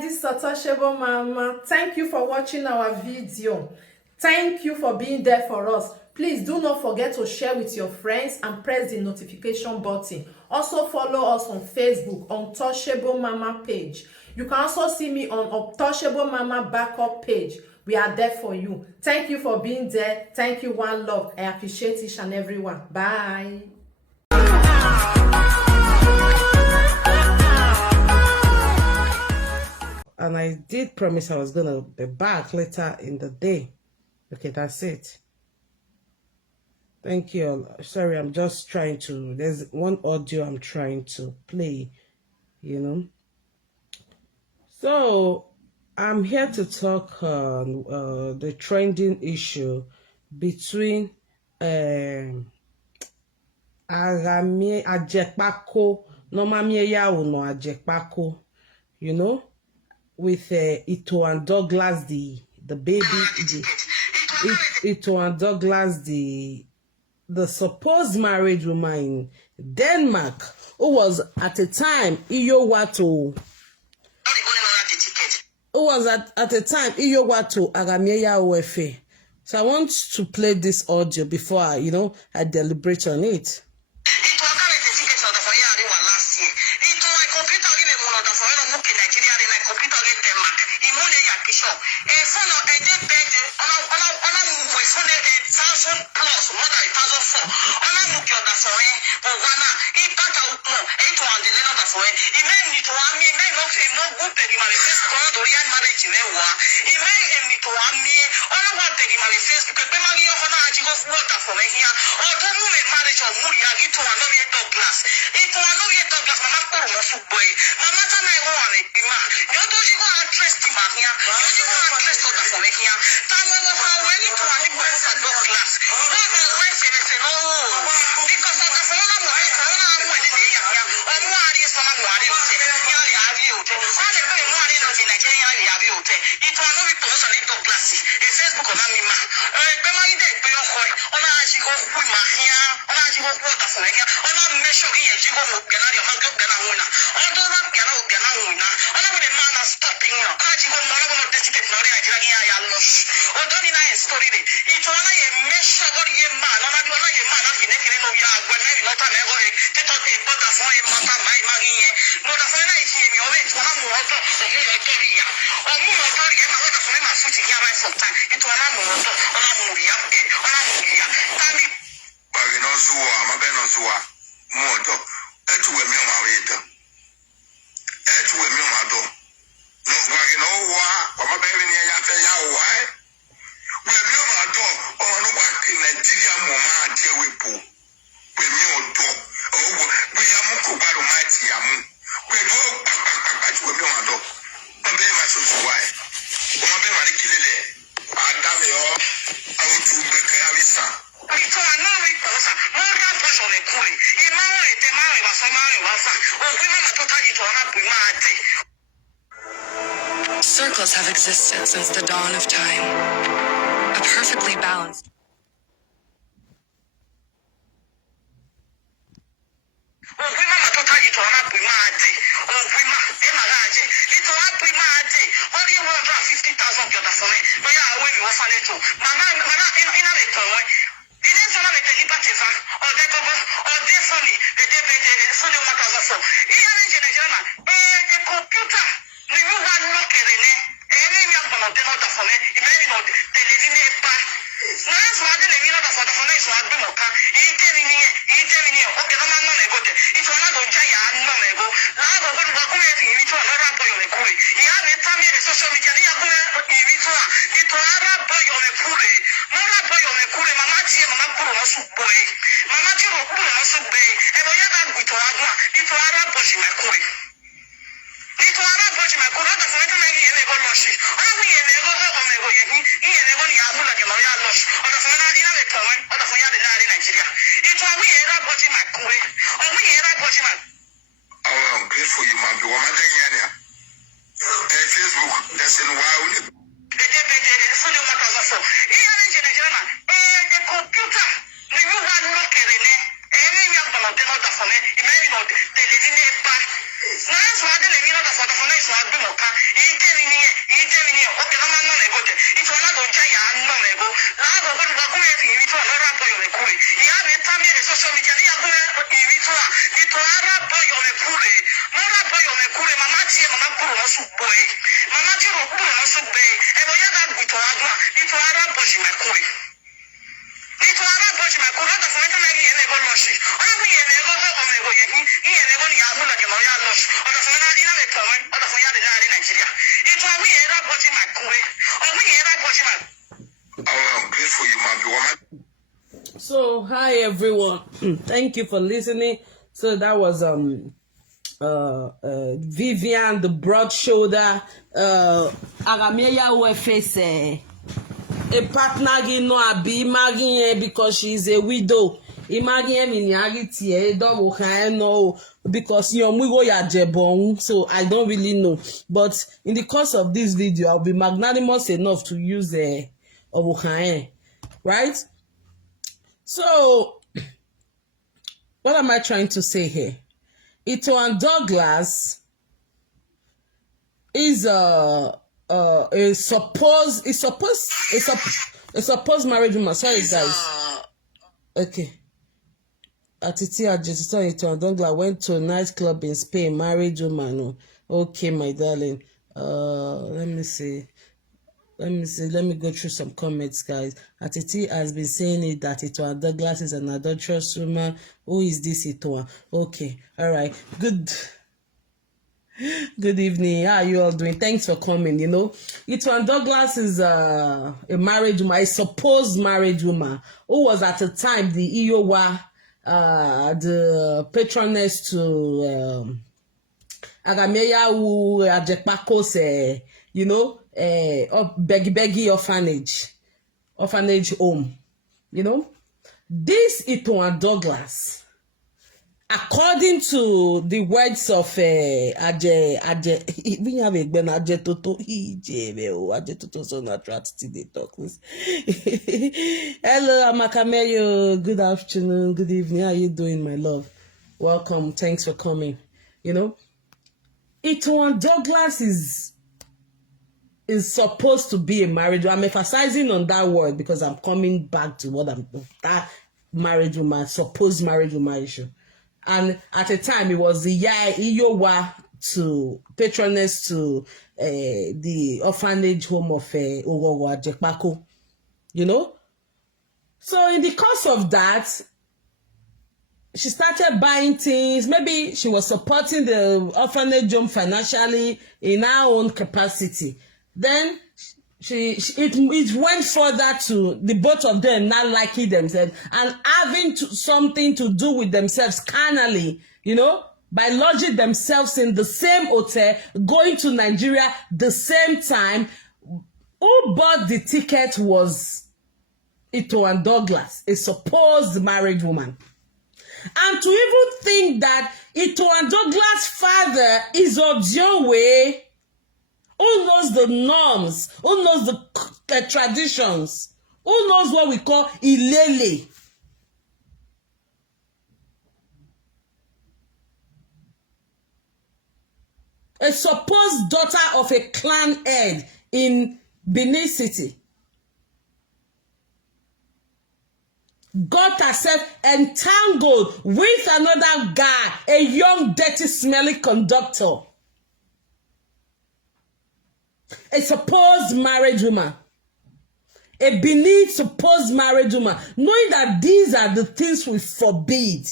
guys, this is Charitable Mama. Thank you for watching our video. Thank you for being there for us. Please do not forget to share with your friends and press the notification button. Also follow us on Facebook on Charitable Mama page. You can also see me on Charitable Mama backup page. We are there for you. Thank you for being there. Thank you, one love. I appreciate each and everyone. Bye. And I did promise I was going to be back later in the day. Okay, that's it. Thank you all. Sorry, I'm just trying to... There's one audio I'm trying to play, you know. So, I'm here to talk on the trending issue between Ajebor, Ajebor, you know, with Itohan Douglas, the baby, Itohan Douglas, the supposed married woman in Denmark, who was at a time Iyowato. Who was at a time Iyowato Agamieya Oefe. So I want to play this audio before I deliberate on it. Circles have existed since the dawn of time. A perfectly balanced. So hi everyone. Thank you for listening. So that was Vivian, the broad shoulder, Arameya we face a partner no abi imagine because she's a widow. Imagine in reality double kind no because you go Ajebor, so I don't really know. But in the course of this video, I'll be magnanimous enough to use right? So what am I trying to say here? Itohan Douglas is a supposed marriage woman. Sorry guys. Okay. Atiti Ajetitan Itohan Douglas went to a nightclub in Spain, married woman. Okay, my darling. Let me see. Let me go through some comments, guys. Atiti has been saying it that Itohan Douglas is an adulterous woman. Who is this Itohan? Okay, all right. Good evening. How are you all doing? Thanks for coming. Itohan Douglas is a married woman, a supposed married woman, who was at the time the Iowa, the patroness to Agameya who Ajekpako's, beggy orphanage home. This Itohan Douglas, according to the words of we have a Ben Ajetoto Ajetoto so natural they talk. Hello, Amakameyo. Good afternoon, good evening. How are you doing, my love? Welcome. Thanks for coming. Itohan Douglas is supposed to be a marriage. I'm emphasizing on that word because I'm coming back to what that marriage woman, supposed marriage woman issue. And at a time, it was the Iowa to patroness to the orphanage home of Ogogo Ajekpako. So in the course of that, she started buying things. Maybe she was supporting the orphanage home financially in her own capacity. Then it went further to the both of them not liking themselves and having something to do with themselves carnally, by lodging themselves in the same hotel, going to Nigeria the same time. Who bought the ticket was Itohan Douglas, a supposed married woman. And to even think that Itohan Douglas' father is Odiowe, who knows the norms, who knows the traditions, who knows what we call Ilele. A supposed daughter of a clan head in Benin City got herself entangled with another guy, a young, dirty, smelly conductor. A supposed married woman. A Benin supposed married woman. Knowing that these are the things we forbid.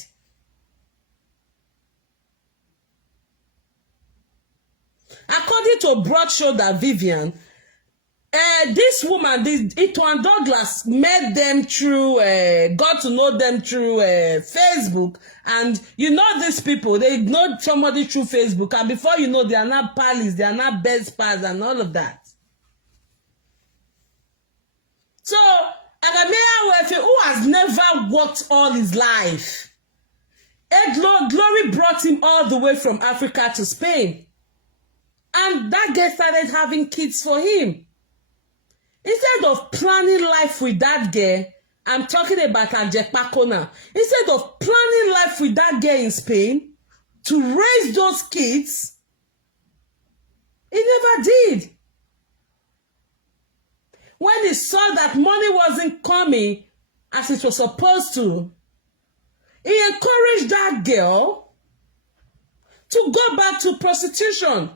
According to a broad shoulder Vivian, this woman, this Itohan Douglas, met them through, got to know them through Facebook. And these people, they know somebody through Facebook. And before you know, they are not pals, they are not best pals and all of that. So, Agameya Wefe, who has never worked all his life, Glory brought him all the way from Africa to Spain. And that girl started having kids for him. Instead of planning life with that girl, I'm talking about Ajekpako now. Instead of planning life with that girl in Spain to raise those kids, he never did. saw that money wasn't coming as it was supposed to, he encouraged that girl to go back to prostitution.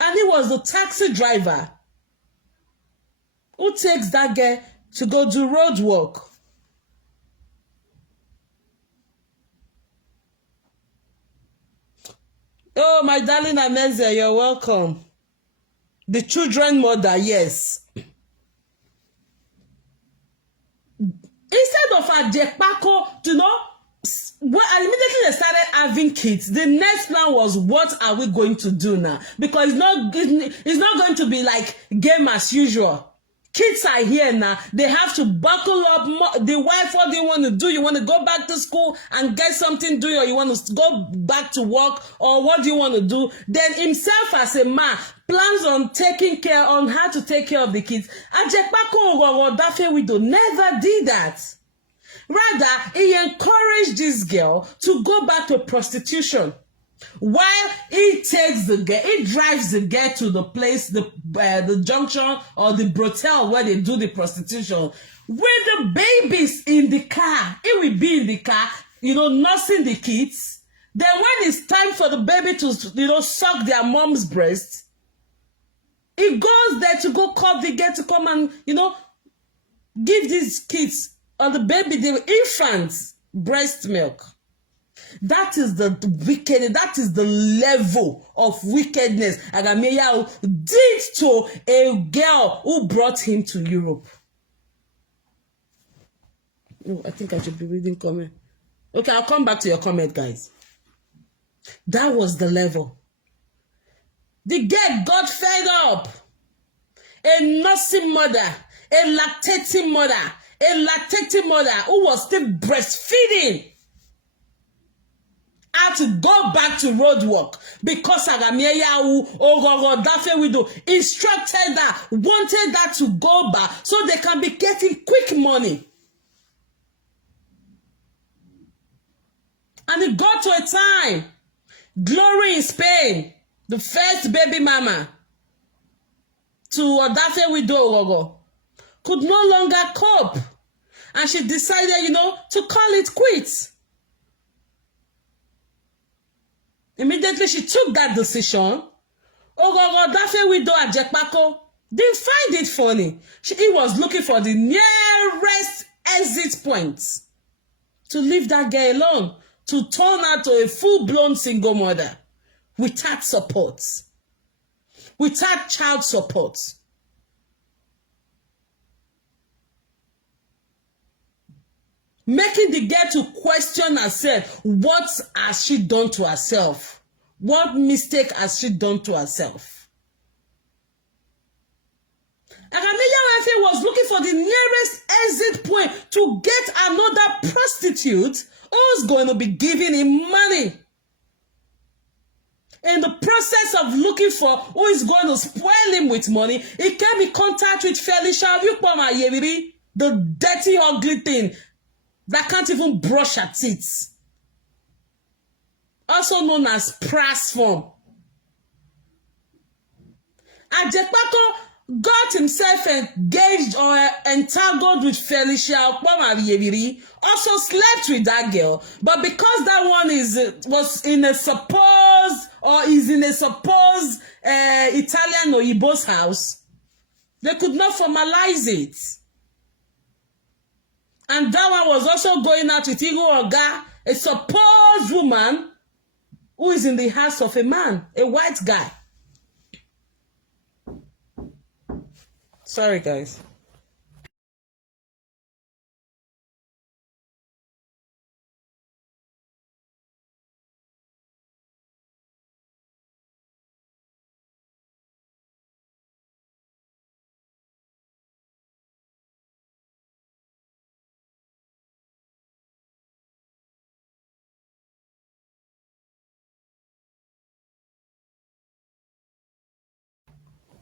And he was the taxi driver who takes that girl to go do road work. Oh, my darling Ameze, you're welcome. The children mother, yes. Instead of Ajebor, you know, well, immediately they started having kids. The next plan was, what are we going to do now? Because it's not going to be like game as usual. Kids are here now. They have to buckle up. The wife, what do you want to do? You want to go back to school and get something to do, or you want to go back to work, or what do you want to do? Then himself as a man plans on how to take care of the kids. Ajebor Dafe widow never did that. Rather, he encouraged this girl to go back to prostitution. While he drives the girl to the place, the junction or the brothel where they do the prostitution, with the babies in the car. He will be in the car, you know, nursing the kids. Then when it's time for the baby to, you know, suck their mom's breast, he goes there to go call the girl to come and, you know, give these kids or the baby, the infants, breast milk. That is the wicked. That is the level of wickedness Agameya did to a girl who brought him to Europe. Oh, I think I should be reading comment. Okay, I'll come back to your comment, guys. That was the level. The girl got fed up. A nursing mother, a lactating mother who was still breastfeeding, had to go back to road work because Agameya Dafe widow instructed her, wanted her to go back so they can be getting quick money. And it got to a time, Glory in Spain, the first baby mama to Dafe widow could no longer cope. And she decided, you know, to call it quits. Immediately she took that decision. Dafe widow Ajebor didn't find it funny. He was looking for the nearest exit point to leave that girl alone, to turn her to a full-blown single mother without support, without child support. Making the girl to question herself. What has she done to herself? What mistake has she done to herself? Agameya was looking for the nearest exit point to get another prostitute who's going to be giving him money. In the process of looking for who is going to spoil him with money, he came in contact with Felicia, the dirty, ugly thing that can't even brush her teeth, also known as Prass form. Ajebor got himself engaged or entangled with Felicia, also slept with that girl, but because that one was in a supposed Italian or Igbo's house, they could not formalize it. And that one was also going out with Igbo Oga, a supposed woman who is in the house of a man, a white guy. Sorry, guys.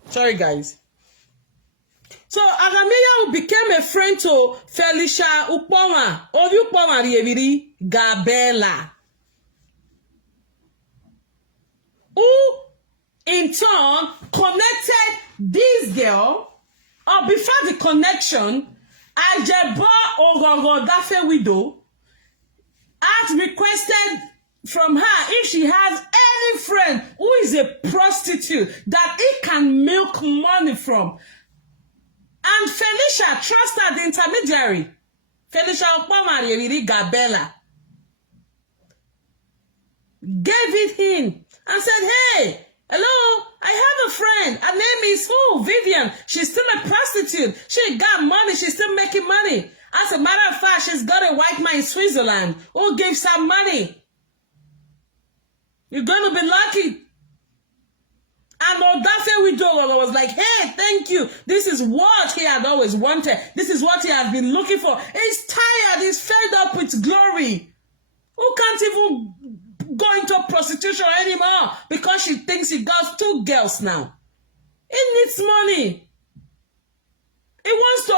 Sorry, guys. So Agameya became a friend to Felicia Gabela, who in turn connected this girl or before the connection, Ajebor Ogogo Dafe widow had requested from her if she has any friend who is a prostitute that he can milk money from. And Felicia trusted the intermediary. Felicia Okpamari Gabella gave it in and said, hey, hello, I have a friend. Her name is who? Vivian. She's still a prostitute. She got money. She's still making money. As a matter of fact, she's got a white man in Switzerland who gives her money. You're going to be lucky. And Odafe Widow was like, hey, thank you. This is what he had always wanted. This is what he has been looking for. He's tired. He's fed up with glory. Who can't even go into prostitution anymore because she thinks he got 2 girls now. He needs money. He wants to,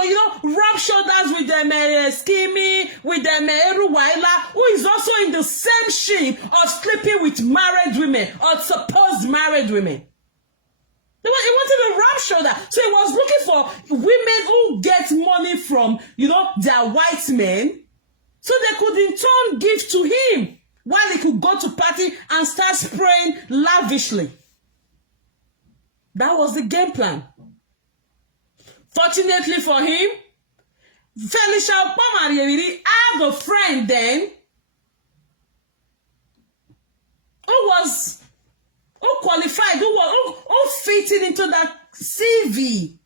rub shoulders with them Skimmy, with them Eruwaila, who is also in the same ship of sleeping with married women or supposed married women. He wanted a rub shoulder. So he was looking for women who get money from, their white men, so they could in turn give to him while he could go to party and start spraying lavishly. That was the game plan. Fortunately for him, Felicia Okpamari had a friend then who qualified, who fitted into that CV.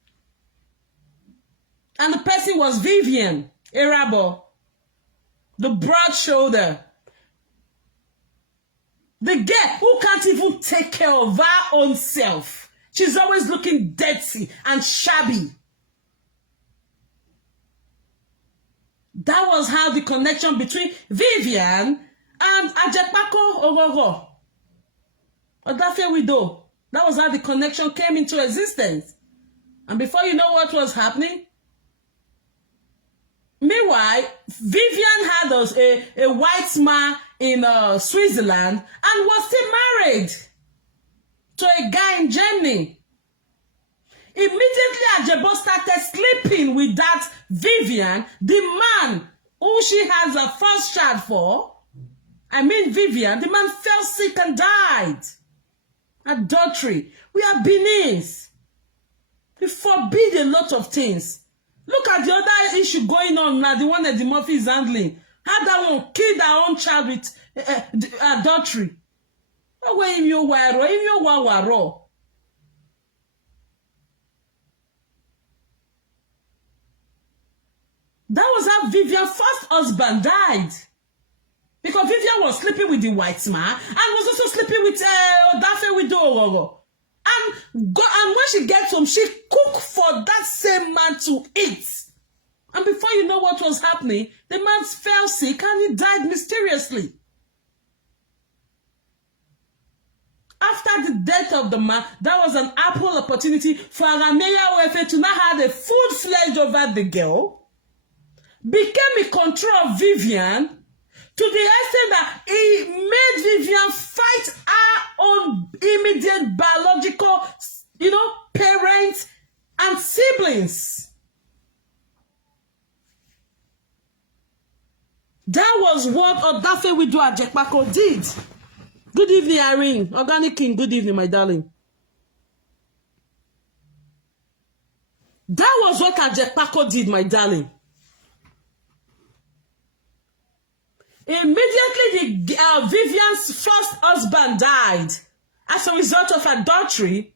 And the person was Vivian Erabo, the broad shoulder. The girl who can't even take care of her own self. She's always looking dirty and shabby. That was how the connection between Vivian and Ajepako Ogogo, Odafe Widow, that was how the connection came into existence. And before you know what was happening, meanwhile, Vivian had a white man in Switzerland and was still married to a guy in Germany. Immediately, Ajebor started sleeping with that Vivian, the man who she has a first child for. I mean Vivian, the man fell sick and died. Adultery. We are Benin's. We forbid a lot of things. Look at the other issue going on now, the one that the Murphy is handling. How that one killed her own child with adultery. That was how Vivian's first husband died. Because Vivian was sleeping with the white man and was also sleeping with Dafe Widow. And when she gets home, she cooked for that same man to eat. And before you know what was happening, the man fell sick and he died mysteriously. After the death of the man, that was an ample opportunity for Arameya Oefe to now have a full-fledged over the girl, became in control of Vivian, to the extent that he made Vivian fight her own immediate biological, parents and siblings. That was what Odafe Widow Ajepako did. Good evening, Irene. Organic King, good evening, my darling. That was what Ajepako did, my darling. Immediately, Vivian's first husband died as a result of adultery.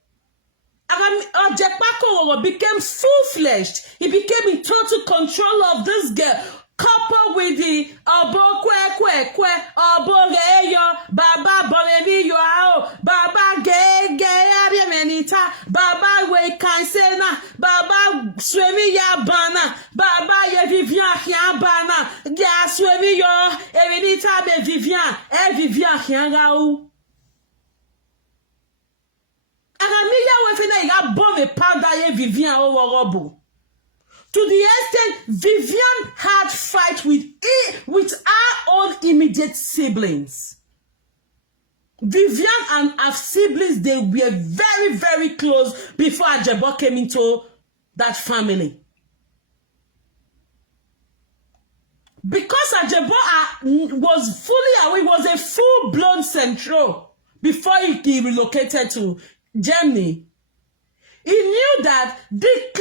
Ajepako became full-fledged. He became in total control of this girl, coupled with the Baba Boreni Yoao, Baba Gay Ariamenita, Baba Wekaisena, Baba Swemi Yabana, Baba Yevivian Yabana, Ya Swemi Yo, Evenita Be Vivian, Vivian Yangao. Agamiya Wefena ya bomb a powder Vivian Oworobu. To the extent Vivian had fight with her own immediate siblings. Vivian and her siblings, they were very, very close before Ajebor came into that family. Because Ajebor was fully aware, was a full-blown Central before he relocated to Germany. He knew that this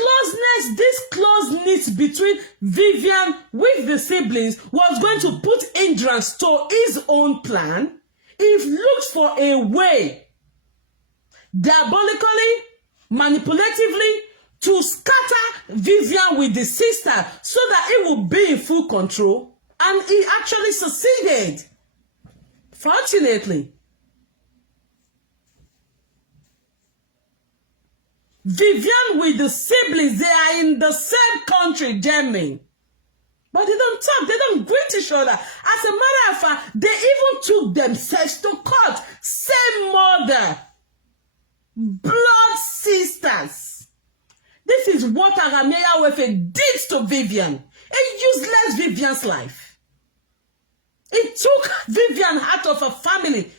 closeness between Vivian with the siblings was going to put hindrance to his own plan. He looked for a way, diabolically, manipulatively, to scatter Vivian with the sister so that he would be in full control. And he actually succeeded. Fortunately. Vivian with the siblings, they are in the same country, Germany. But they don't talk, they don't greet each other. As a matter of fact, they even took themselves to court. Same mother. Blood sisters. This is what Arameyawefe did to Vivian. A useless Vivian's life. It took Vivian out of her family.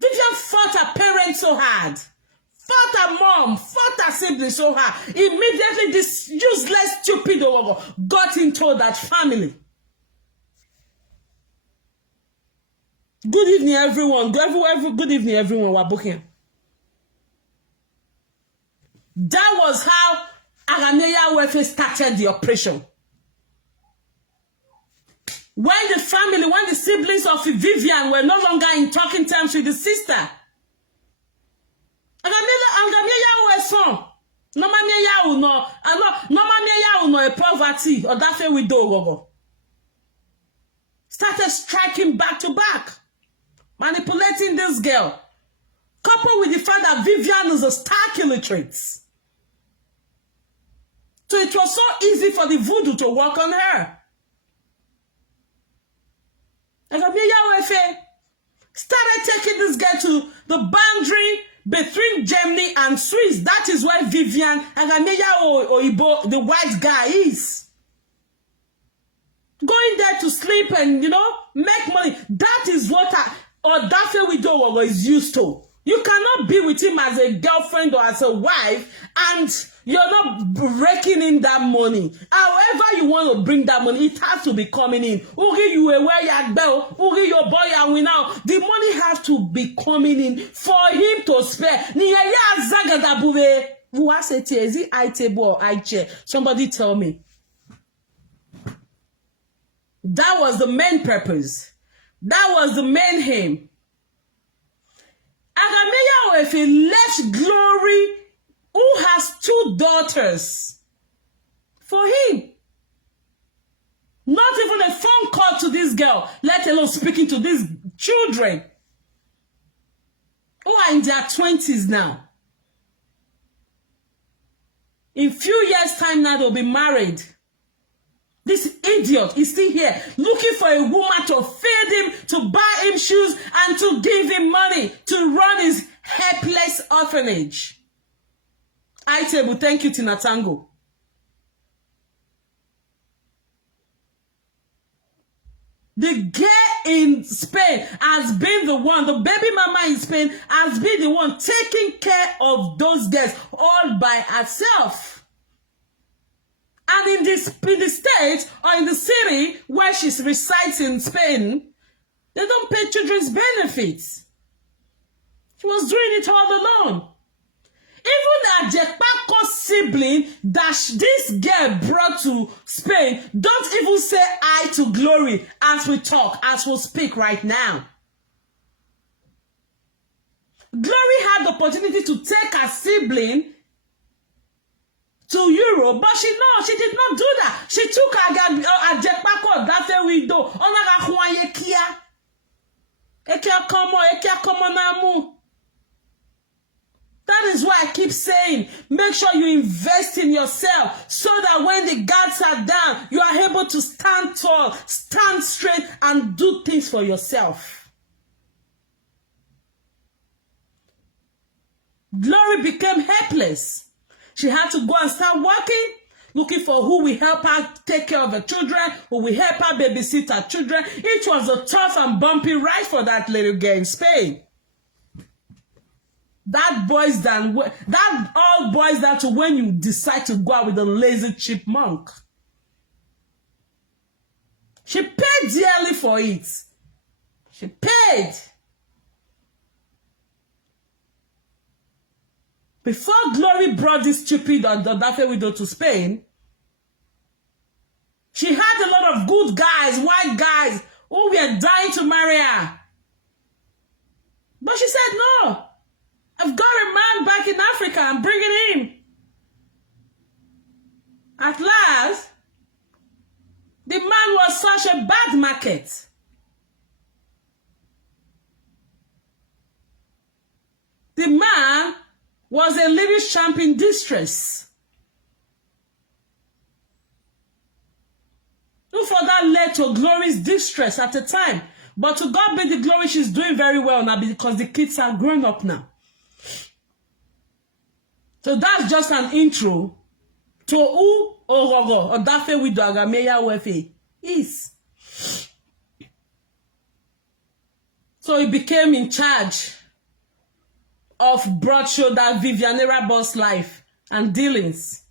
Vivian fought her parents so hard. Fought her mom. Fought her siblings so hard. Immediately this useless, stupid got into that family. Good evening, everyone. Good evening, everyone. We're booking. That was how Arameyawefe started the operation. When the siblings of Vivian were no longer in talking terms with the sister, poverty or that we do started striking back to back, manipulating this girl, coupled with the fact that Vivian is a stark illiterate. So it was so easy for the voodoo to work on her. Arameyawefe started taking this girl to the boundary between Germany and Swiss. That is where Vivian Arameyawefe, the white guy, is. Going there to sleep and, make money. That is what Odafe Widow is used to. You cannot be with him as a girlfriend or as a wife and you're not raking in that money. However you want to bring that money, it has to be coming in. You your boy and we now. The money has to be coming in for him to spare. Is it Itohan or Ajebor? Somebody tell me. That was the main purpose. That was the main aim. Arameyawefe left Glory, who has 2 daughters, for him. Not even a phone call to this girl, let alone speaking to these children who are in their 20s now. In few years' time now, they'll be married. This idiot is still here, looking for a woman to feed him, to buy him shoes, and to give him money to run his helpless orphanage. Charitable, thank you, Tina Tango. The girl in Spain has been the one, the baby mama in Spain has been the one taking care of those girls all by herself. And in the state or in the city where she resides in Spain, they don't pay children's benefits. She was doing it all alone. Even the Ajebor sibling that this girl brought to Spain don't even say hi to Glory as we talk, as we speak right now. Glory had the opportunity to take her sibling to Europe, but she did not do that. She took her Ajebor that we do. That is why I keep saying, make sure you invest in yourself so that when the guards are down, you are able to stand tall, stand straight, and do things for yourself. Glory became helpless. She had to go and start working, looking for who will help her take care of her children, who will help her babysit her children. It was a tough and bumpy ride for that little girl in Spain. That all boils down to when you decide to go out with a lazy chipmunk. She paid dearly for it. She paid. Before Glory brought this stupid Odafe widow to Spain, she had a lot of good guys, white guys, who were dying to marry her. But she said, no, I've got a man back in Africa, I'm bringing him. At last, the man was such a bad market. The man was a ladies' champ in distress, who for that led to Glory's distress at the time. But to God be the glory, she's doing very well now because the kids are grown up now. So that's just an intro to who Odafe widow Agameya Wefe is. So he became in charge of broad-shoulder Vivianera boss life and dealings.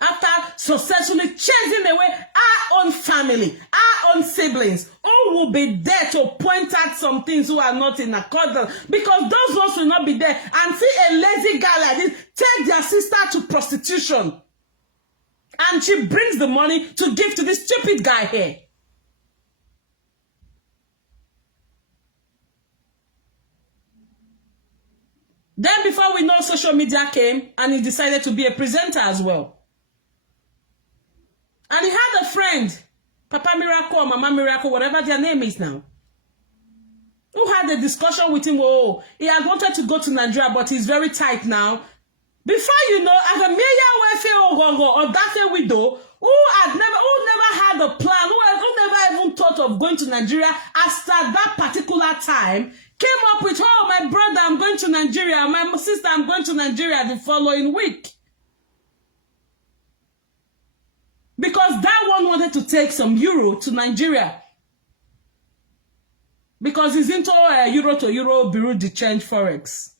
After successfully chasing away our own family, our own siblings, who will be there to point out some things who are not in accordance, because those ones will not be there and see a lazy guy like this take their sister to prostitution. And she brings the money to give to this stupid guy here. Then before we know, social media came and he decided to be a presenter as well. And he had a friend, Papa Miracle or Mama Miracle, whatever their name is now, who had a discussion with him. Oh, he had wanted to go to Nigeria, but he's very tight now. Before you know, Agameya Wefe or Odafe widow, who never had a plan, who never even thought of going to Nigeria after that particular time, came up with, oh, my brother, I'm going to Nigeria. My sister, I'm going to Nigeria the following week. Because that one wanted to take some euro to Nigeria. Because he's into euro to euro, bureau de change, forex.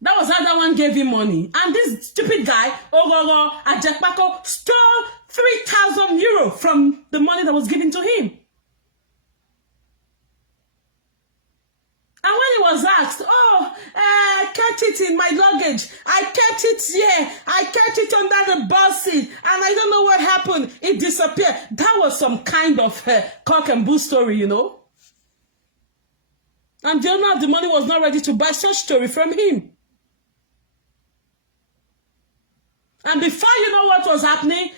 That was how that one gave him money. And this stupid guy, Ajebor, stole 3,000 euro from the money that was given to him. And when he was asked, oh, I kept it in my luggage. I kept it here. I kept it under the bus seat. And I don't know what happened. It disappeared. That was some kind of cock and bull story, you know. And the owner of the money was not ready to buy such story from him. And before you know what was happening,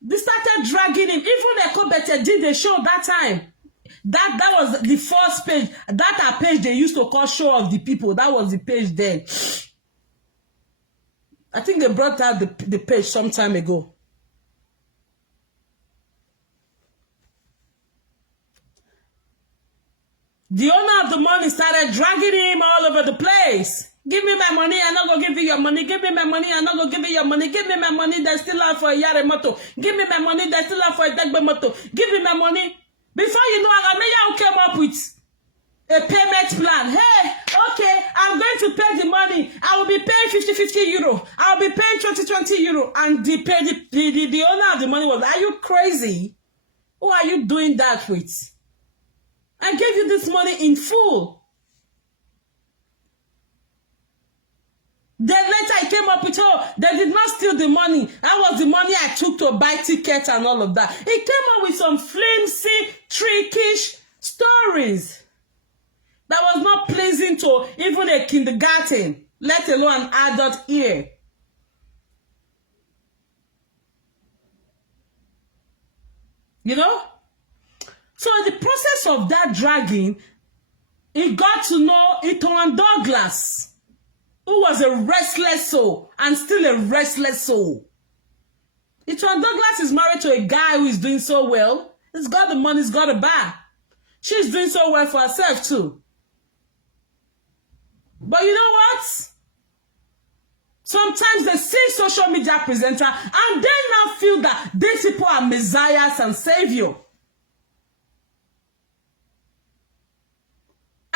they started dragging him. Even the Ekobete did a show that time. That was the first page. That page they used to call Show of the People. That was the page then. I think they brought out the page some time ago. The owner of the money started dragging him all over the place. Give me my money, I'm not going to give you your money. Give me my money, I'm not going to give you your money. Give me my money, that's still out for a Yare Moto. Give me my money, that's still out for a Dagbe Moto. Give me my money. Before you know, Agameya came up with a payment plan. Hey, okay, I'm going to pay the money. I will be paying 50 euro. I'll be paying 20 euro. And the owner of the money was, are you crazy? Who are you doing that with? I gave you this money in full. Then later I came up with, oh, they did not steal the money. That was the money I took to buy tickets and all of that. He came up with some flimsy, trickish stories that was not pleasing to even a kindergarten, let alone an adult ear. You know? So in the process of that dragging, he got to know Itohan Douglas, who was a restless soul and still a restless soul. Itohan Douglas is married to a guy who is doing so well. He's got the money, he's got a bar. She's doing so well for herself too. But you know what? Sometimes they see social media presenter and they now feel that these people are messiahs and savior.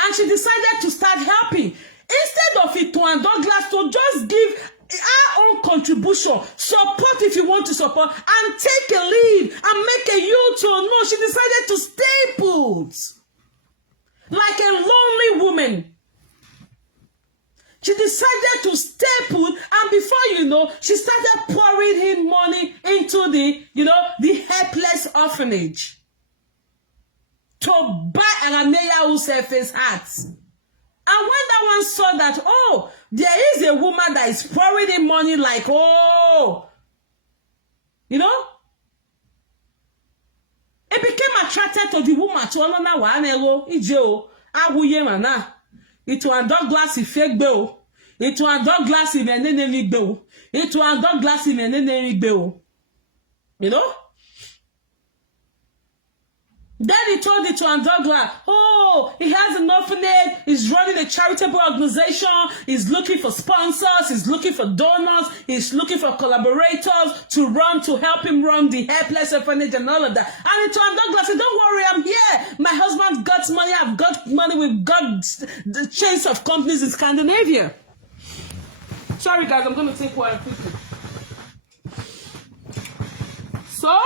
And she decided to start helping. Instead of Itohan Douglas to just give our own contribution, support if you want to support, and take a leave and make a U-turn. No, she decided to stay put. Like a lonely woman. She decided to stay put, and before you know, she started pouring in money into the helpless orphanage to buy Arameya who surface hearts. And when that one saw that, oh, there is a woman that is pouring in money like, oh, it became attracted to the woman to another one. Itohan Douglas ifegbe o. Itohan Douglas imenenenigbe o. Itohan Douglas imenenenigbe o. Then he told Itohan Douglas, oh, he has an orphanage, he's running a charitable organization, he's looking for sponsors, he's looking for donors, he's looking for collaborators to help him run the helpless orphanage and all of that. And Itohan Douglas said, don't worry, I'm here. My husband's got money, I've got money, we've got the chains of companies in Scandinavia. Sorry guys, I'm going to take one quickly. So,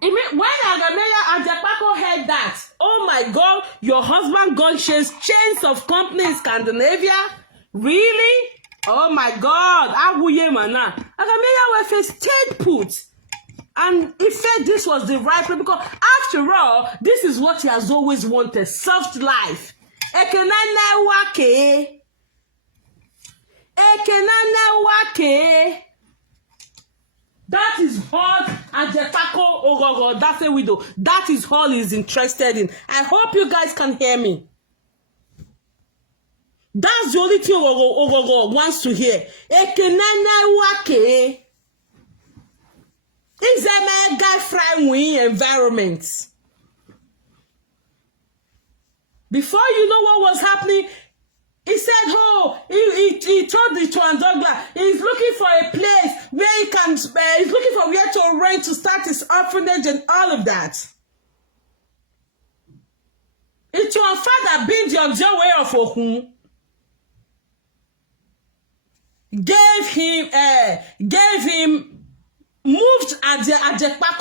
when Arameya Ajebor heard that, oh my God, your husband got chains of companies in Scandinavia? Really? Oh my God. Arameya was stayed put. And he felt this was the right way because after all, this is what he has always wanted, soft life. Ekenana wake. That is all Ajepako Ogogo, that's a widow. That is all he's interested in. I hope you guys can hear me. That's the only thing Ogogo wants to hear. Ekenana wake. It's a mega friendly environment. Before you know what was happening, he said, oh, he told Itohan Douglas he's looking for a place where he can, he's looking for where to rent to start his orphanage and all of that. Itohan father being the way of Okun gave him, moved Ajepor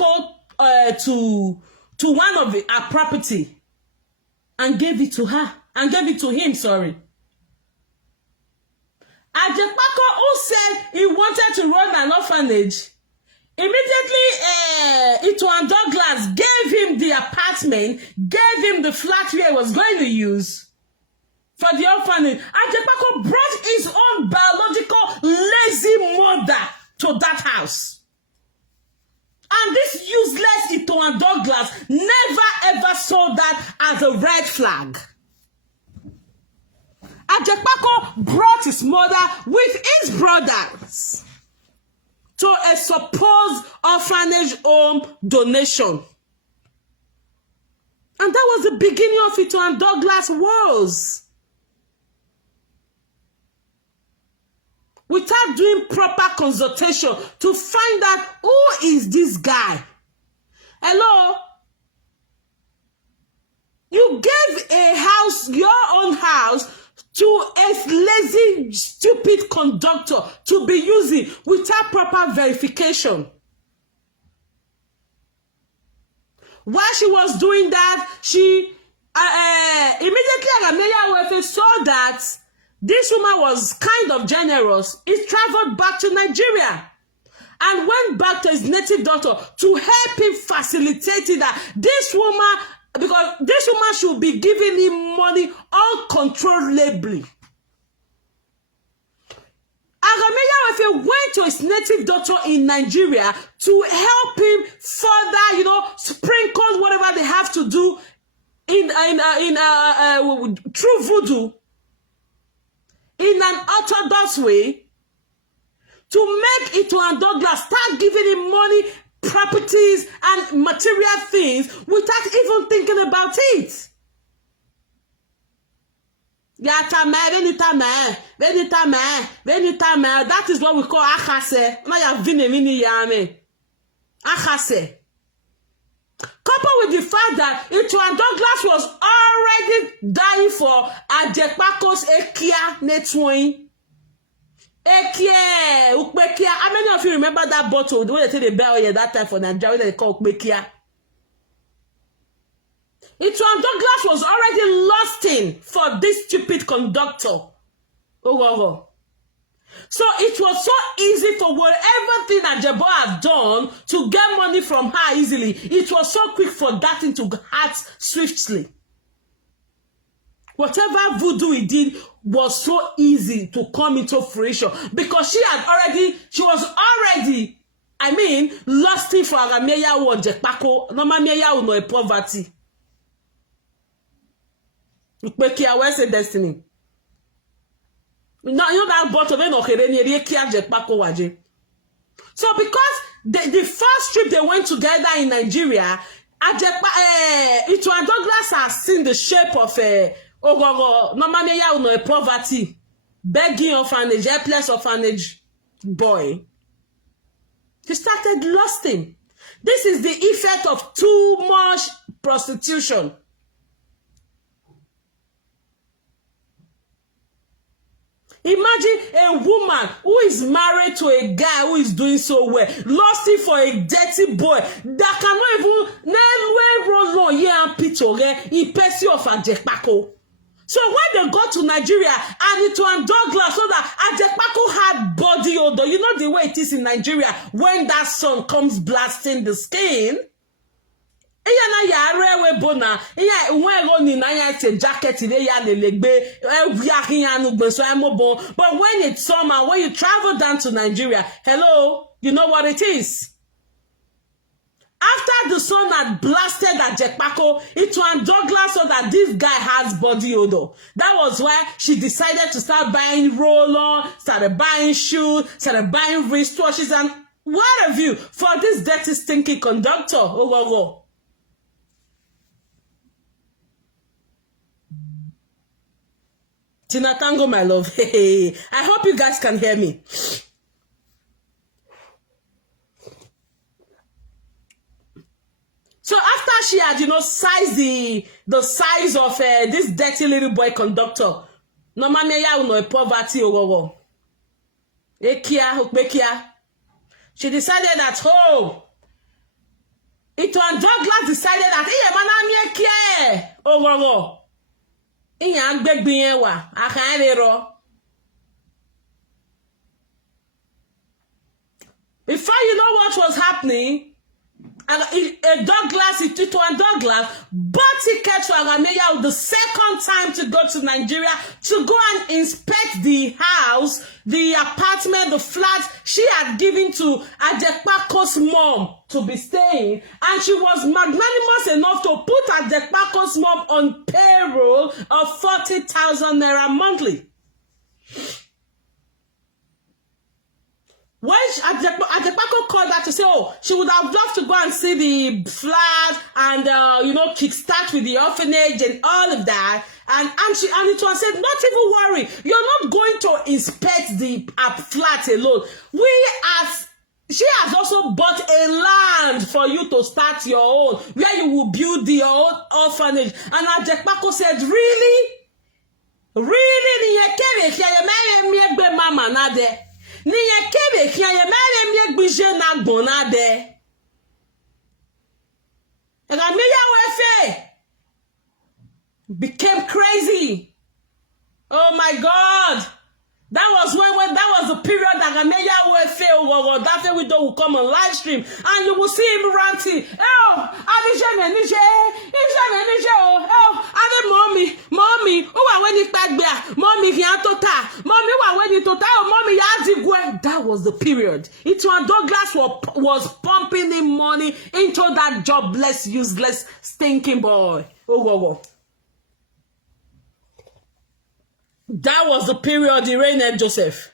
to one of her property and gave it to her, and gave it to him, sorry. Ajebor, who said he wanted to run an orphanage, immediately Itohan Douglas gave him the apartment, gave him the flat where he was going to use for the orphanage. Ajebor brought his own biological lazy mother to that house. And this useless Itohan Douglas never ever saw that as a red flag. Ajebor brought his mother with his brothers to a supposed orphanage home donation. And that was the beginning of Itohan Douglas' wars. Without doing proper consultation to find out who is this guy. Hello? You gave a house, your own house, to a lazy, stupid conductor to be using without proper verification. While she was doing that, she immediately Arameya saw that this woman was kind of generous. He traveled back to Nigeria and went back to his native daughter to help him facilitate that this woman, because this woman should be giving him money uncontrollably. Arameya went to his native daughter in Nigeria to help him further, sprinkle whatever they have to do through voodoo in an orthodox way to make Itohan Douglas start giving him money, properties, and material things without even thinking about it. That is what we call achase. Achase. Coupled with the fact that Itohan Douglas was already dying for Ajepako's Ekia Netwing. Ekia, Ukbekia. How many of you remember that bottle? The way they take the bell here that time for Nigeria, they call Ukbekia. Itohan Douglas was already lusting for this stupid conductor. Oh. So it was so easy for whatever thing Ajebor had done to get money from her easily. It was so quick for that thing to act swiftly. Whatever voodoo he did was so easy to come into fruition because she was already, lusting for Arameya or Jekpako. Normal Meya no poverty. Where's the destiny? No, you know that bottle so because the first trip they went together in Nigeria, Itohan Douglas has seen the shape of no poverty, begging orphanage, helpless orphanage boy. He started lusting. This is the effect of too much prostitution. Imagine a woman who is married to a guy who is doing so well, lusting for a dirty boy that cannot even roll on and picture in person of Ajepako. So when they got to Nigeria and Itohan Douglas, so that Ajepako had body odor, you know the way it is in Nigeria when that sun comes blasting the skin. But when it's summer, when you travel down to Nigeria, hello, you know what it is. After the sun had blasted Ajepako, Itohan Douglas saw that this guy has body odor. That was why she decided to start buying roll-on, started buying shoes, started buying wristwatches, and what have you for this dirty, stinky conductor. Oh. Tina Tango, my love. Hey, I hope you guys can hear me. So after she had, sized the size of this dirty little boy conductor, no poverty or she decided that Itohan Douglas decided that before you know what was happening, Itohan Douglas bought tickets for Arameya the second time to go to Nigeria to go and inspect the house, the apartment, the flat she had given to Ajepako's mom to be staying, and she was magnanimous enough to put Ajepako's mom on payroll of 40,000 naira monthly. When Ajepako called her to say, she would have loved to go and see the flat and, kickstart with the orphanage and all of that. And it was said, not even worry. You're not going to inspect the flat alone. She has also bought a land for you to start your own, where you will build your own orphanage. And Ajepako said, really? Became crazy. Oh my God. That was the period that Arameya failed. That widow will come on live stream and you will see him ranting. That was the period. Itohan Douglas was pumping in money into that jobless, useless, stinking boy. That was the period he reigned Joseph.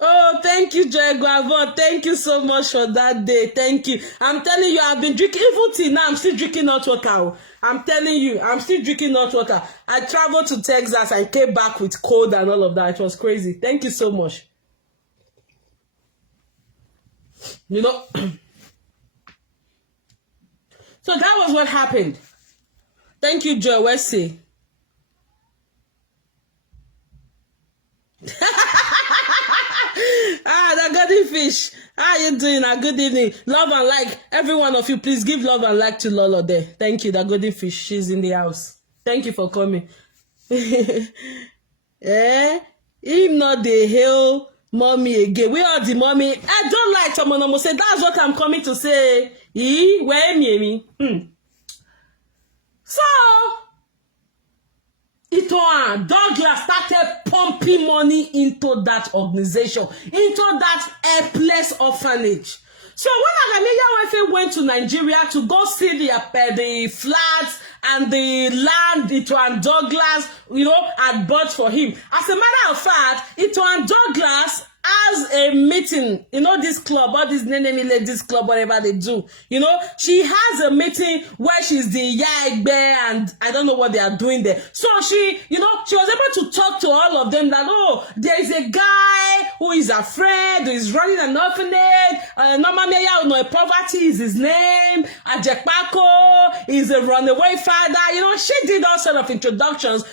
Oh, thank you, Joy Guavon. Thank you so much for that day. Thank you. I'm telling you, I've been drinking, even till now, I'm still drinking hot water. I'm telling you, I'm still drinking hot water. I traveled to Texas and came back with cold and all of that. It was crazy. Thank you so much. So that was what happened. Thank you, Joe Wesley. The golden fish. How you doing? Good evening. Love and like. Every one of you, please give love and like to Lolo there. Thank you, the golden fish. She's in the house. Thank you for coming. If not the hail mommy again. We are the mommy. I don't like someone say that's what I'm coming to say. Where me? So Itohan Douglas started pumping money into that organization, into that helpless orphanage. So when Ajebor went to Nigeria to go see the flats and the land Itohan Douglas, had bought for him. As a matter of fact, Itohan Douglas has a meeting, this club, all this ladies club, whatever they do, she has a meeting where she's the Yaigbe and I don't know what they are doing there. So she, she was able to talk to all of them that, there is a guy who is afraid, who is running an orphanage, Normal poverty is his name, Ajebor is a runaway father, she did all sort of introductions,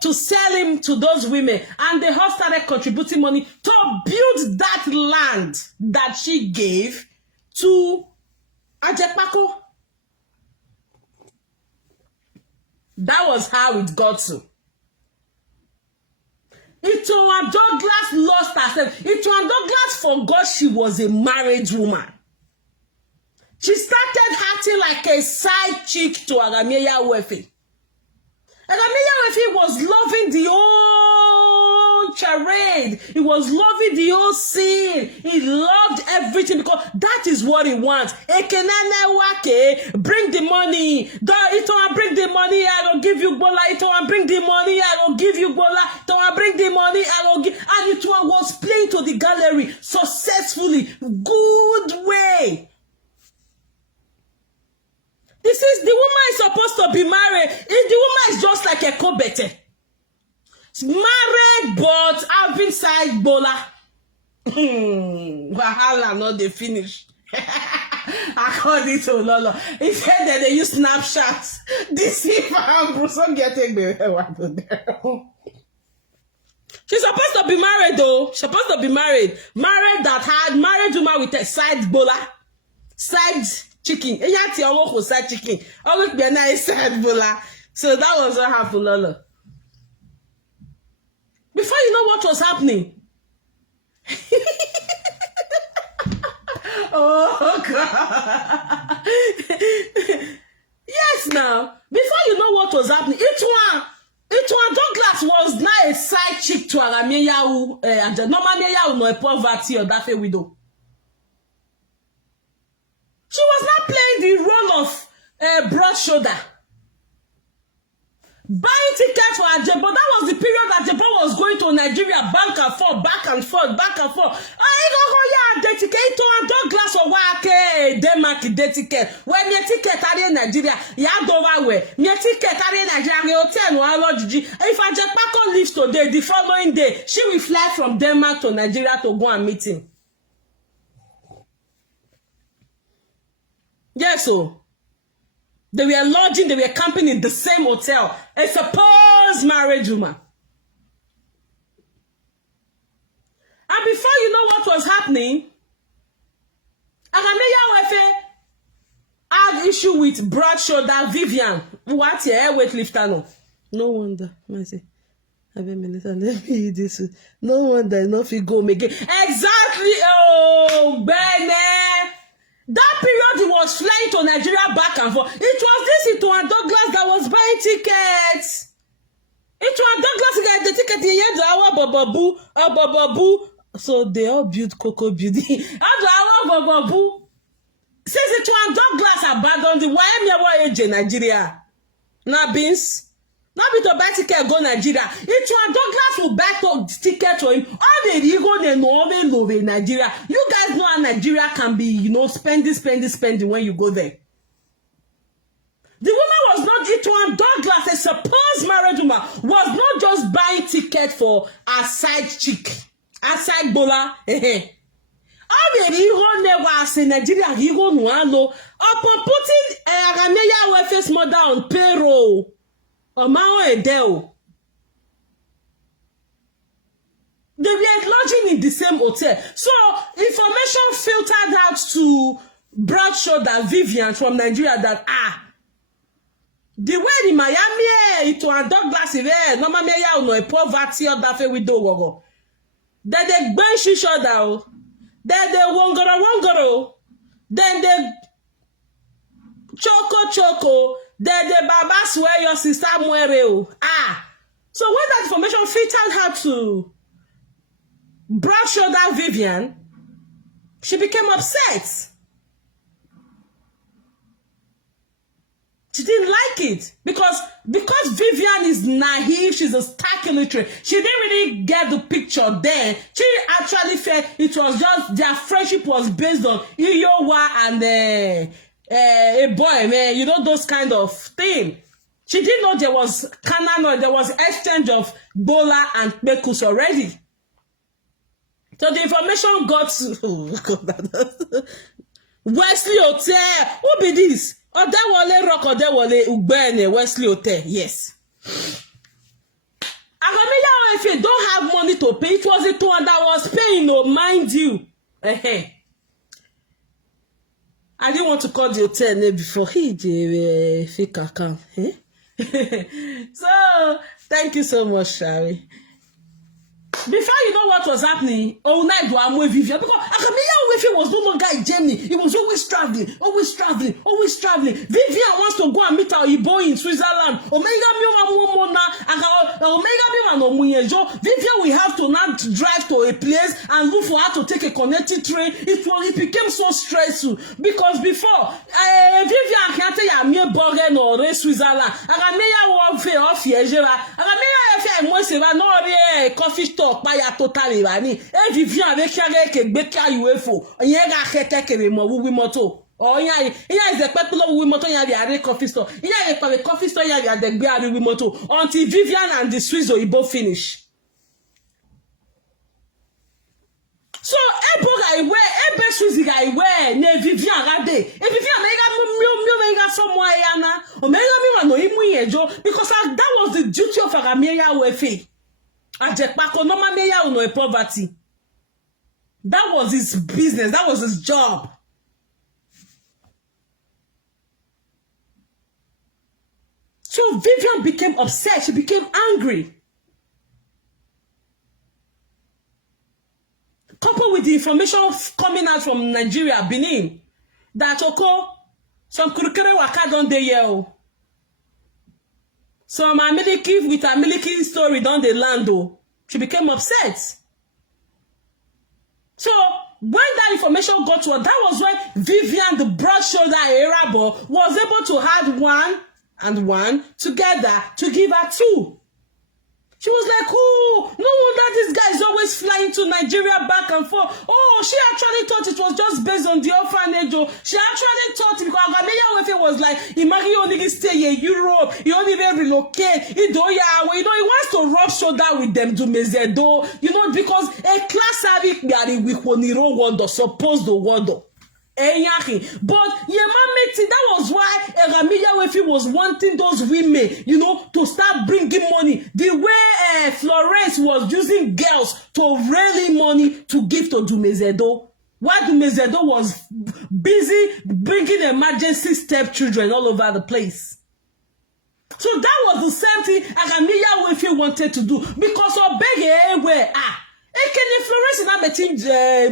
to sell him to those women, and they all started contributing money to build that land that she gave to Ajebor. That was how it got to. Itohan Douglas lost herself. Itohan Douglas forgot she was a married woman. She started acting like a side chick to Ajebor Wefe. Ajebor Wefe was loving the whole charade. He was loving the whole scene. He loved everything because that is what he wants. Bring the money. Itohan, bring the money. I will give you Bola. Itohan, bring the money. I will give you Bola. Itohan, bring the money. I will give. And Itohan was playing to the gallery successfully. Good way. This is the woman is supposed to be married. The woman is just like a Kobete. Married but having side bola. Wahala not the finish. According to Lolo, he said that they use Snapchats. This is for getting the. She's supposed to be married though. She's supposed to be married. Married that had married woman with a side bola. Side chicken. Side chicken. Always be a nice side bola. So that was what happened, Lolo. Before you know what was happening. Oh God. Yes, now. Before you know what was happening, Itohan Douglas was now a side chick to Ajebor and Normal no poverty or that widow. She was not playing the role of broad shoulder. Buying tickets for Ajebor. That was the period Ajebor was going to Nigeria back and forth, back and forth, back and forth. Ticket to Douglas or Wake, Denmark ticket. When your ticket are in Nigeria, you have over where. Your ticket are in Nigeria, hotel, if Ajebor leaves today, the following day, she will fly from Denmark to Nigeria to go and meet him. Yes, so. They were lodging, they were camping in the same hotel. A supposed marriage woman. And before you know what was happening, Ajebor Wefe had issue with broad shoulder Vivian. What here? Weightlifter no wonder. I say, let me eat this. No wonder enough you go again. Exactly. Oh, Bene. That period he was flying to Nigeria back and forth. It was this Itohan Douglas that was buying tickets. Itohan Douglas got the ticket in here to our bababu. So they all built Coco Beauty. Our bababu. Since Itohan Douglas abandoned the YMA age in Nigeria. Now beans. Now be to buy ticket go Nigeria. Itohan Douglas will buy ticket to him. All the ego they know in Nigeria. You guys know how Nigeria can be, spending when you go there. The woman was not Itohan Douglas, a supposed married woman, was not just buying ticket for a side chick, a side bola. All the ego never in Nigeria, ego no upon putting Agameya Wefe's mother on payroll. Omao Edeo. They were lodging in the same hotel. So information filtered out to broad shoulder Vivian from Nigeria that the way in Miami Itohan Douglas normal meya no poverty or that widow wogo. Then they bench each other. Then they wongoro. Then they choco. Then the baba swear your sister muere. So when that information filtered her to broad shoulder Vivian, she became upset. She didn't like it because Vivian is naive, she's a stark illiterate. She didn't really get the picture then. She actually felt it was just their friendship was based on Iyowa and a boy, man, you know, those kind of thing. She didn't know there was canon, there was exchange of Bola and Bekus already. So the information got to Wesley Hotel. Who be this? Odewole Rock Odewole Ugbene Wesley Hotel. Yes. Agameya, if you don't have money to pay, it was the one that was paying, no, mind you. I didn't want to call the hotel name before he did fake account. So, thank you so much, Shari. Before you know what was happening, all night do I'm with Vivian because Akameya was no longer in Germany. He was always traveling. Vivian wants to go and meet our Ibo in Switzerland. Vivian will have to now drive to a place and look for her to take a connecting train. It became so stressful because before Vivian can't tell you mere Borgen or Switzerland. Akameya was fair off here. Akameya was no coffee store. Paya totally bani e Vivian avec ke gbeka UFO yen ga keke kere mo wi moto o yan is the people wi moto yan bi are coffee store yan e coffee store yan bi adegbe are wi moto until Vivian and the Swiss Oyibo finish. So ebe Swiss guy we ne Vivian rade e Vivian na ga somewhere yana o me ga mi no imu yejo because that was the duty of Agameya Wefe. Ajebor normal meya no poverty. That was his business. That was his job. So Vivian became upset. She became angry. Coupled with the information coming out from Nigeria, Benin, that some kurukere waka don dey here. So my miliki with her miliki story down the land though. She became upset. So when that information got to her, that was when Vivian, the broad shoulder Arabo, was able to add 1 and 1 together to give her 2. She was like, oh, no wonder this guy is always flying to Nigeria back and forth. Oh, she actually thought it was just based on the orphanage. She actually thought because Agameya Wefe was like, he only stay in Europe. He only relocate. He wants to rub shoulder with them to Mezedo. Because a class avic we wonder supposed to wonder. But that was why Agameya Wefe was wanting those women, to start bringing money. The way Florence was using girls to rally money to give to Dumezedo. While Dumezedo was busy bringing emergency stepchildren all over the place. So that was the same thing Agameya Wefe wanted to do. Because of Bege Ekene Florence na betin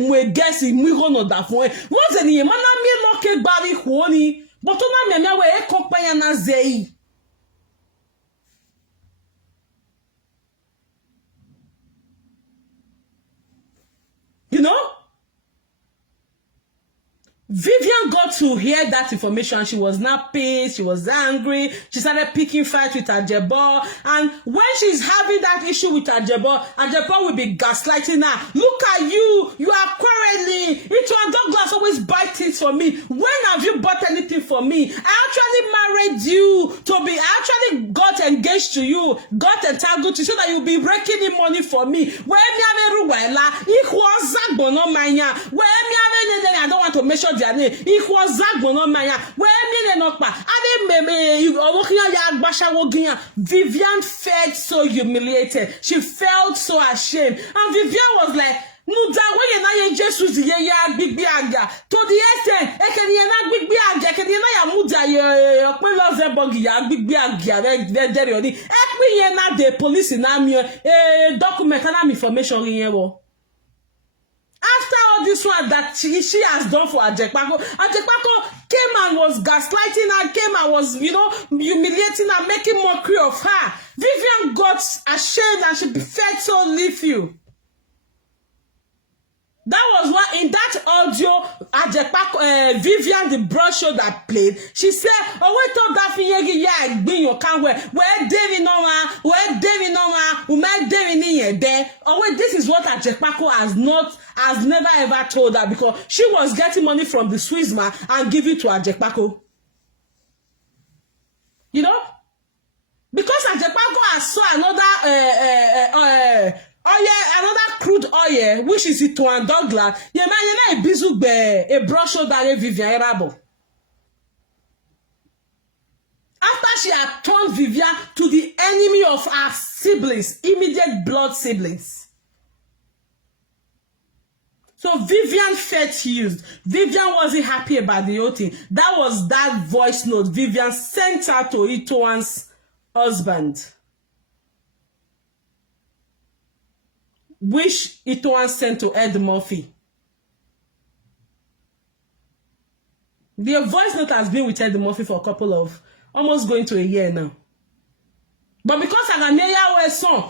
mwe guess mi hono da fun what's the name mana mi loke bari huoni but na me we e company na zei. Vivian got to hear that information. She was not pissed. She was angry. She started picking fights with Ajebor. And when she's having that issue with Ajebor, Ajebor will be gaslighting her. Look at you. You are quarreling. Itohan Douglas always buy things for me. When have you bought anything for me? I actually married you to be. I actually got engaged to you. Got entangled to you so that you'll be breaking in money for me. Where me I don't want to measure their name. It was Zagbono Maya. Where me Vivian felt so humiliated. She felt so ashamed. And Vivian was like, Muda, when you na Jesus ya big biaga. To the extent, na big biaga, na muda ya Ajebor ya big biaga, very only. Na the police in document and information in here. After all this one that she has done for Ajebor came and was gaslighting her, came and was, humiliating her, making mockery of her. Vivian got ashamed and she felt so little. That was why in that audio, Vivian, the broad shoulder played, she said, oh, wait till that thing, yeah, bring your can where David Noma, who might David in there. Oh, wait, this is what Ajebor has never ever told her, because she was getting money from the Swiss man and giving to Ajebor. Because Ajebor has saw another, another crude oil, which is Itohan Douglas. A bizugbe, a brush shoulder, Vivian Arabo. After she had turned Vivian to the enemy of her siblings, immediate blood siblings. So Vivian felt used. Vivian wasn't happy about the whole thing. That was that voice note Vivian sent out to Itohan's husband, which Itohan sent to Ed Murphy. The voice note has been with Ed Murphy for a couple of, almost going to a year now. But because Agameya was son,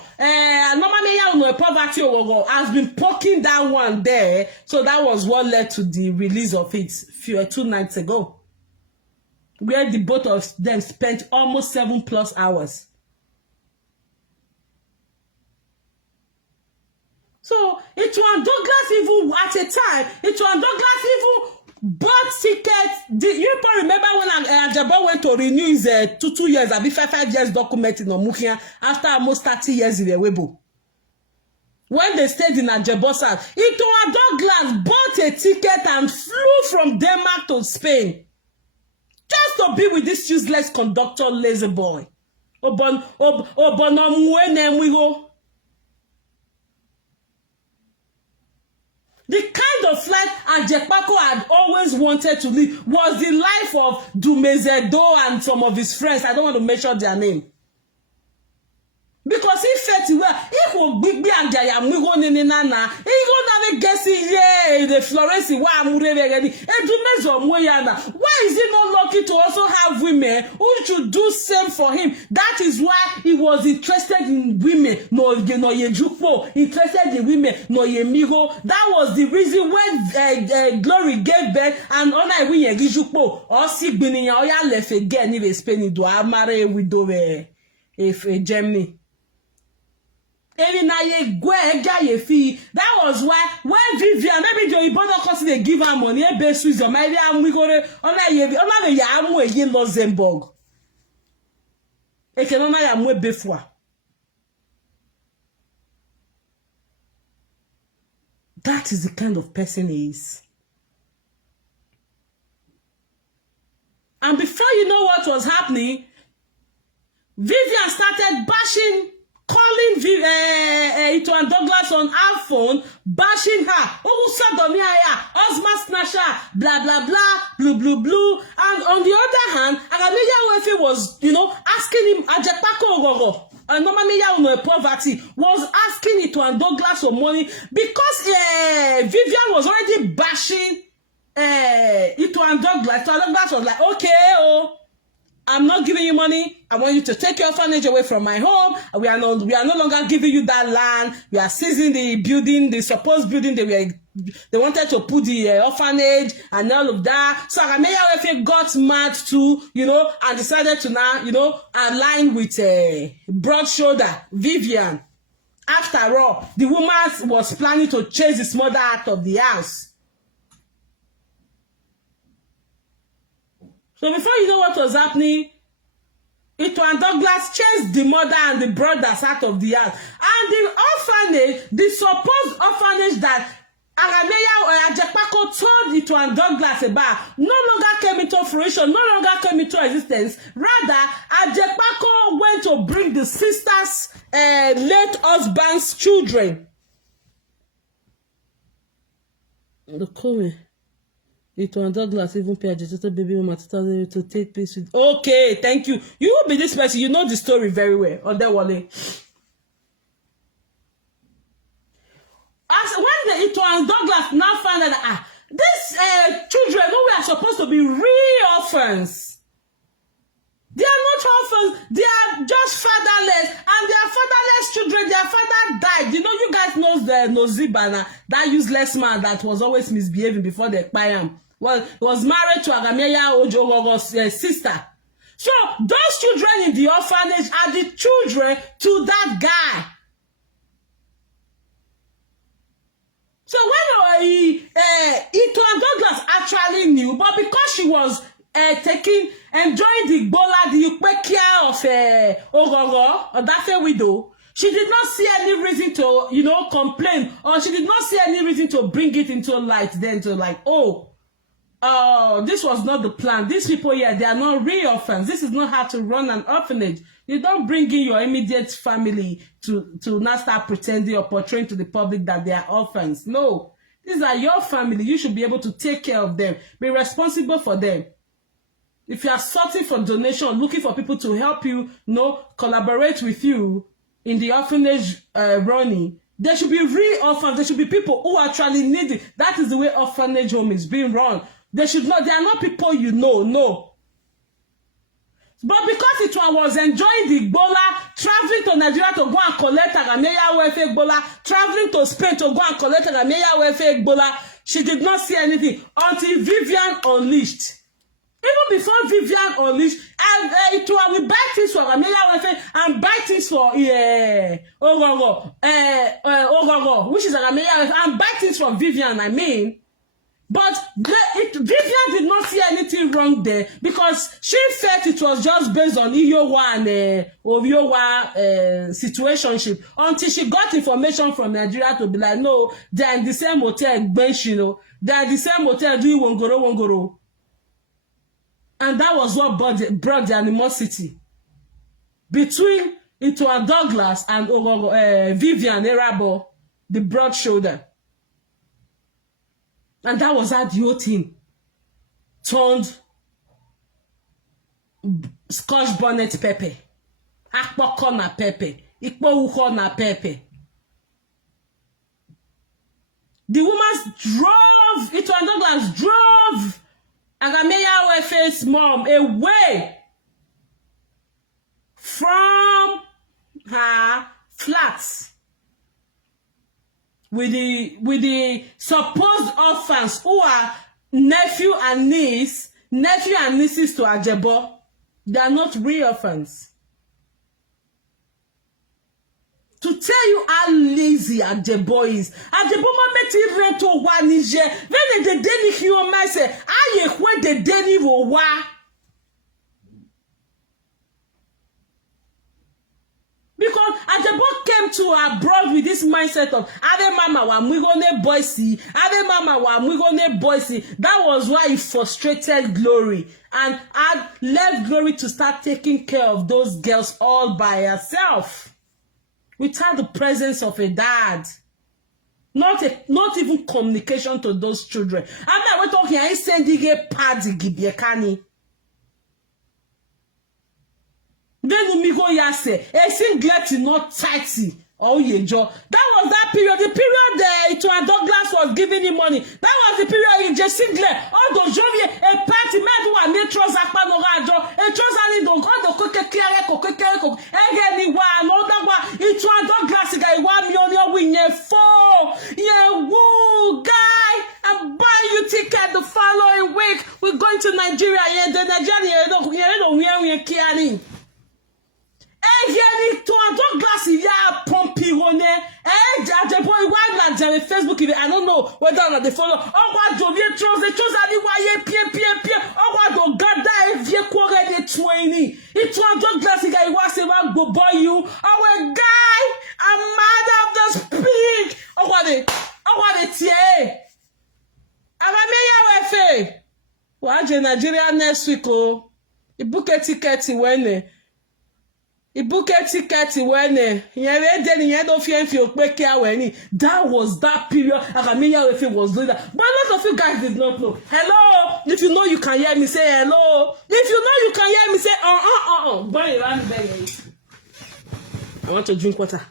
normally poverty has been poking that one there, so that was what led to the release of it 2 nights ago, where the both of them spent almost 7+ hours. So Itohan Douglas even at a time, Itohan Douglas even bought tickets. You probably remember when Ajebor went to renew his 2 years, I'll be 5 years documenting on Mukia after almost 30 years in the Weibo. When they stayed in Ajebor's house, Itohan Douglas bought a ticket and flew from Denmark to Spain just to be with this useless conductor, lazy boy. The kind of life Ajebor had always wanted to live was the life of Dumezedo and some of his friends. I don't want to mention their name. Because he felt well, he could be and I am going in Nana. He go never guess the Florence why is he not lucky to also have women who should do same for him? That is why he was interested in women. No Yejupo, interested in women, no Yemigo. That was the reason when Glory gave birth and on I win Yejupo or Sigbini or ya left again if Spain do I marry widow if Germany. That was why when Vivian, maybe the Ibon cost they give her money, best with your maybe I'm we go on a Luxembourg. E can only am before. That is the kind of person he is. And before you know what was happening, Vivian started bashing, calling Itohan Douglas on her phone, bashing her. Oh, Osma snatcher, blah, blah, blah, blue, blue, blue. And on the other hand, Agameya Wefe was, asking him, Ajebor, and normally poverty, was asking Itohan Douglas for money because Vivian was already bashing Itohan Douglas. Itohan Douglas was like, okay, I'm not giving you money. I want you to take your orphanage away from my home. We are no longer giving you that land. We are seizing the building, the supposed building they wanted to put the orphanage and all of that. So Agameya Wefe got mad too, and decided to now, align with broad shoulder Vivian. After all, the woman was planning to chase his mother out of the house. So before you know what was happening, Itohan Douglas chased the mother and the brothers out of the house. And the orphanage, the supposed orphanage that Ajepako told Itohan Douglas about no longer came into fruition, no longer came into existence. Rather, Ajepako went to bring the sister's late husband's children. Itohan Douglas even paid agitated baby mama to take place with. Okay, thank you. You will be this person. You know the story very well. Odewale. As when the Itohan Douglas now found out that these children who were supposed to be real orphans, they are not orphans, they are just fatherless, and they are fatherless children. Their father died. You know, you guys know the Nozibana, that useless man that was always misbehaving before they acquired him. Well, he was married to Agameya Ojogogo's sister. So those children in the orphanage are the children to that guy. So when Itohan Douglas actually knew, but because she was enjoying the bola, the care of Ogogo, or that widow, she did not see any reason to, you know, complain, or she did not see any reason to bring it into light then to like, this was not the plan. These people here, they are not real orphans. This is not how to run an orphanage. You don't bring in your immediate family to not start pretending or portraying to the public that they are orphans. No, these are your family. You should be able to take care of them. Be responsible for them. If you are searching for donation, looking for people to help you, collaborate with you in the orphanage running, there should be real orphans. There should be people who actually need it. That is the way orphanage home is being run. They are not people you know, no. But because Itohan was enjoying the Igbola, traveling to Nigeria to go and collect Agameya welfare Igbola, traveling to Spain to go and collect Agameya welfare Igbola, she did not see anything until Vivian unleashed. Even before Vivian unleashed, Itohan will buy things for Agameya welfare and buy things for Ogogo, which is Agameya welfare, and buy things from Vivian, I mean. But Vivian did not see anything wrong there because she felt it was just based on Iyowa and Oviowa situationship until she got information from Nigeria to be like, no, they are in the same hotel, Bench, they are in the same hotel doing Wongoro. And that was what brought the animosity between Itohan Douglas and Vivian Erabo, the broad shoulder. And that was how the whole thing turned Scotch bonnet pepper. Akpoko na pepper. Ikpo uko na pepper. The woman drove, Itohan Douglas drove Agameya welfare's mom away from her flat. With the supposed orphans who are nephew and nieces to Ajebor. They are not real orphans. To tell you how lazy Ajebor is. Ajebor made it rent to one Niger. When the daily human say, I equate the daily wa. Because Ajebor came to abroad with this mindset of Ave Mama wa mwigone boysy, Ave Mama wa mwigone boysy. That was why he frustrated Glory and had left Glory to start taking care of those girls all by herself, without the presence of a dad. Not even communication to those children. I mean, we're talking. I sending a party gibiekani. Then Umigo Yase, a singlet not tighty. Oh, yeah, Joe. That was that period. The period Itohan Douglas was giving him money. That was the period in just singlet. All those jolly a party man who are natures akpanorajo. A chosen don't go to cook again. Another one. Itohan Douglas guy 1 million win ye 4. Yeah, woo, guy. I'm buying you ticket the following week. We're going to Nigeria. Yeah, the Nigerian don't wear carrying. Itohan Douglas ya pumpy one. Ajebor why Facebook I don't know whether or not they follow. What do you chose? They chose why pia. What do gather if you quarrel the 20? Itohan Douglas guy was a man go boy you. Our guy, I'm mad of the speak. What it tie. Waje Nigeria next week oh. Ibuke ticket when don't feel that was that period. Agamiya Wefe was doing that. But a lot of you guys did not know. Hello. If you know you can hear me, say hello. If you know you can hear me, say I want to drink water.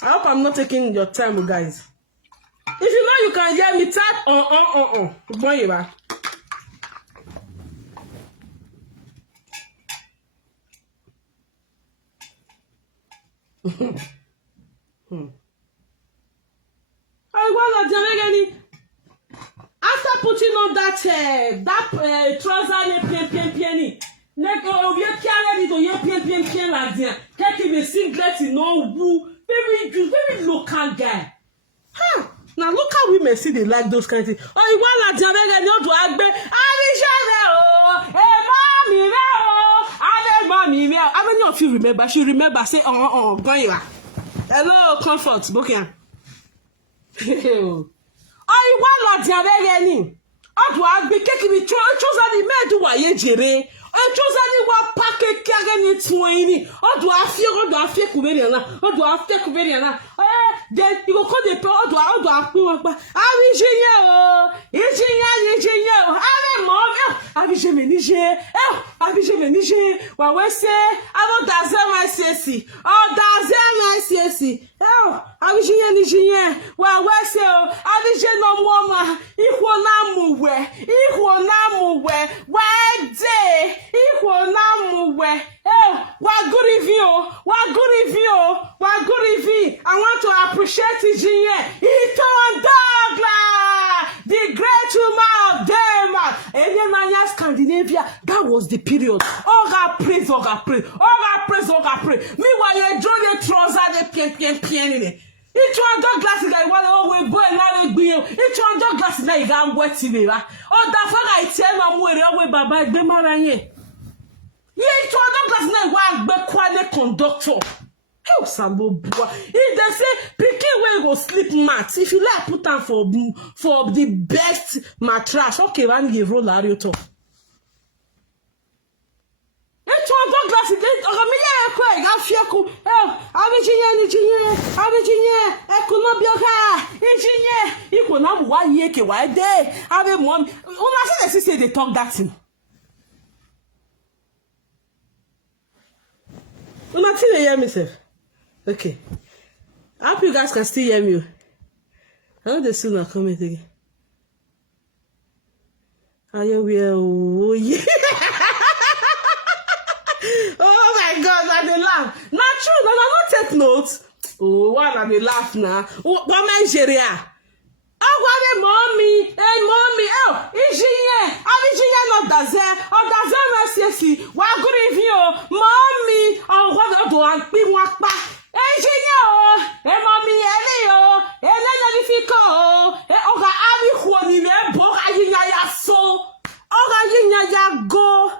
I hope I'm not taking your time, guys. If you know you can hear me, type After putting on that trouser penny, singlet very local guy. Huh. Now look how women see they like those kind of things. Oh, you want to how many of you remember? She remember say going. Hello, comfort, booking. Oh, you want to choose the men do why jere. Choose any one packet carrying it swinging. Do I feel Kuberiana? Then you will call the power to our I want to appreciate Itohan, the great woman of Denmark. Scandinavia, that was the period. God praise. Meanwhile, you draw your trouser, the each one dog glasses like one always boy and each one dog glasses like I'm wet to me. Oh, that fuck I tell my way away baba be maranye. Each one dog glasses like one be quality conductor. Help Sambo boy. If they say picking where go sleep mat, if you like put on for the best mattress, okay, man give roll out top. Each one dog glasses they talk that thing. Until they hear me, sir. Okay. I hope you guys can still hear me. I know they soon are coming again. Are you real? Oh, yeah. Oh my God, and they laugh. Not true, no, not take notes. Oh, why are they laugh now? What man, Sheria? Oh, what mommy, oh, is she here? Is she here? Not does it? Oh, does it? Mercy, what good review, mommy? Oh, what do I be walk back? Is she here? Mommy, Elio, and then if you go, oh, I will hold you there, boy, I so. Oh, I go.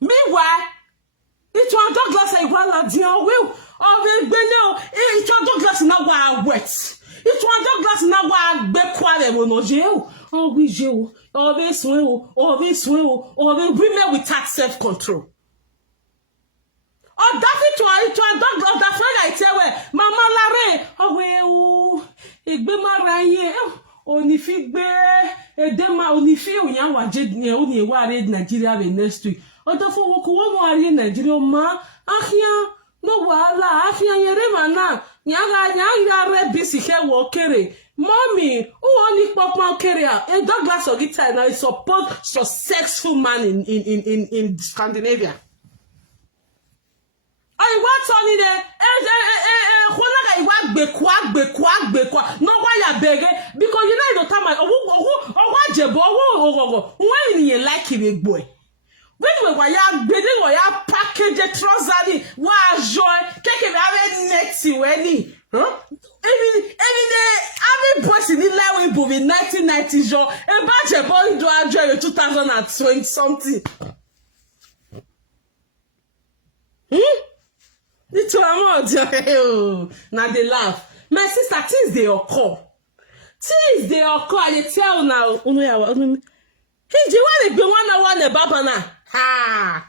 Meanwhile, it's one Douglas I want to deal with. It's one Douglas now wet. It's one Douglas now be quiet when no jail. Oh, we jail. Always will. Always women without self-control. Oh, that's it to a Douglas. That's why I tell her, Mama Larry. Oh, well, it be my right. Onifi be edema onifi oyan waje ni oni wa re Nigeria be next week. Odo fo wo ko wo ari Nigeria ma ahia no wala ahia yere mana nya re bisi he wo kere mommy who only pop kere a Douglas Ogita now support successful man in Scandinavia. I want only there no why you beg because you know the time Ajebor when you like him boy when we ya package trouser wa joy take have next when every day every boss in the level will be 1990 jo e ba Ajebor do ajo 2020 something It's now they laugh. My sister, things they occur. Things they occur, I tell now. He's the one be one the baba na. Ha.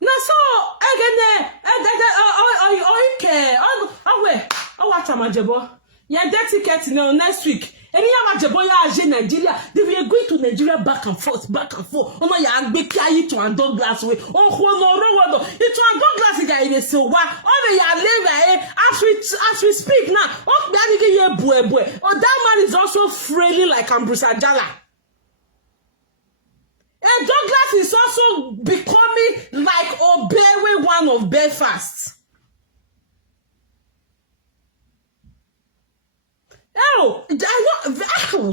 Na so again watch Ajebor. Yeah, that ticket next week. Any Ajebor ya Nigeria. They were going to Nigeria back and forth. Oh no, ya be carry to and Douglas way. Oh no, it and Douglas guy is so why? Oh ya live as we speak now. Oh that man is also frail like Ambrose Ajala. And Douglas is also becoming like Obewe, one of Belfast. Oh,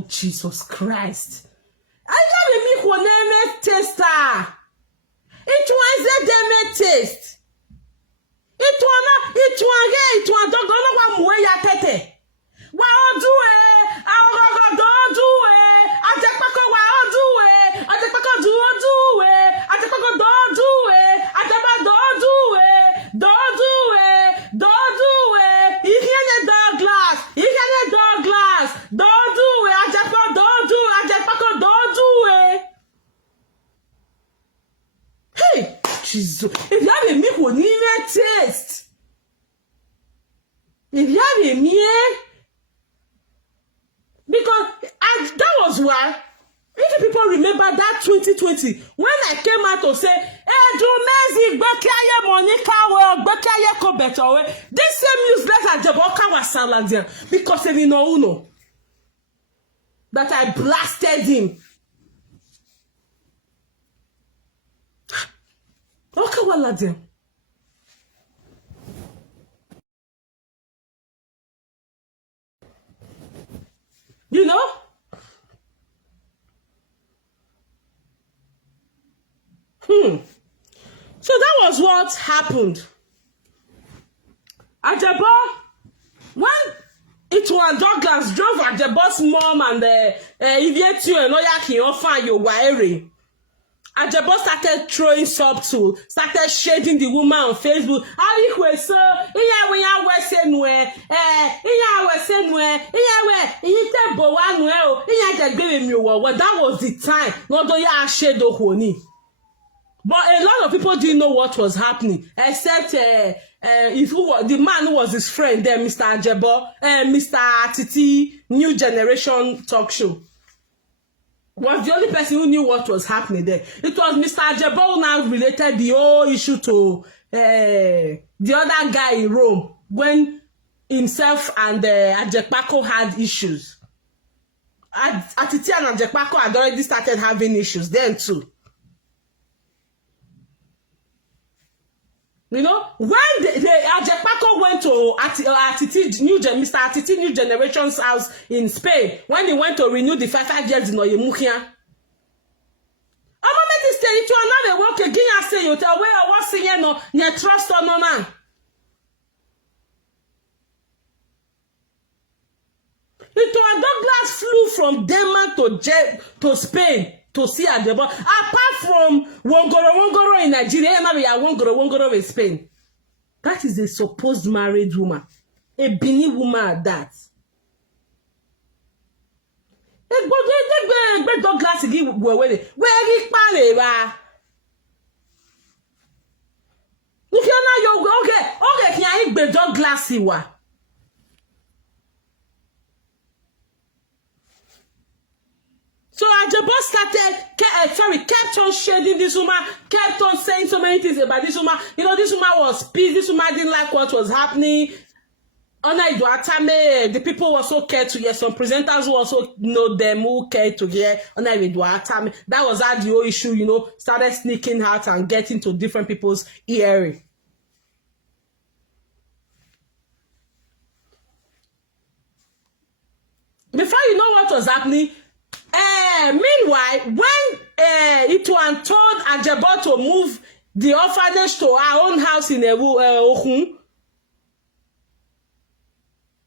Jesus Christ. I got a make tester. It was a demo test. It was dog on one way ya pete. Wow, do it. I'll do it. I take back a while, do it. I take back a do it. I take back a do it. I take back do it. Do it. You can a dog glass. You can a dog glass. Do it. I take back do it. I take back a do it. Hey, Jesus. If you have a milk, we need a taste. If you have a meal, because that was why, if people remember that 2020, when I came out to say, hey, this same useless Ajebor was silent because they didn't know that I blasted him. Okay, well, you know? So that was what happened. Ajebor, when Itohan Douglas drove Ajebor's mom and Ivietu and Oyaki offer you Wairi, Ajebor started throwing subtle, started shading the woman on Facebook. That was the time. But a lot of people didn't know what was happening, except the man who was his friend there, Mr. Ajebor, Mr. Titi, New Generation Talk Show, was the only person who knew what was happening there. It was Mr. Ajebor who now related the whole issue to the other guy in Rome when himself and Ajepako had issues. Titi and Ajepako had already started having issues then too. You know, when Ajepako went to Mr. Atiti New Generation's house in Spain, when he went to renew the 5 years in Oyemukia, I'm going to stay to another work again. I say you tell where I was saying no trust on no man. Itohan Douglas flew from Denmark to Spain to see Ajebor. Apart from Wongoro in Nigeria, now we are Wongoro in Spain. That is a supposed married woman. A Bini woman at that. Douglas again, where he pale. If you're not your okay, can I be Douglas wa? So Ajebor kept on shading this woman, kept on saying so many things about this woman. You know, this woman was pissed. This woman didn't like what was happening. The people were so cared to hear. Some presenters who also know them who cared to hear. That was how the whole issue, you know, started sneaking out and getting to different people's hearing. Before you know what was happening, meanwhile, when Itohan told Ajebor to move the orphanage to our own house in Ohun,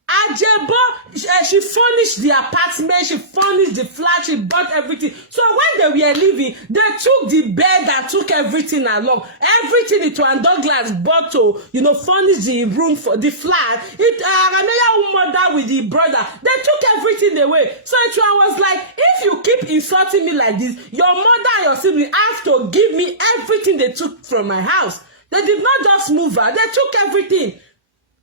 Ajebor, she furnished the apartment, she furnished the flat, she bought everything. So when they were leaving, they took the bed and took everything along. Everything Itohan Douglas bought to, furnish the room for the flat. Another mother with the brother, they took everything away. So Itohan was like, if you keep insulting me like this, your mother and your sibling have to give me everything they took from my house. They did not just move her, they took everything.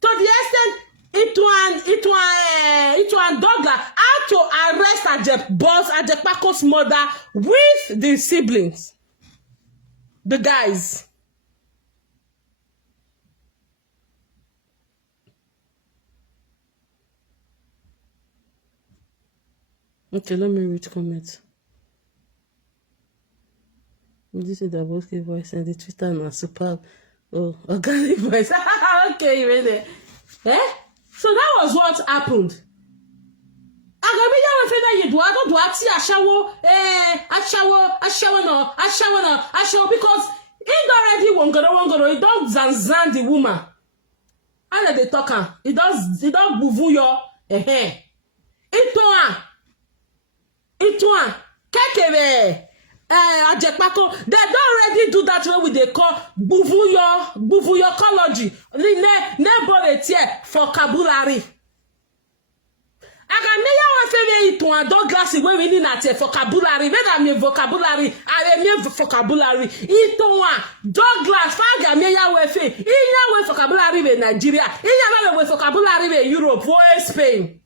To the extent Itohan Douglas had to arrest Ajepako's mother with the siblings, the guys. Okay, let me read comments. This is the Bosque voice and the Twitter and superb. Oh, organic voice. Okay, you ready? Eh? So that was what happened. Because indirectly one it don't zanzan the woman. How they talk her? It don't buvu yo. Itohan, kekere. Ajepako, they don't already do that way with they call buvuyocology. For vocabulary. Agameya wa febe Itohan Douglas when we need at vocabulary. When I mean vocabulary, I mean vocabulary. Itohan Douglas, Agameya wa fe. Inya we vocabulary in Nigeria. Inya we vocabulary in Europe or Spain.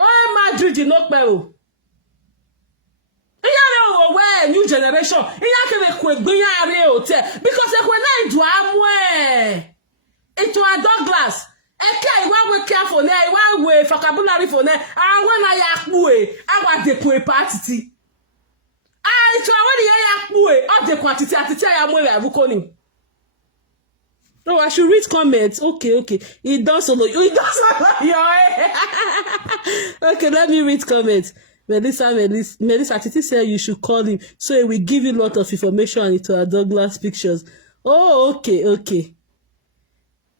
Oh Madrid, you know well. New generation. Because when I do Itohan Douglas, we careful there, we vocabulary for there, and when I want the party. I no, I should read comments. Okay. It does solo. Okay, let me read comments. Melissa, Titi said you should call him so he will give you a lot of information on Itohan Douglas pictures. Oh, okay.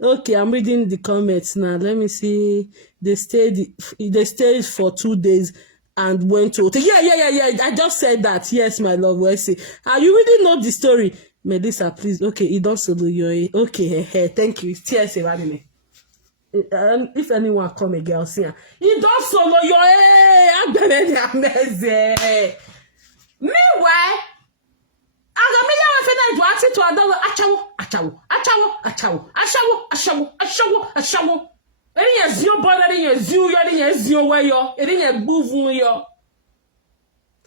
Okay, I'm reading the comments now. Let me see. They stayed for 2 days and went to hotel. Yeah. I just said that. Yes, my love. Well, see. You really know the story. Melissa, please. Okay, it don't solo you. Okay, thank you. Tears around me. If anyone come again, I'll see her. You don't solo your meanwhile, Agameya wa fena do ati to adawo achawo. Eri ye zio boy, eri ye zio yo, eri ye zio we yo, eri ye buvu yo.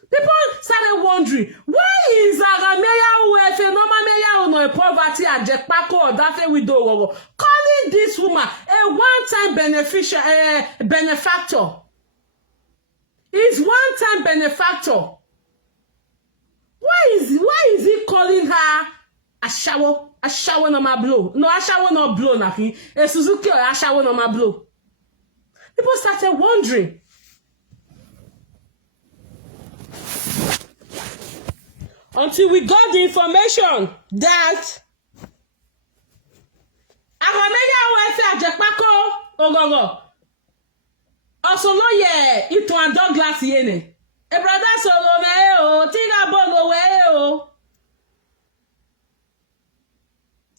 People started wondering, why is Agameya wa fe normal meya no poverty Ajepako or dafe widow calling this woman a one-time benefactor? He's one-time benefactor. Why is he calling her a shower no ma blow? No, a shower no blow nothing. A Suzuki or a shower no ma blow. People started wondering. Until we got the information that Agameya wa fe Ajepako ogogo. Also lawyer Itohan Douglas yene. A brother solo me Tina bolo we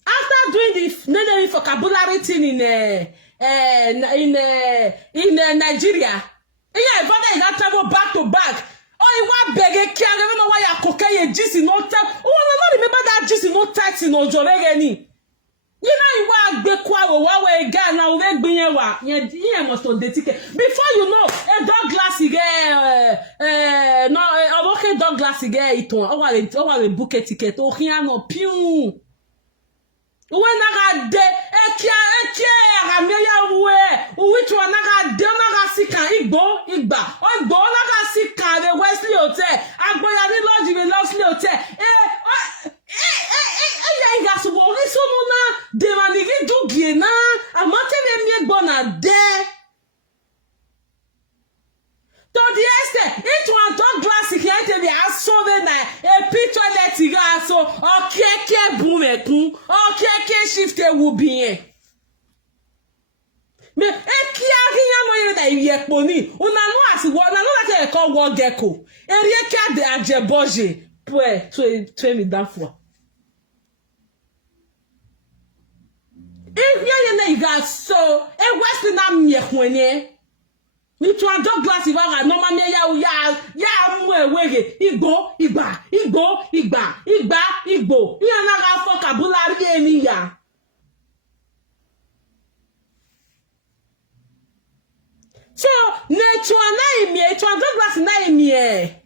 After doing the necessary vocabulary thing in Nigeria, yeah, father is not travel back to back. Oh, you want beg a care? I don't know why you cocaine juice in no time. Oh, I don't remember that juice in no tax in no job. You know you want be kwa wa again now we be wa you must on the ticket before you know a Douglas again no okay Douglas again Itohan o wa book ticket o here no piu when I de ekia Agameya we which one na de na sika igba o gbo na sika the Wesley Hotel agboya ni lodge we Wesley Hotel to the extent Itohan Douglas here be asove na a picture let so okeke bumekun okeke shift will be me ekia hiya mo yekponi. Una no as wo na no that e call war gecko. Erieka de Ajebor pwe to me that for. You got so a western am yehwenye. You to a dog glass if I no mamma ya wege. Igbo. You na vocabulary any ya. So nature na imi to a dog glass na imi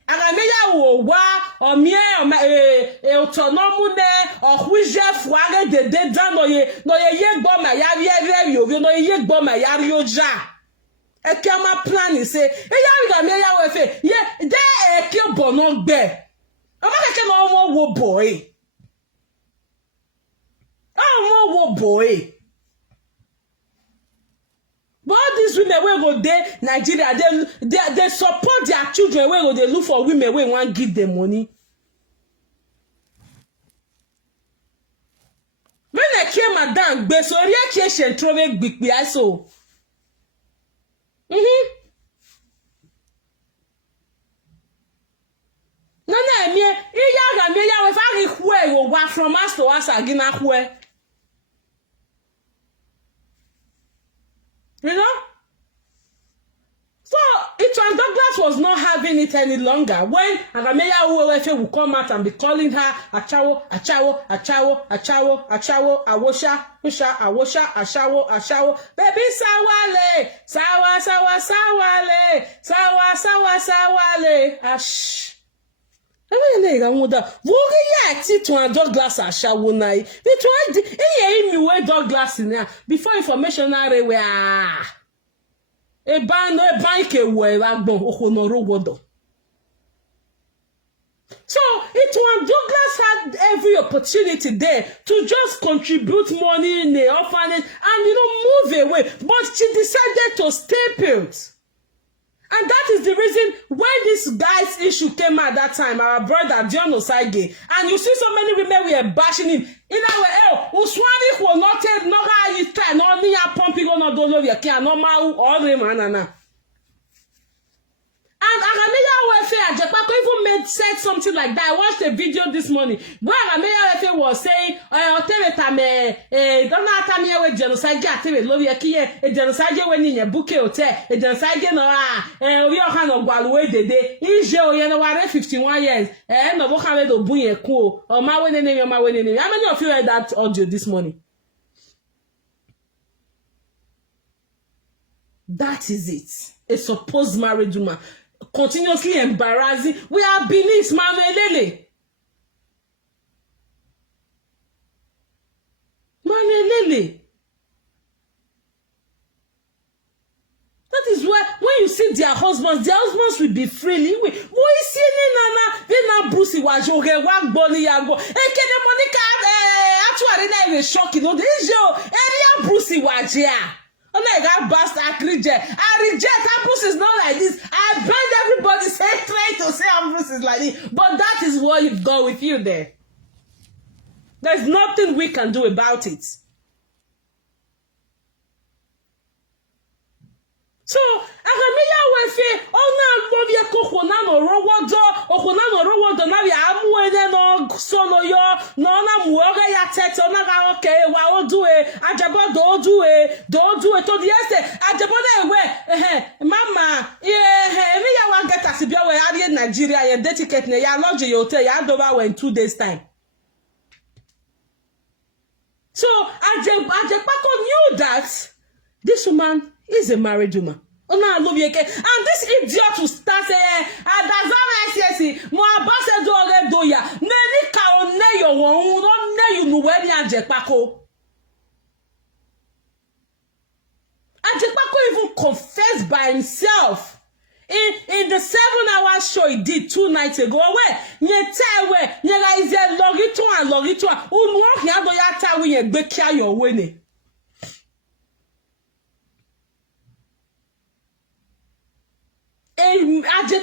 agameya wo wa omie autonomu ne ohuje fuare de dan no ye gbo ma ya yo no ye gbo ma ya ri oja e ke ma plan say e ya agameya we fe ye de e ke bo no gbe o ma keke no wo boy wo boy. But all these women wey go dey Nigeria, they support their children wey go dey look for women wey wan give them money. When they came madam gbe so ri e ke se trove gbigbi aso. Nana mi iya we fa ri hwe wo wa from us to us agina hwe. You know? So, Itohan Douglas was not having it any longer. When Agameya Uwefe will come out and be calling her Achawo, Awosha, Ashawo, baby Sawale, Ash. Itohan Douglas Ashawo nai. Douglas in there before information where a bank away wodo. So Itohan Douglas had every opportunity there to just contribute money in the orphanage and move away, but she decided to stay put. And that is the reason when this guy's issue came out that time, our brother John Osage, and you see so many women were bashing him. In our Uswani will not take no high time, no near pumping on a dollar, you can't no mal or the manana. And Agameya Wefe Ajebor even said something like that. I watched a video this morning where Agameya Wefe was saying, don't tell me where genocide got to love your key, a genocide when in your bouquet hotel, a genocide no, we are kind of Waluwe de day. Is your 51 years, and no Mohammed Obuye cool, or my winning name, or my winning name. How many of you heard that audio this morning? That is it. A supposed married woman. Continuously embarrassing. We are beneath Manelele. That is why when you see their husbands will be freely. We see Nana, Vina Brucey was okay, one body yago. And can the Monica actually never shocking on the issue? Area Brucey was here. Oh my God, bastard, I reject Ambrose is not like this. I bend everybody's head trying to say Ambrose is like this. But that is what you've got with you there. There's nothing we can do about it. So, Agameya Wefe, love your coconano rowodo, now we are moving no solo yo, no na muoga ya tete, na okay, wa do it, Ajebor do it, to the este, Ajebor mama, me ya wan get asibia we are Nigeria, ya dedicate ne ya lodge your hotel, ya over in 2 days time. So, Ajebor knew that this woman is a married woman. And this idiot will start saying, mo abase do ya. Neni ka one yo won, don't ne you know where Ajebor. Ajebor even confessed by himself. In the 7-hour show he did 2 nights ago, where nye is a logito, unwo ya do ya ta we ye gbekia your way. You had the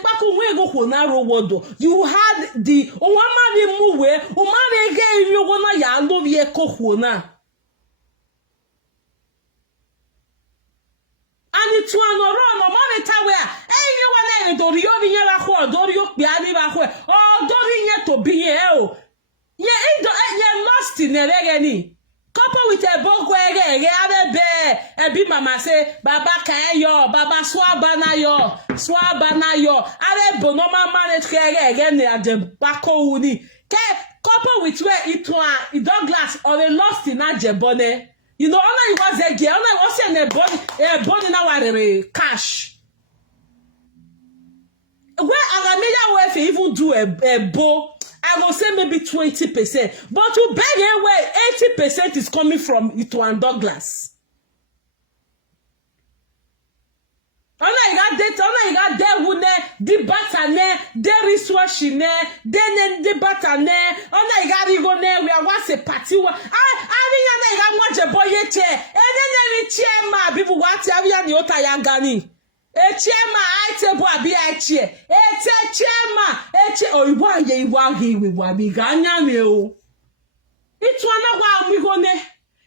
and it itu anoro no mama tawe enye wana e dori obi nye ba ho dori okpi ani ba ho o dori nye to bi ye o ye lost in ere couple with a bogo ege abe be mama say baba kayo baba swabana yo abe bonoma manage ege ne Ajebako uni ke couple with where Itohan Douglas or a lost in Ajebone. You know, ona you was a girl, ona was a body now are cash. Where Arameya wife even do a bow, I will say maybe 20%. But to beg away, 80% is coming from Itohan Douglas. Ona you got there who ne di batane, there is what she ne, then the batane, ona you got go ne, we are once a party. I mean, I watch a boy chair, and then every chair, people watch every other Yagani. A chairman, I tell boy, be a chair, a chairman, oh, you want ye want he with what be Ganya meal. It's one of our we go ne.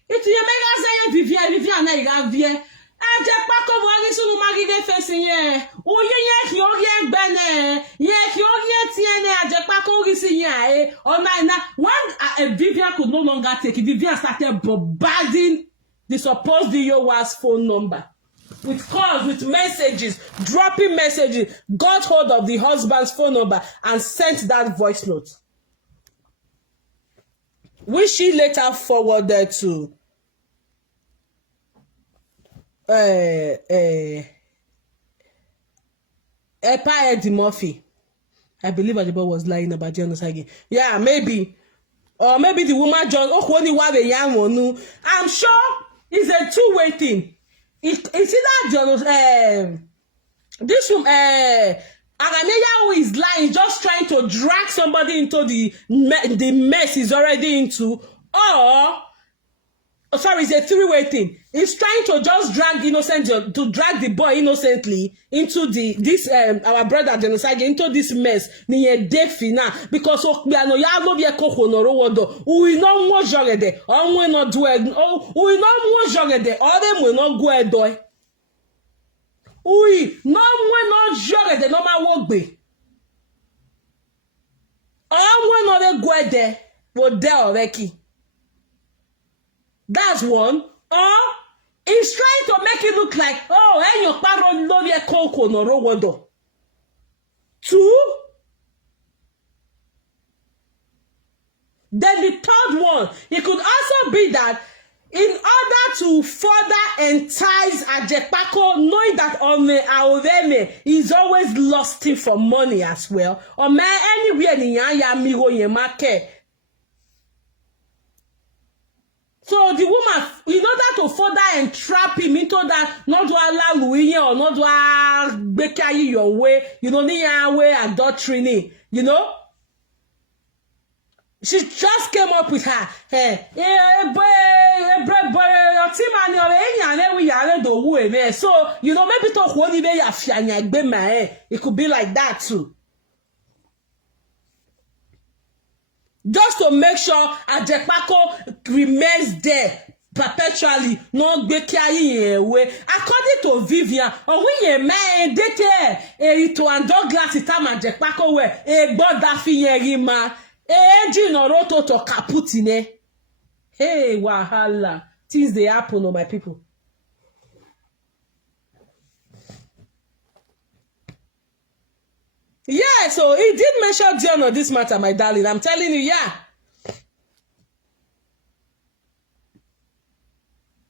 It's your mega say Vivian, I got via. Ajebako wali sunu magide facing ye. O ye hyoge bene. Ye hyoge tiene Ajebako risi ye. Oh na when Vivian could no longer take it, Vivian started bombarding the supposed Yowa's phone number. With calls, with messages, dropping messages, got hold of the husband's phone number and sent that voice note. Which she later forwarded to Epa Eddie Murphy. I believe Ajebor was lying about the again. Yeah, maybe. Or maybe the woman just I'm sure it's a two-way thing. It's either this Arameya who is lying, just trying to drag somebody into the mess he's already into, or sorry, it's a three-way thing. He's trying to just drag the boy innocently into this our brother genocide into this mess. Niye defina because we no ya no be kokonoro wodo. We no mo jogede. On we no do it. Oh, we no mo jogede. All them we no go edo. We no we no jogede no ma wogbe. All we no be go ede. Wo de oreki. That's one. Or he's trying to make it look like, oh, hey, your parent no be koko no rowodo. Two. Then the third one, it could also be that in order to further entice Ajebako, knowing that Aureme is always lusting for money as well, or man anywhere in Yamigo Yemake. So the woman, in order to further entrap him into that, not to allow Louis or not to make your way, near way adultery, she just came up with her. So, maybe it could be like that too. Just to make sure Ajebako remains there perpetually, not be carrying away. According to Vivian, we man date Itohan Douglas itam Ajebako we bodafi yerima jinoroto to kaputine. Hey wahala, things they happen, oh my people. Yeah, so he did mention Dion on this matter, my darling. I'm telling you, yeah.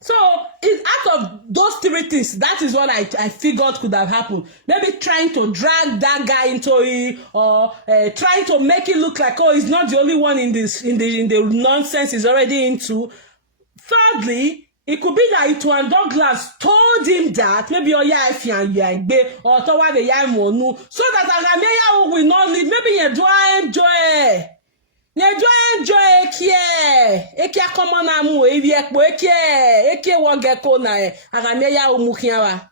So, out of those three things, that is what I figured could have happened. Maybe trying to drag that guy into it, or trying to make it look like, oh, he's not the only one in the nonsense he's already into. Thirdly, it could be that Itohan Douglas told him that maybe or towa the yamonu so that Arameya will not leave. Maybe you do enjoy. You do enjoy ekia common amu evi ekpo ekie wogeko na Arameya umukiawa.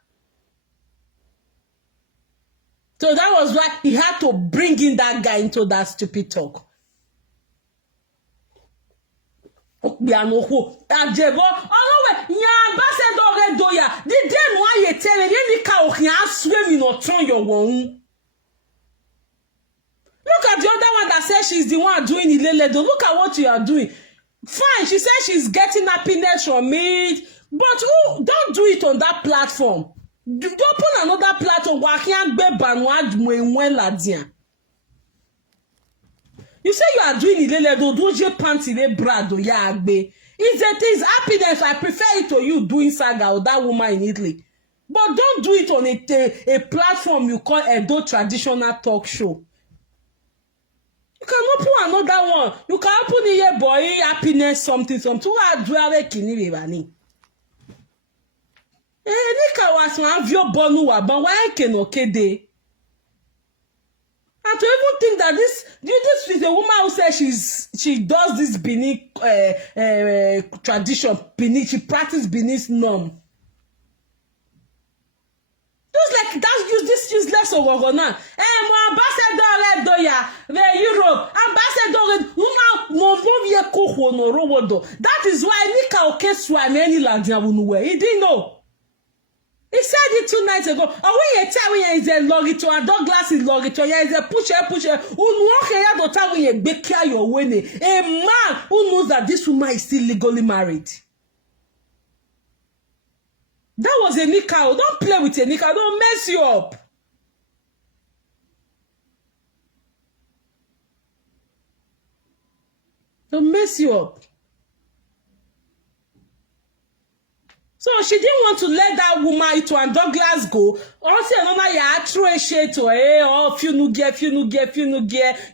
So that was why he had to bring in that guy into that stupid talk. Ajebor, Ambassador Redoya, the day why you tell me, can swim in or turn your one. Look at the other one that says she's the one doing Ilele. Look at what you are doing. Fine, she says she's getting happiness from it, but don't do it on that platform. Don't open another platform where I can't be banwad ladian. You say you are doing Ilele, do je panty le brado ya agbe. If it is happiness, I prefer it to you doing saga or that woman in Italy. But don't do it on a platform you call Edo traditional talk show. You can open another one. You can open here boy happiness something. Who are doing kini bani? Nika was one view bonu waban. Why can okede? And to even think that this is a woman who says she does this Benin tradition, Benin, she practices Benin's norm. Just like this useless Ogogona. Ambassador Doya, the Europe, ambassador that is why Nika Okeswa many Landiabunuwe. He didn't know. He said it 2 nights ago. Oh, when you tell me is a logito, a Douglas is logito, is a pusher. A man who knows that this woman is still legally married. That was a Nika. Don't play with a Nika. Don't mess you up. Don't mess you up. So she didn't want to let that woman Itohan Douglas go. Also, another ya true to oh, few new gear.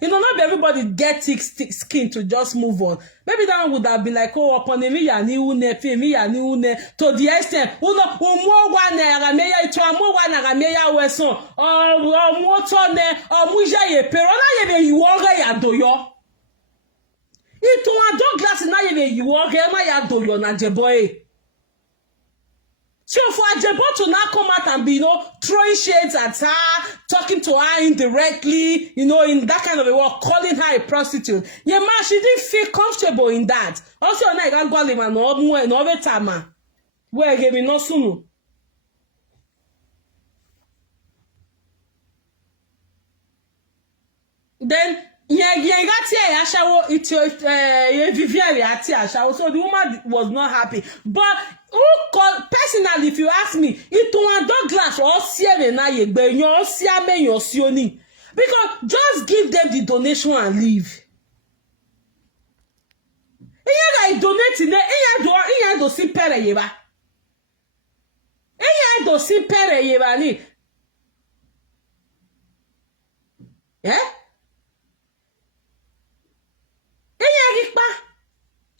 You know, not everybody get thick skin to just move on. Maybe that one would have been like, oh, upon me ya ni une to the extent, mo wa na rameya Itohan mo wa na rameya weson, mo to ne, muja ye pero na ye be yuore ya doyo. Itohan Douglas na ye be yuore ma ya doyo na Ajebor. So for Ajebor to now come out and be, throwing shades at her, talking to her indirectly, in that kind of a way, calling her a prostitute. Yeah, man, she didn't feel comfortable in that. Also, I got Golima no over tama. Where gave me no sunu. Then so the woman was not happy. But personally, if you ask me, Itohan Douglas or Sierra because just give them the donation and leave.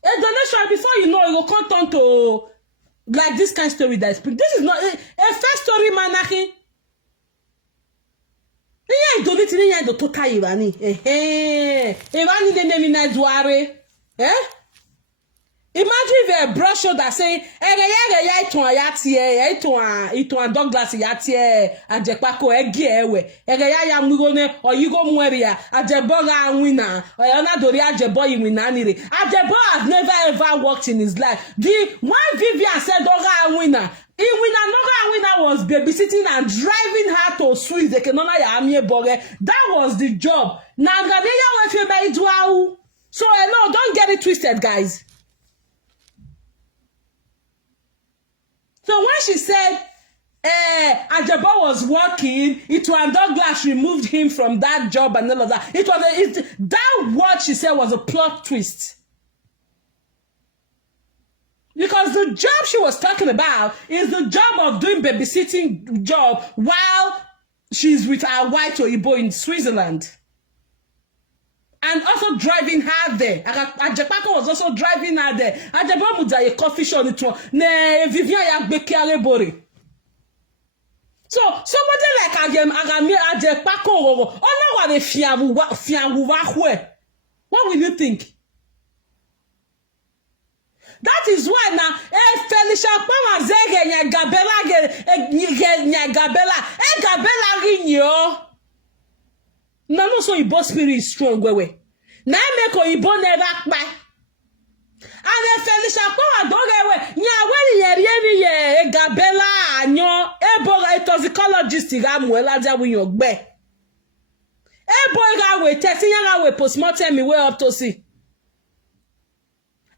A donation before you know it will come down to like this kind of story that is this is not a first story manaki. Donate the total Irani. Irani the name in Duare. Imagine if a brochure that say Itohan Douglas yatie Ajepako ewe ya mugone or you go mweria Ajebor winner or anadori Ajebor winner. Ajebor has never ever worked in his life. The one Vivian said Oga winner. Winner was babysitting and driving her to Swiss. They cannot that was the job. So hello, don't get it twisted, guys. So when she said Ajebor was working, Itohan Douglas removed him from that job and all of that. That what she said was a plot twist. Because the job she was talking about is the job of doing babysitting job while she's with her white Oyibo in Switzerland. And also driving her there. Ajepako was also driving her there. Ajebor muda a coffee shop ne Vivian ya Ajebor. So somebody like Ajepako, what will you think? That is why now Felicia Pama Zege Gabella rinyo. No, so Ibo spirit is strong, wewe. Na make Ibo never kpa. And Felicia Pama dogewe nya weli ye Gabella anyo eboga toxicologist ga muela dia wi yon gbe. E boy ga we test yan we postmortem we autopsy.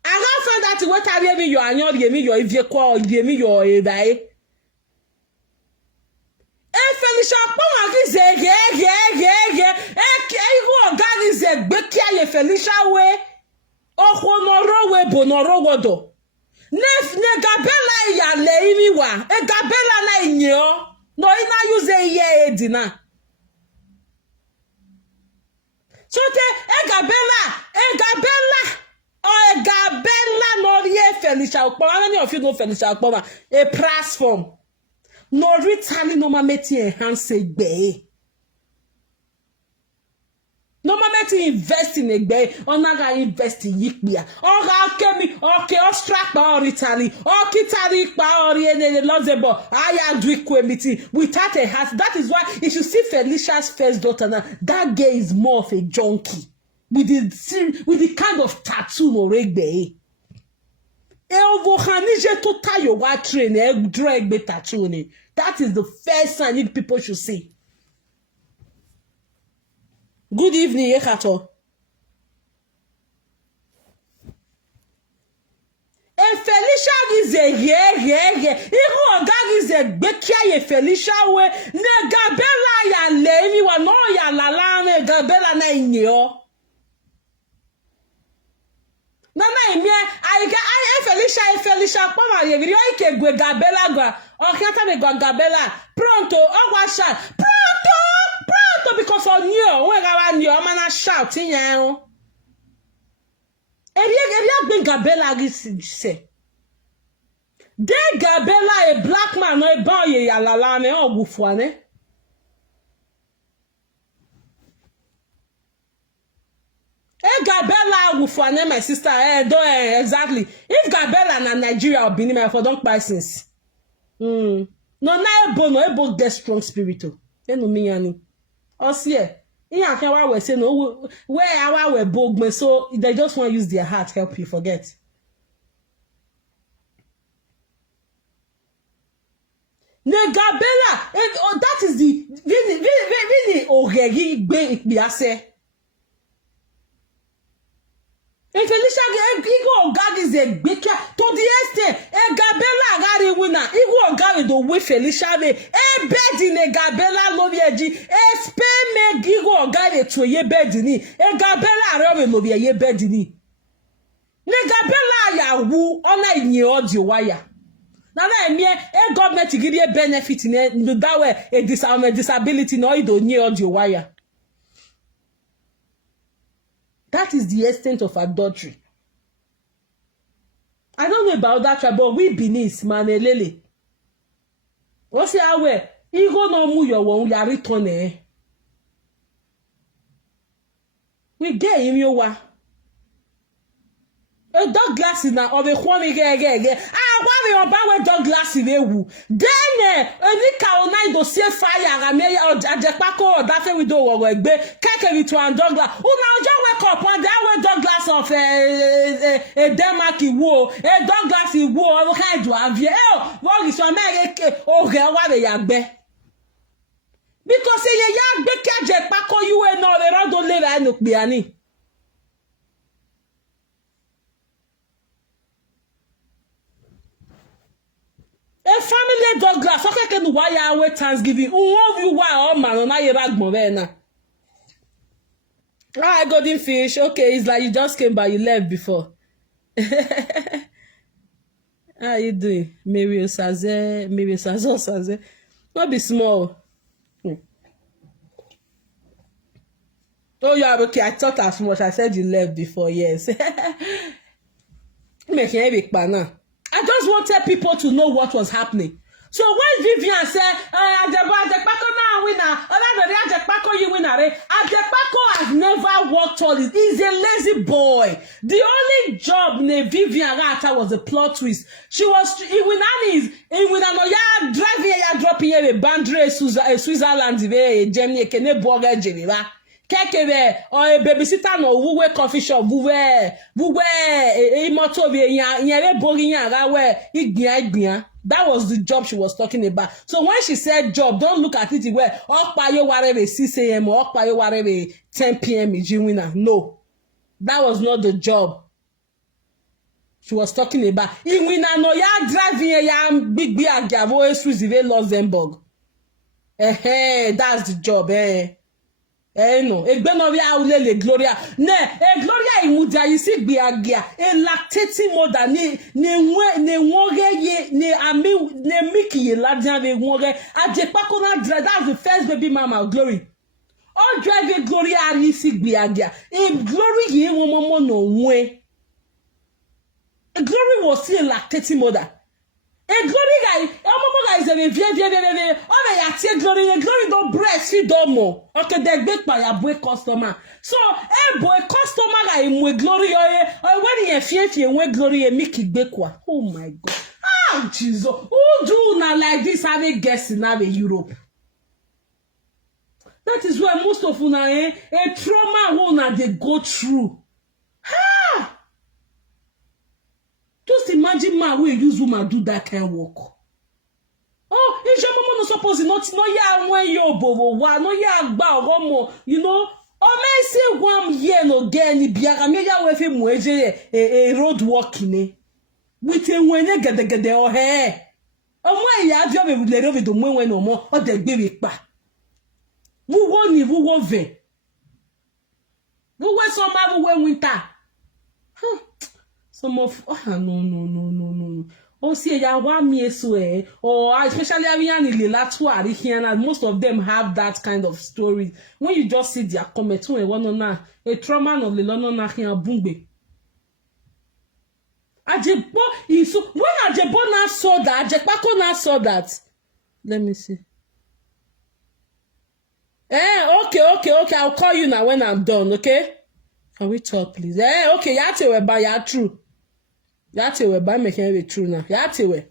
I got friend that what have you your anyo mi your ivie kwa mi your edai. E Felicia pon agi ze ge e go ga ze gbe kia ye Felicia we o no ro we bo no ro wodo. Ne gabela ya le imi wa e gabela na inyo no ina use ye edina. So te Gabella no ye Felicia Okpoma. How many of you know Felicia Okpoma? A platform. No returning no mameti enhance gbe. No mameti invest in egbe. Onaga invest in yikbia. Oga kemi okay ostrap or Italy. O kitari pa or ene Ajebor. Aya dwikwemiti without a heart. That is why if you see Felicia's first daughter now, that girl is more of a junkie. With the kind of tattoo no regbe. That is the first sign people should see. Good evening, Ekato. Felicia is a yeah. Ihu oga is a bekia ye Felicia we ne Gabella ya levi wa no ya lala ne Gabella na inyo. Nana ime I Felicia poma ye video ike gwe Gabella gwa okiata me gwa Gabella pronto ogwasha pronto because on you we ga wa nyo mana shout yan. Eria ben Gabella say. De Gabella a black man no e ban ye ya lala ne o gufuane. Gabella gufuane my sister exactly. If Gabella na Nigeria or Benin for don't buy since. No na ebo get strong spirit o. Enu mi yani. Osie. In can we say no where our bogme so they just want to use their heart help you forget. Ne Gabella that is the really ogegi gbe ikbiase. If Felicia Igo God is a big to the extent Gabella gari winner Igo gari do we Felicia be bed in Gabella lovieji spend me Igo gari to ye bed ni Gabella rewe lovie ye bed ni ne Gabella ya wu ona inye audio wire na me government give you benefit in that way a disability no do nye audio wire. That is the extent of adultery. I don't know about that tribe, but we Benin, manelele. What's your way? You go no mu your one, you return. We get him your wa. A dog glass in of a one again. Why we about dog glass in ewu? Then Nika onai do see fire and me or Ajepako or that we do or be keke to and dog glass. Now just wake up on that dog glass of a Denmark wo a dog glass in wo kind to have what is one why they yagbe. Because ye yagbe Ajepako you and no they don't live and look biani. A family dog glass. Okay, can why I wait Thanksgiving? Who of you why all man na rag movena? Ah, golden fish. Okay, it's like you just came by, you left before. How you doing? Maybe Saze. Not be small. Oh yeah, okay. I thought as much. I said you left before. Yes. Make a big banana. I just wanted people to know what was happening. So when Vivian said, Ajebor now winner, Ajebor you winner, Ajebor has never worked on it. He's a lazy boy. The only job Vivian Rata was a plot twist. She was driving dropping a boundary Switzerland, Germany, Kene Borger Geneva. Kekebe or a babysitter no wuwe coffee shop wuwe moto be yan yere bogi yan ra we igbia That was the job she was talking about. So when she said job, don't look at it where Okpayo warebe 6 a.m. or Okpayo warebe 10 p.m. Ijiwina. No, that was not the job she was talking about. Iwina no ya driving ya big agavo exclusive Luxembourg. That's the job. No. Egbenovia ulele Gloria. Ne, Gloria imudia yisi biagia. Lactating mother ne woge ye ne ami ne miki ye ladian ve woge. Ajebor na drive. That's the first baby mama of Glory. All driving Gloria yisi biagia. Glory ye womomo no we. Glory was still a lactating mother. Glory guy, guy is a very. Oh, ya take Glory don't breastfeed more. Okay, they get by a boy customer. So, boy customer guy with Glory, when you fear when Glory Mickey Bekwa. Oh my God. Ah, Jesus. Who do now like this? Have a guest in Europe? That is where most of una a trauma one they go through. Ha! Just imagine man will use woman do that kind of work. Oh, if your mama no suppose not no ya when you bobo wa no ya gba omo, you know. Oh, may say 1 year no get ni biara me ya we fe mu eje a road walking with a when gede o he. Omo ya ajo be le ro do mo when no mo o de gbe we pa. Wo wo ve. Wo we summer wo we winter. Huh. Some of no. Oh, see, ya wa mi so or especially Ariani Latuari here, and most of them have that kind of story. When you just see their comment, a trauma of the London here bungbe. Ajebor is so when Ajebor now saw that, Ajebor now saw that. Let me see. Okay. I'll call you now when I'm done, okay? Can we talk, please? Okay, yate we ba ya true. Yate we ba make it true now. Yate we.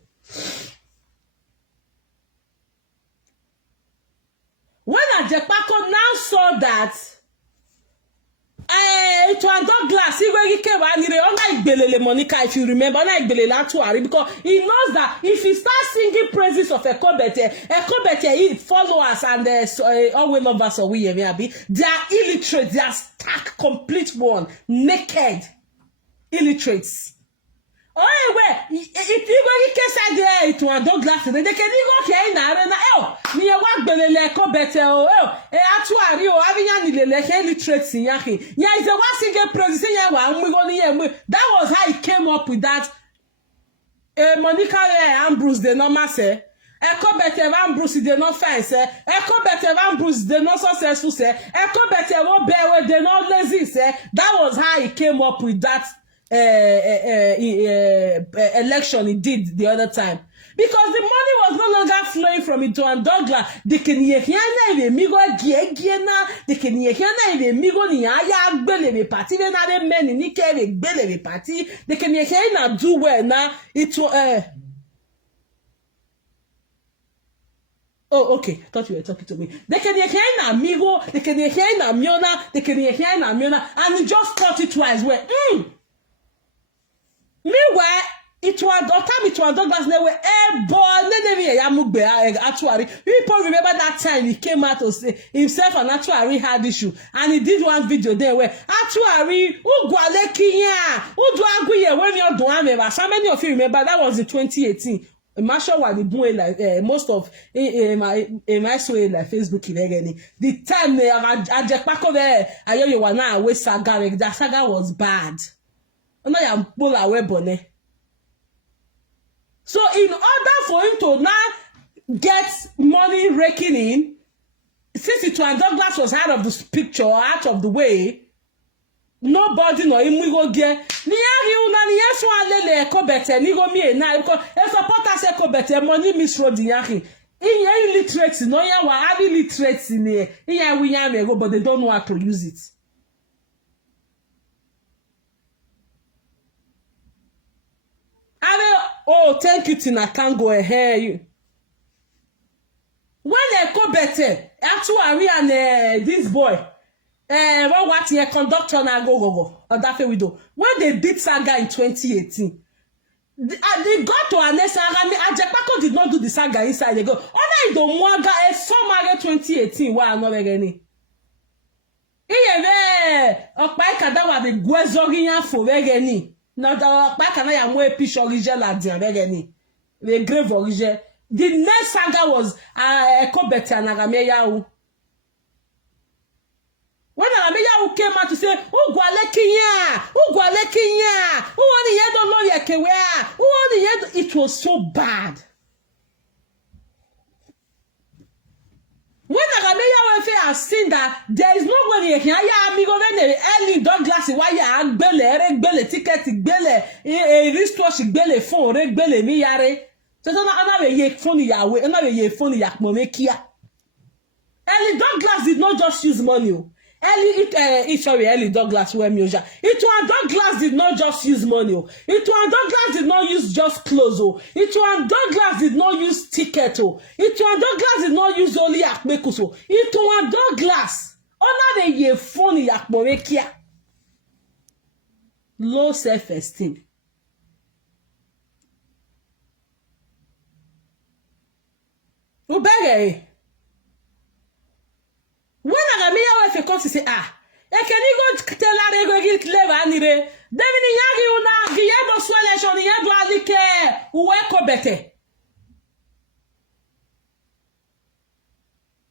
When Ajebor now saw that, Itohan Douglas, he came and he Igbelele Monica, if you remember, Igbelele Latuari, because he knows that if he starts singing praises of Ekobete, followers and always lovers of we they are illiterate, they are stark, complete one, naked illiterates. Oh, where if you can say there Itohan Douglas, they can go here now. Me wa Gbelele Ekobete Atuari o aviyan ilele illiterates yakin. Yeah, is the one singing praises that was how he came up with that. Monica Ambrose de normal say. Ekobete Ambrose de not fine say. Ekobete Ambrose de not successful say. Ekobete wo bewe de not lazy say. That was how he came up with that election he did the other time. Because the money was no longer flowing from Itohan Douglas. They can hear na migo giena. They can hear na migo ni aya gbele party. They na the men ni kere gbele party. They can hear na do well na it Oh, okay. I thought you were talking to me. They can hear na migo. They can hear na miona. They can hear na miona. And he just thought it twice. Well, meanwhile. Itohan Douglas they were born. People remember that time he came out to say himself and Atuari had issue, and he did one video there where Atuari when you're doing. So many of you remember that was in 2018. I'm sure what the boy like most of my soul like Facebook in the time Ajebor there ayo you na we saga that saga was bad. Ona ya pull away bonnet. So in order for him to now get money raking in, since Itohan Douglas was out of the picture, out of the way, nobody know him we go get. Ekobete ni go me na because e supporters Ekobete money misroad yakin. In illiterates no ya wa have illiterates in here. In ya we ya go but they don't know how to use it. Oh, thank you, Tina. I can't go ahead. You. When Ekobete, Atuari and this boy, what your conductor na go. Or that we do. When they beat Saga in 2018, They got to Anessa Arami. Ajebor did not do the saga inside. They go, oh, no, don't want a summer 2018. Why not again? Okpa kada wa be gwezori yan fo regeni. Na da okpa kana ya mo epish origin la dian regeni. The grave origin. The next saga was Ekobete and Arameyahu. When Arameyahu came out to say, who gwalekinya, who gwalekinya, who on the head of lawyer kewe, who on the head, it was so bad. When Arameyahu has seen that there is nobody here, amigo Ellie Douglas, why you bele ticket, bele, wristwatch, bele phone, bele miyare. So Ellie Douglas did not just use money. Ellie Douglas Itohan Douglas did not just use money. Itohan Douglas did not use just clothes. Itohan Douglas did not use ticket. Itohan Douglas did not use only akmekuso. Itohan Douglas low self-esteem. Ubege. When Arameyahu if comes to say, I can go tell her go get clever anire. Devini yagi una giyedo sweleshon yedo alike uweko bete.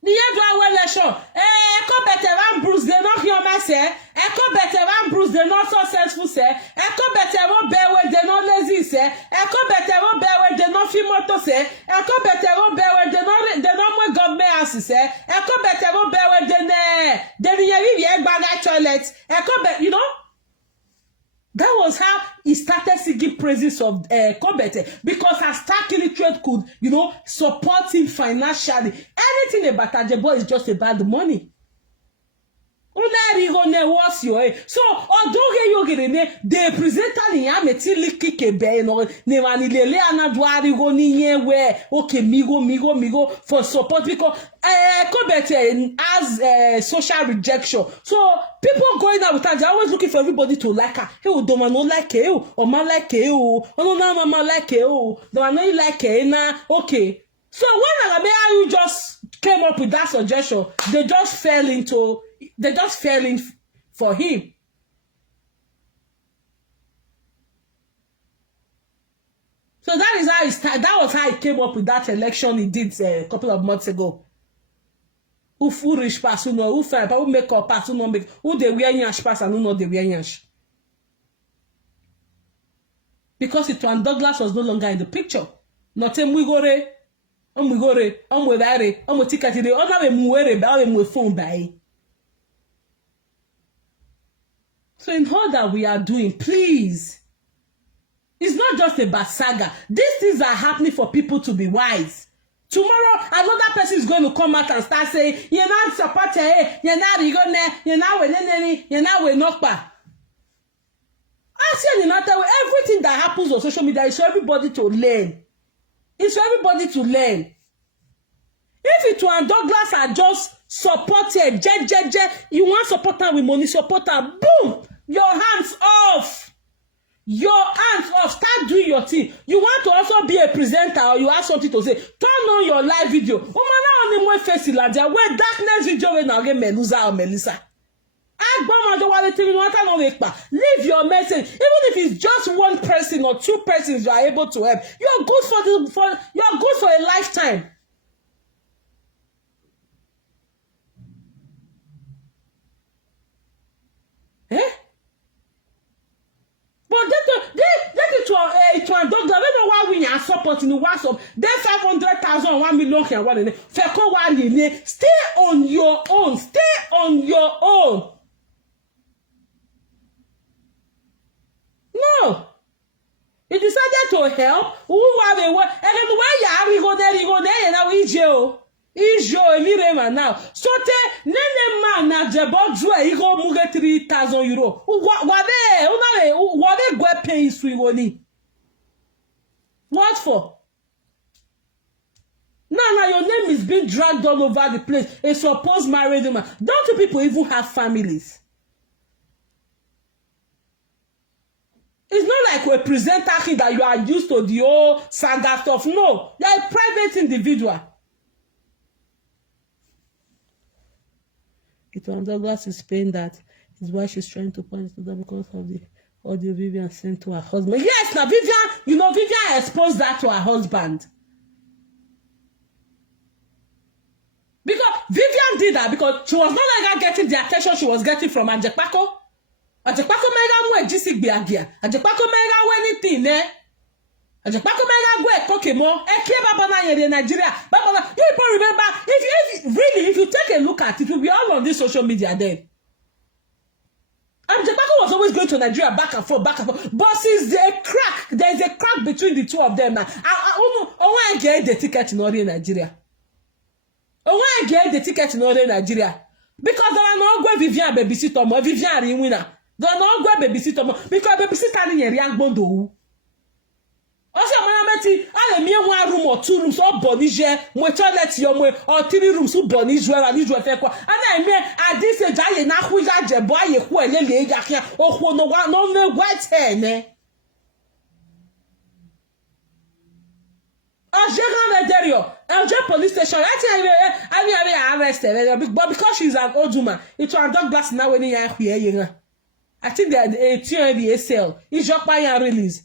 Yedo aweleshon. Ekobete van Bruce de not your messe. Ekobete van Bruce de not successful se. Ekobete van bewe de not lazy se. Ekobete van bewe de not fimoto se. Ekobete van bewe de not more government se. Ekobete van bewe de yeri baga toilet. Ekobete, you know. That was how he started singing praises of Kobete, because her stark illiterate could, you know, support him financially. Anything about Ajebor is just about the money. So although they presented in Yametili Kikebe no Nevanile Anadwari Goni where okay migo for support, because Kobete has social rejection. So people going out with her, they're always looking for everybody to like her. Hey, don't man not like you, or man like you, oh no mama like you, don't man like you na okay. So when Arameyahu just came up with that suggestion, they just fell in for him. So that is how he started. That was how he came up with that election he did a couple of months ago. Who rich pass, who know, who fair, who make up pass, who no make, who they wear yash pass and who know they wear yash. Because Itohan Douglas was no longer in the picture. Not a mwigore, omwedare, omwetikatire, onawe muwere, bawe mwefon bae. So in all that we are doing, please, it's not just about saga. These things are happening for people to be wise. Tomorrow, another person is going to come out and start saying, you're not supported, you're not rigone, you're not with you're not with nokpa. I say everything that happens on social media is for everybody to learn. It's for everybody to learn. If Itohan Douglas are just supported, you want support her with money, support her, boom, your hands off. Your hands off. Start doing your thing. You want to also be a presenter or you have something to say, turn on your live video. Oh man, now only face where darkness video when I get Melusa or Melissa. Leave your message. Even if it's just one person or two persons you are able to help, you're good you're good for a lifetime. Eh? But that Itohan Douglas, I don't know why we are supporting the WhatsApp. Then 500,000, 1 million can one in it. Stay on your own. Stay on your own. No. He decided to help. Who are they? And then why you go there, and now Ijo Emirema now. So te nene man Ajebor Jue he go muge 3,000 euro. Wabe go pay swingoni. What for? Now your name is being dragged all over the place. A supposed married woman. Don't you people even have families? It's not like we're presenting that you are used to the whole saga stuff. No, you're a private individual. Itohan Douglas is saying that is why she's trying to punish them because of the audio Vivian sent to her husband. Yes, now Vivian, Vivian exposed that to her husband. Because Vivian did that because she was no longer getting the attention she was getting from Ajebor. Ajebor mega mo ejisi gbe agia. Ajebor mega wo anything eh. Ajebor mega go ekokemo. Ekie baba na yere Nigeria. Baba na you people remember if you take a look at it, will be all on this social media then. Ajebor was always going to Nigeria back and forth. But since there's a crack between the two of them now. I want to get the ticket in order Nigeria. I want to get the ticket in order Nigeria. Because there are no go Vivian babysitter more. Vivian is winner. There are no go babysitter more. Because babysitter is a young bondo. Also, manameti, I am here 1 room or 2 rooms, or bonije, mo toilet your or 3 rooms, who bonije, and you and I mean, at this age, I na who is Ajebor, who are lady, or who no white hair, ne? Ajebor police station. I arrested, but because she's an old woman, Itohan Douglas now when you here. I think they are the ACL. It's just by a release.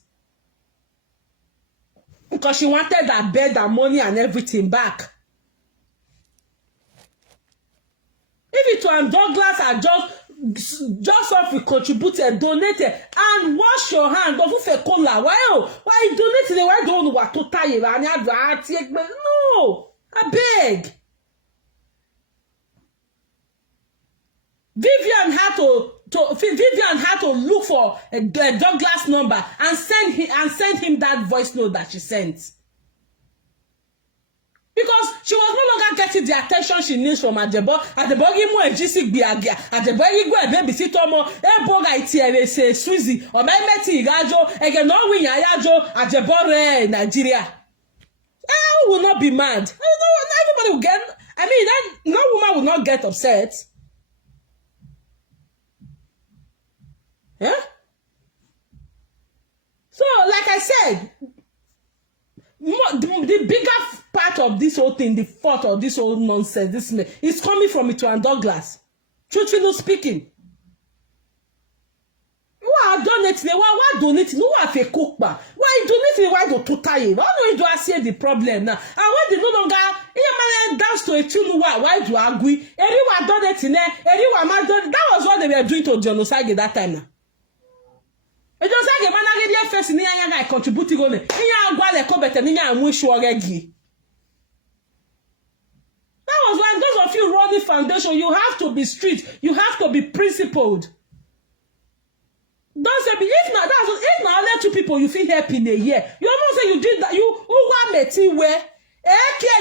Because she wanted that bed and money and everything back. If Itohan Douglas had just off contributed, donated, and wash your hand, don't for cola. Why donated? Why don't want to tie it? No, I beg. Vivian had to look for a Douglas number and send him that voice note that she sent. Because she was no longer getting the attention she needs from Ajebor. Ajebor mo ejisi gbe agia. Ajebor go babysitter mo eboga itiere se Suzy. O meti igajo ege no win yayajo Ajebor Nigeria. Who will not be mad? Everybody will get. I mean, no woman will not get upset. Yeah? So, like I said, the bigger part of this whole thing, the fault of this whole nonsense, is coming from Itohan Douglas. Truthfully speaking. Why donate? Why donate? No, I feel cook ba. Why donate? Why do to tie? Why do I see the problem now? And when they no longer, dance to a tune, why do I agree? Everyone donate in there. Everyone donate. That was what they were doing to genocide at that time now. It just like a man get first in the contributing on it. That was why those of you running foundation, you have to be street, you have to be principled. Don't say if now let 2 people you feel happy in a year. You almost say you did that. You who want me where?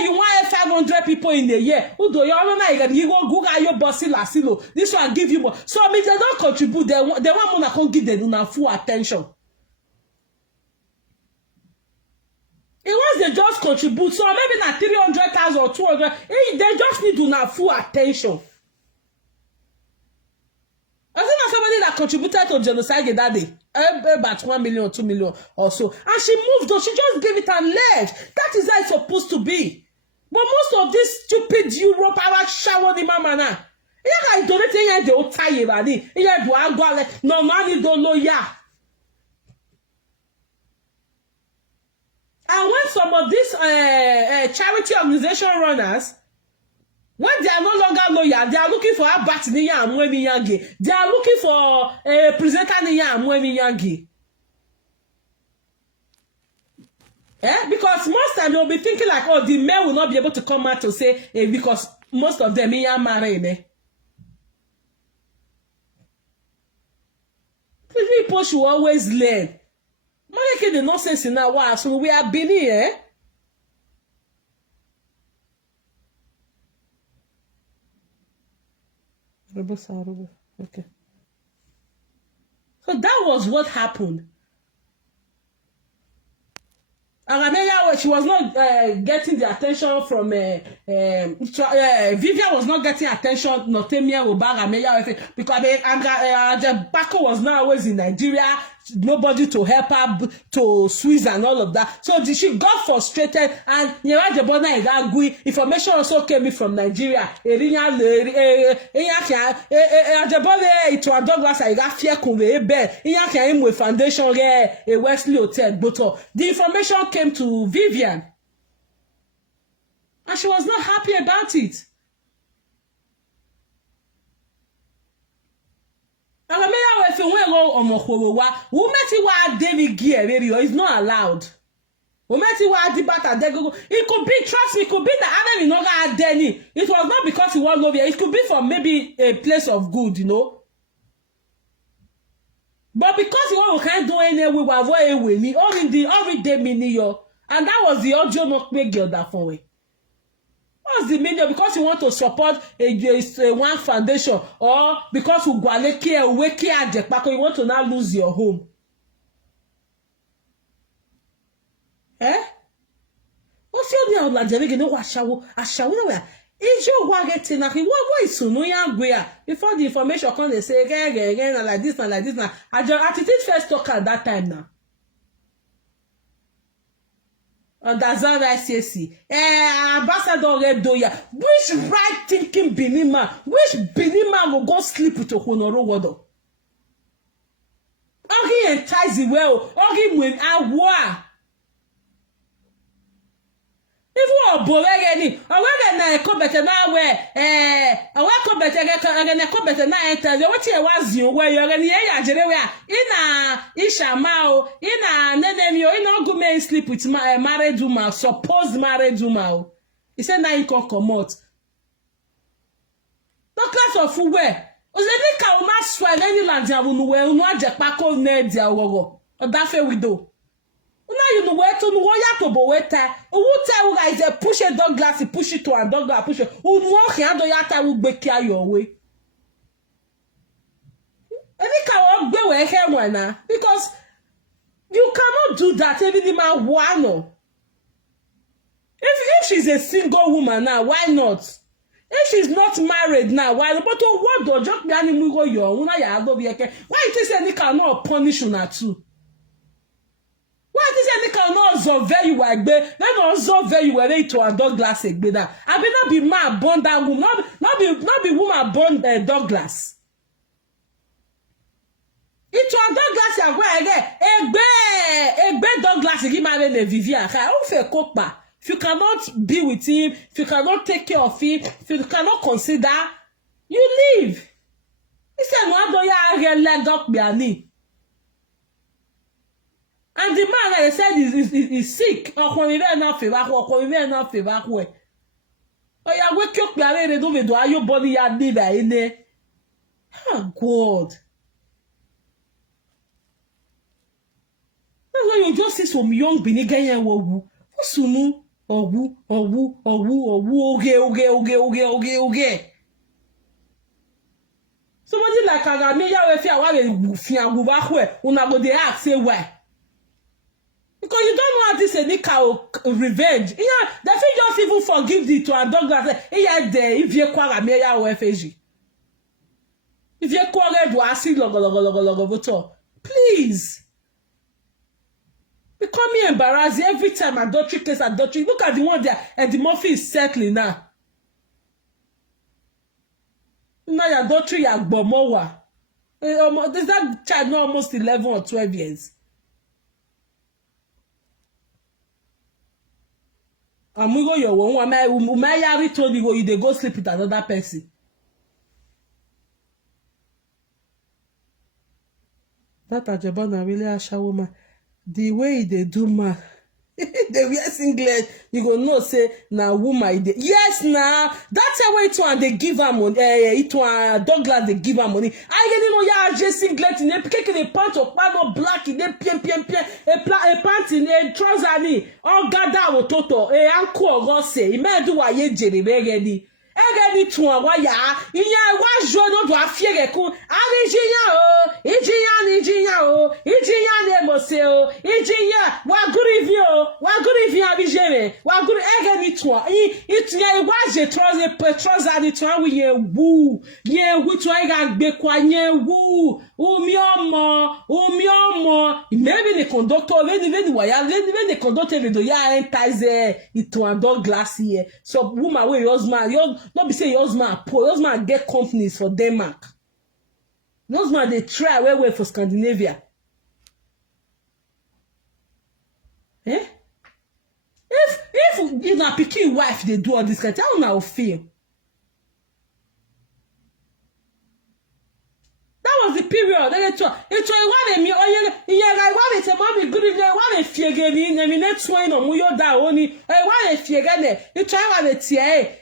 You want 500 people in a year. Who do you know? You go Google your bossy lasilo. This one give you more. So I mean they don't contribute. They want more to give them full attention. It was they just contribute. So maybe not 300,000 or 200. They just need to full attention. I think that's somebody that contributed to genocide that day. About 1 million, 2 million or so. And she moved on. She just gave it and left. That is how it's supposed to be. But most of this stupid Europe, our shower the mama now. I don't think they will tie you, buddy. No money, don't know ya. And when some of these charity organization runners, when they are no longer loyal, they are looking for a bat niya and mweni yangi. They are looking for a presenter niya and mweni yangi. Because most time they'll be thinking like, oh, the men will not be able to come out to say, because most of them are married. People should always learn. Making the nonsense in our world, so we are being here. Okay. So that was what happened. Arameya, she was not getting the attention from Vivian was not getting attention. Notemia Oba Arameya because Ajebor was now always in Nigeria. nobody to help her to Swiss and all of that. So she got frustrated, and Ajebor is angry. Information also came in from Nigeria. Ajebor Itohan Douglas I got fear convey bed. Him with foundation a Wesley Hotel. But the information came to Vivian, and she was not happy about it. And the mayor if you went David Gear is not allowed. It could be, trust me, it could be the enemy no got Denny. It was not because he was love. It could be from maybe a place of good, you know. But because you can't do any we were with me, every day mini and that was the audio not make girl that for me. What's the meaning? Because you want to support a one foundation, or because you want to now lose your home. Eh? What's your name? Is your getting what is no before the information come they say again like this and like this now. I did first talk at that time now. And that's how I say, Ambassador Redoya, which right thinking Benin man, which Benin man will go sleep with a honoro water? Ogi entice the well, Ogi when I war. If you are boring, I want to come better now where, I want to come better now enter. What you was you where you're going to in a Ishamao, in a Nedemio, in a good man sleep with my married woman, supposed married woman. He said, now you can come out. No class of food where. Ozeni ka uma swear any land ya wunu we unu ajepako na dia wogo. Odafe widow. Una you know where to no ya to bo weta. Owu tell you guys push a dog glass, push it to and dog glass push it. Unu o hiando ya ta wu gbe kia your way. Any ka o gbe we he wana because you cannot do that every man wano. If she's a single woman now, why not? If she's not married now, why? But what do just be animal go your? Why it is any cannot punish you now too? Why it is any cannot survey you like then not survey you where to a dog glass egbe that? I be not be man born that woman, not be woman born Douglas. It to a dog glass ya where egbe dog glass give my name Vivian. I don't feel copa. If you cannot be with him, if you cannot take care of him, if you cannot consider, you leave. He said, "Why do you leg up me?" And the man, like I said, is sick. Oh, yeah, wake up, they don't do your body, you live in there. Oh, God. That's why you just see some young Benigaya wogu. What's you ogu. Somebody like Agameya we fear una go dey ask say why. Because you don't want this any cow revenge. Yeah, they fit just even forgive the to and dog that yeah there if you kwa Agameya we feji. If you kwa do asi logo please. Becoming embarrassed every time adultery case adultery. Look at the one there and the Murphy is settling now. Now adultery agbomowa. There's that child now almost 11 or 12 years. And we go your one my yari told you they go sleep with another person. That Ajebor na really a shower woman. The way they do man, they wear singlet, you go know say na woman. Yes, nah. That's how Itohan they give her money. Itohan Douglas they give her money. I get no ya just singlet in a pant of pano black in a pien a pant in a trouser ni. All gada wo toto. Uncle go say, he may do what ye jerry begedi. Egeni tuwa waya inya wa jono do afiere ku arijinya o ijinya ni emose o ijinya wa gurivi abijere wa guri egeni tuwa itunya wa je trouser ni tuwa wi ye wu tuwa ga gbe kwa ye wu maybe the conductor, when the conductor do ya enters Itohan dog glass here. So woman wey husband, not be say husband poor, husband get companies for Denmark. Husband they try way for Scandinavia. Eh? If na pikin wife they do all this kind, how una feel? That was the period. It's why me like why they say mommy good evening, why they fear again, and me next one no muyo da oni. Why they fear again? It's why they tie.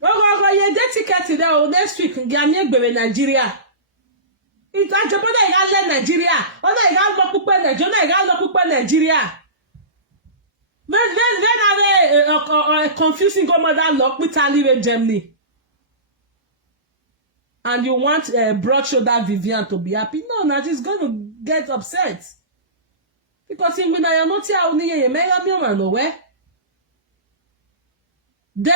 Go ye get ticket there next week. Ghanaian be Nigeria. It's Ajebor na iga Nigeria. Ona iga lo pupa Nigeria. Ona iga lo pupa Nigeria. Then have a confusing mother lock with Italy and Germany. And you want broad shoulder Vivian to be happy? No, now she's going to get upset. Because in Mina, you're not here only a mega million nowhere. Then,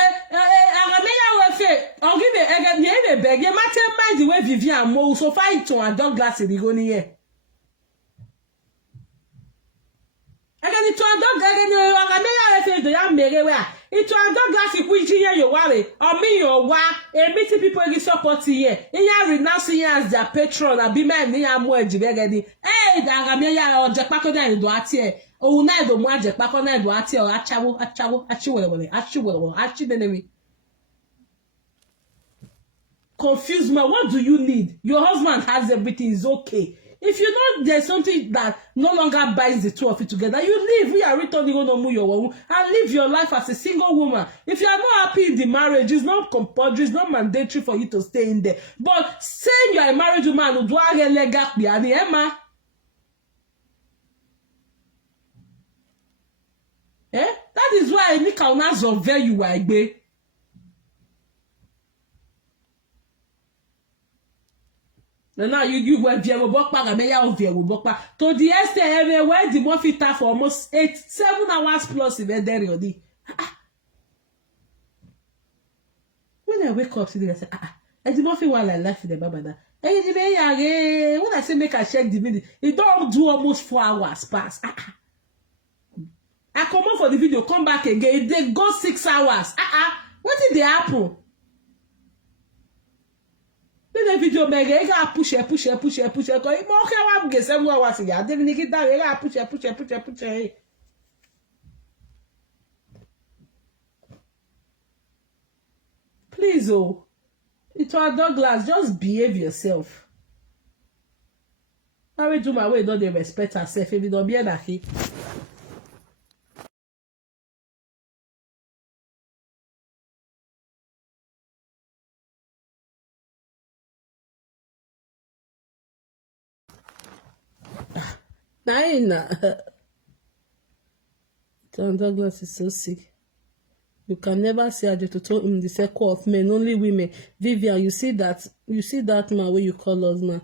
I'll give it a beg. You might tell the way Vivian moves so far to a dog glass in the going here. Again, it's a dog it's a dog glass which here you worry. Or me your wa a meeting people you support here. In your renouncing as their patron and be man near more jivegadi. Hey, Dagamia or Japako and Duatie. Oh, neither one Japako and Duatie or Achu enemy. Confuse me. What do you need? Your husband has everything, is okay. If you know there's something that no longer binds the two of you together, you leave. We are returning on your and live your life as a single woman. If you are not happy in the marriage, it's not compulsory, it's not mandatory for you to stay in there. But saying you are a married woman who do Emma. That is why I need to survey you, Igbe. Now you were to the extent where the movie for almost 7 hours plus even there already. When I wake up today, I say, I did not feel while I left the baba that. When I say make I check the minute, it don't do almost 4 hours pass. I come out for the video, come back again, they go 6 hours. What did they happen? Then the video mega, you gotta push it. Cause okay, I'm get 7 hours again. Then you get down, you gotta push it. Please, Itohan Douglas, just behave yourself. I will do my way, don't they respect herself if you don't be a naki. Itohan Douglas is so sick. You can never see Ajebor in the circle of men, only women. Vivian, you see that man where you call us now.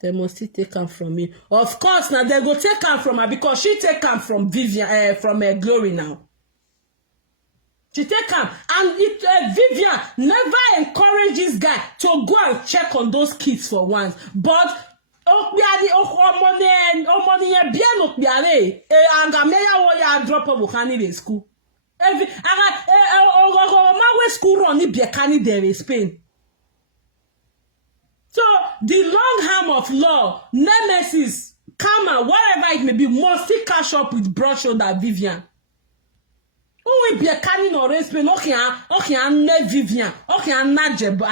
They must still take him from you. Of course, now they go take him from her because she take him from Vivian, from her Glory now. She take him, and Vivian never encourages guy to go and check on those kids for once. But drop of school. School run in Spain. So the long arm of law, nemesis, karma, whatever it may be, must still catch up with broad shoulder Vivian. Who will be a canning or Spain? Okay, Vivian. Okay, Ajebor.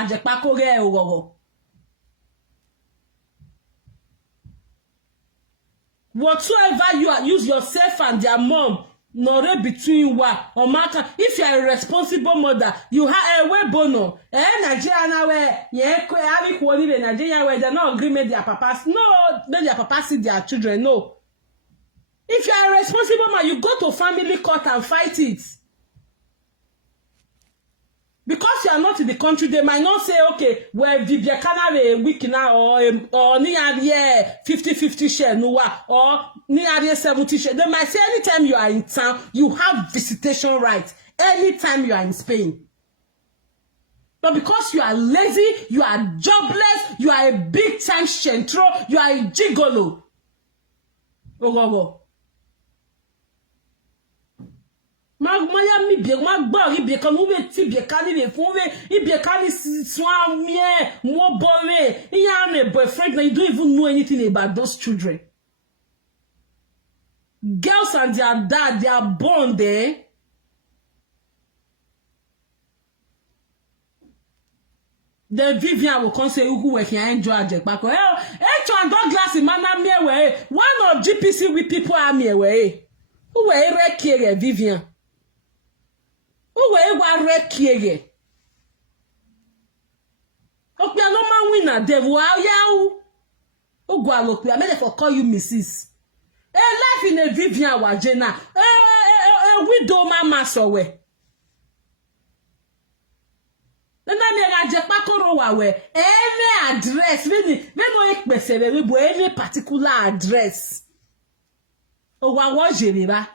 Whatsoever you are, use yourself and their mom. Not between what or matter. If you are a responsible mother, you have a way bono. Nigeria where Nigeria where they're not agreement their papas. No, let their papas see their children. No. If you are a responsible man, you go to family court and fight it. Because you are not in the country, they might not say, okay, well, Vivian can a week now or near 50-50 share, or near 70 share. They might say anytime you are in town, you have visitation rights. Anytime you are in Spain. But because you are lazy, you are jobless, you are a big time shentro, you are a gigolo. Ogogo. Maya mi bien, ma gba ri bien kan nou ve ti bien kan ni fun ve, I bien kan ni swan mie, mo bore. You have a boyfriend that you don't even know anything about those children. Girls and their dad, they are born there. The Vivian will come say who we can enjoy Ajebor. Itohan Douglas man me we. One of GPC with people are me we. Who we rekere Vivian? Who we wa rekere? Okay, no man winner devil ya. Who go look me made for call you Mrs. Life in a Vivian wa jena. Widow mama so we. Any address, when no expect we bo any particular address. O wa wo jeriba.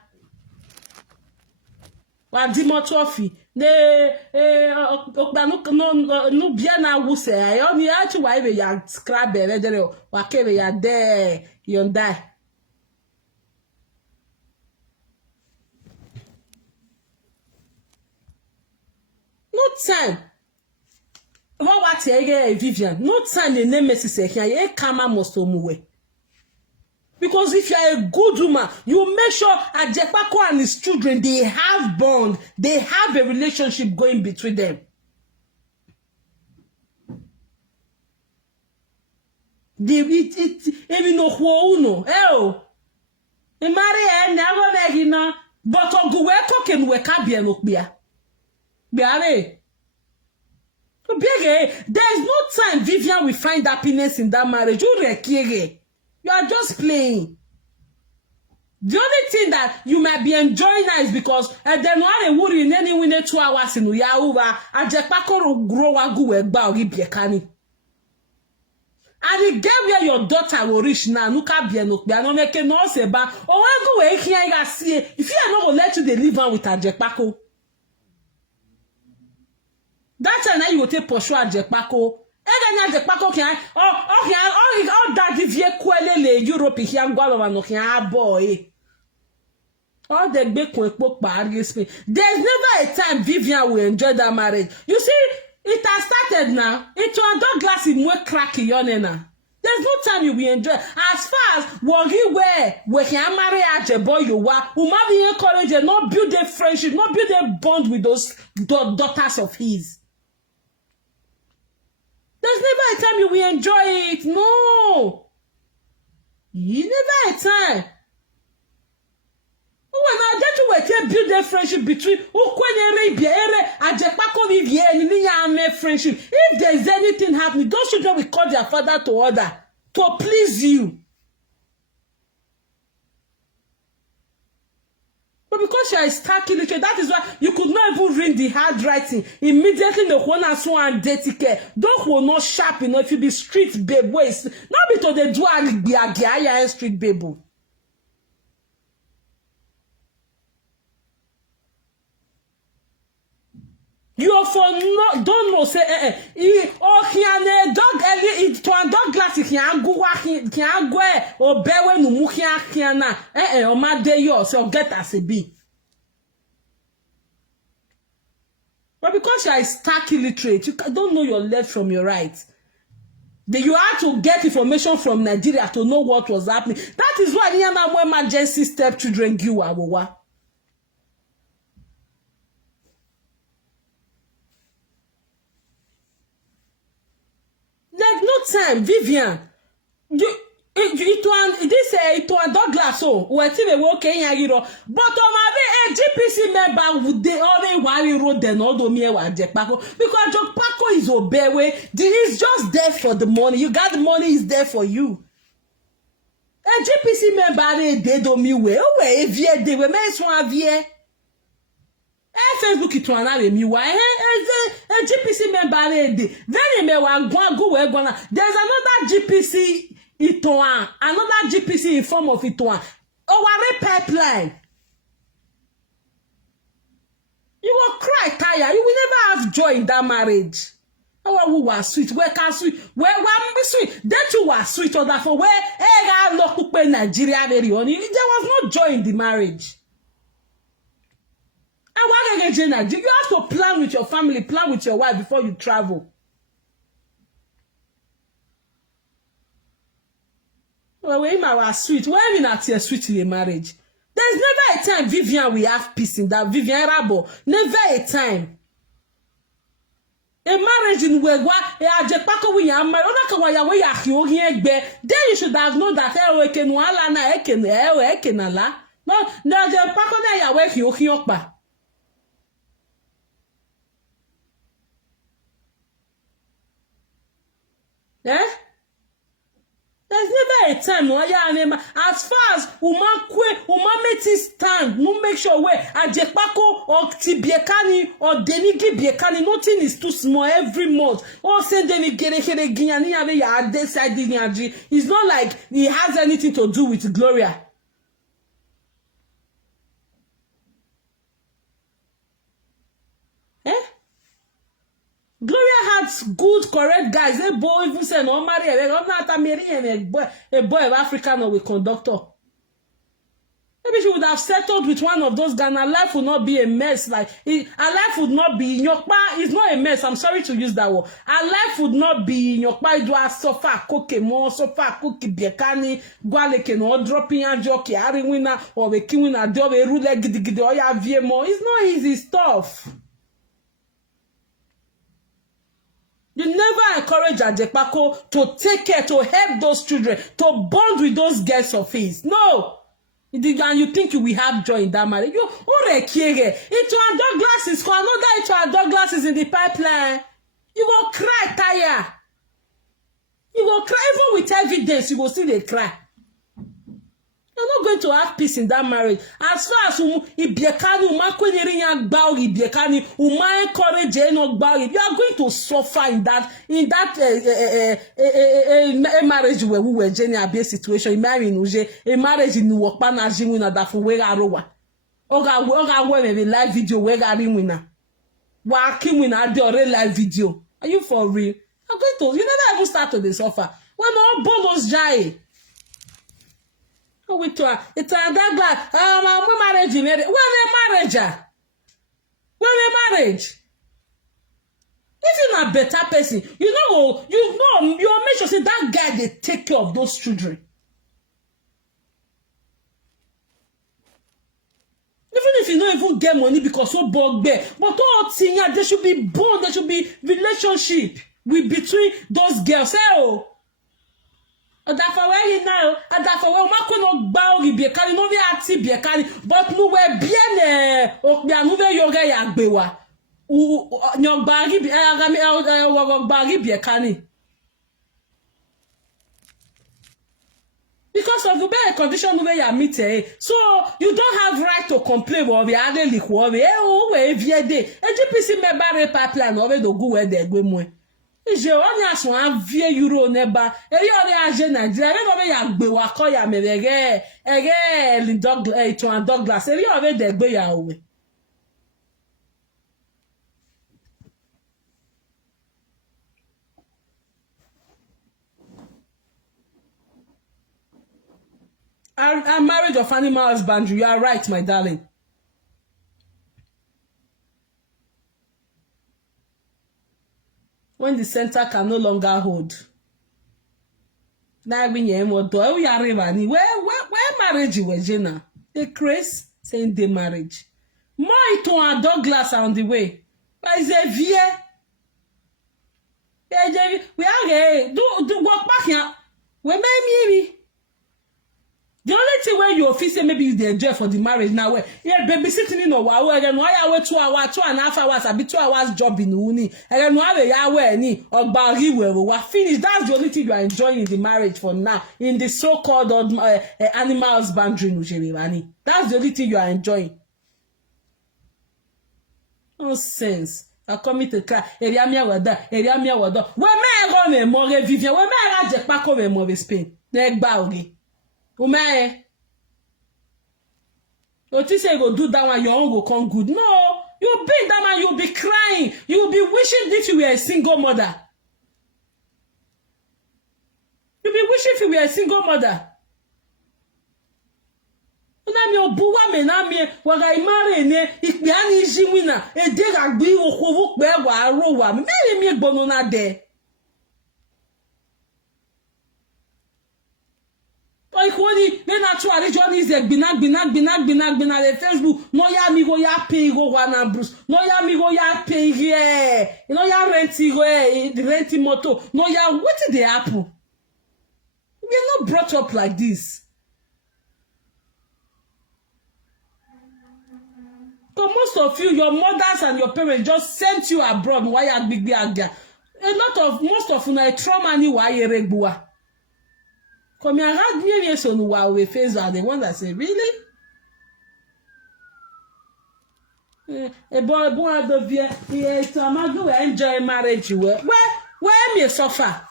Wa di mo trophy. Ne no bia na wo se ayo mi a chi wa ibe ya scrap bere dere wa kebe ya de yondai. No time. What Vivian? No time the name Mrs. Here, Kama must omuwe. Because if you are a good woman, you make sure Ajebor and his children, they have bond, they have a relationship going between them. They even know who no. Marry never megina, but oguwe koken we kabia nokbia. Biare. There is no time Vivian will find happiness in that marriage. You are just playing. The only thing that you might be enjoying now is because then one a worry in any winner 2 hours in Uyauva, Ajebor grow a go egba or biekani. And the game where your daughter will reach now, Nuka Bienok, no make no seba, or go away here, see if you are not going to let you they live on with Ajebor. That's why you will take pursue Ajebor. Ajebor can all that vie kwele Europe here ngwa no can boy. All the big quick bargain Spain. There's never a time Vivian will enjoy that marriage. You see, it has started now. Itohan Douglas in more cracky yonena. There's no time you will enjoy. As far as Wagi where can marry Ajebor you wa, who might be encouraged and not build a friendship, not build a bond with those daughters of his. There's never a time you will enjoy it. No. You never a time. When I get to build a friendship between friendship. If there is anything happening, those children will call their father to order to please you. But because you are a stark illiterate, that is why you could not even read the handwriting. Immediately the one as one dirty care. Don't will not sharp enough if you be street babe ways. Not because they do a street babe. You for not don't know say dog Itohan Douglas can go or bewe no mu na o ma de yo so get as a be. But because you are stark illiterate, you don't know your left from your right. You had to get information from Nigeria to know what was happening. That is why Yana emergency stepchildren give awowa. There's no time, Vivian. Itohan Douglas, so whatever we okay in but a GPC member would they only worry road then all the mere Ajebor because Ajebor is obewe. He's just there for the money. You got the money, he's there for you. A GPC member they do me way. Oh, vie they we may swan vie. Facebook Itohan na mi wa a GPC member dey then me wa go we gona. There's another GPC Itohan, another GPC in form of Itohan. Our pipeline. You will cry tire. You will never have joy in that marriage. Our who was sweet, where can sweet, where one be sweet, that you were sweet or that for where I look up in Nigeria very on. There was no joy in the marriage. And what again, Jenna? You have to plan with your family, plan with your wife before you travel. Well, when I was sweet, when we not here sweet in a marriage, there's never a time Vivian we have peace in that Vivian Rabo. Never a time. A marriage in Wegwa, a Ajepako we are married. Then you should have known that Eken Wala na Ekenala. No, Ajepako na Yawek Yokiokba. Eh? There's never a time as far as Uma make it stand, no make sure where Ajepako or Tibiekani or Denigi Biekani, nothing is too small every month. Or send Denigere Guiani Ave ya decide it's not like he has anything to do with Gloria. Eh? Gloria had good, correct guys. They boy even say no marry. I'm not marrying a boy of African or with conductor. Maybe she would have settled with one of those guys. Her life would not be a mess. Her life would not be in your It's not a mess. I'm sorry to use that word. Her life would not be in your It was suffer, cook more, suffer, cook biekani, gualeke no dropping and joke, winner or the king winner, do a rule giddy or ya vie more. It's not easy stuff. You never encourage Ajepako to take care, to help those children, to bond with those girls of his. No. And you think you will have joy in that marriage. You Itohan dog glasses, for another Itohan dog glasses in the pipeline. You will cry, tire. You will cry, even with evidence, you will still they cry. You're not going to have peace in that marriage. As far as Ibiekani, encourage you are going to suffer in that marriage where we were Jenny Abia situation. A marriage in Wakpana Jimuna that for where Arowa. Oga maybe live video where Garin winner. Walking winner the live video. Are you for real? I'm going to you never even start to the suffer. When all bonus jai. It's that glass. Marriage. When a marriage. If you're not a better person, you make sure say that guy they take care of those children. Even if you don't even get money because so bug bear, but all thing there should be bond, there should be relationship between those girls. Hey, oh. Adafawe now, adafawe mako no gba ori biekani no be ati biekani, but no we bien okbia no be yoga ya gbewa. Nyo gbagi gbagi biekani. Because of the bad condition where you are meeting, so you don't have right to complain or the other liquor. We vie de. GPC me bare pipeline over the go where they go more. Je on a son a vie euro neba. E yo de age Nigeria. E no be ya gbe wa ko ya me ege dog Itohan Douglas. E yo be de gbe ya owe. A marriage of animal husbandry. You are right, my darling. When the center can no longer hold. Now we are more do we are rivani. Where marriage you Jenna? The craze saying the marriage. More Itohan Douglas on the way. But is a vie. We are do walk back here. We may me. The only thing where you officially maybe you enjoy for the marriage now where baby sitting in a while again why I wait 2 hours, 2.5 hours, a bit 2 hours job in uni and then why we are any or bari where we finish. That's the only thing you are enjoying in the marriage for now in the so-called animal husbandry. That's the only thing you are enjoying. No sense. I come to cry. Area me wada. Where me go me more Vivian. Where me Ajepako me more Spain. Nek baogi. Umae. You think say go do that one, your own go come good. No, You'll be that man, you'll be crying. You'll be wishing if you were a single mother. You'll be wishing if you were a single mother. Unami obuwa menami waga imare ne ikpiani jimina edega gbi okwowo pe wa arowa me mi egbono na de. Oikwoni me na try region is gbina le Facebook no ya mi go ya pay go wana Bruce no ya mi go ya pay here no ya rent here rent motor no ya wetin dey happen. We are not brought up like this. So most of you, your mothers and your parents just sent you abroad. Why are big agya? Most of you are trauma ni why eregua. Come here, had me so no wa we face are the one that say really. A boy do vie. Yes, I'm going to enjoy marriage. Where me suffer?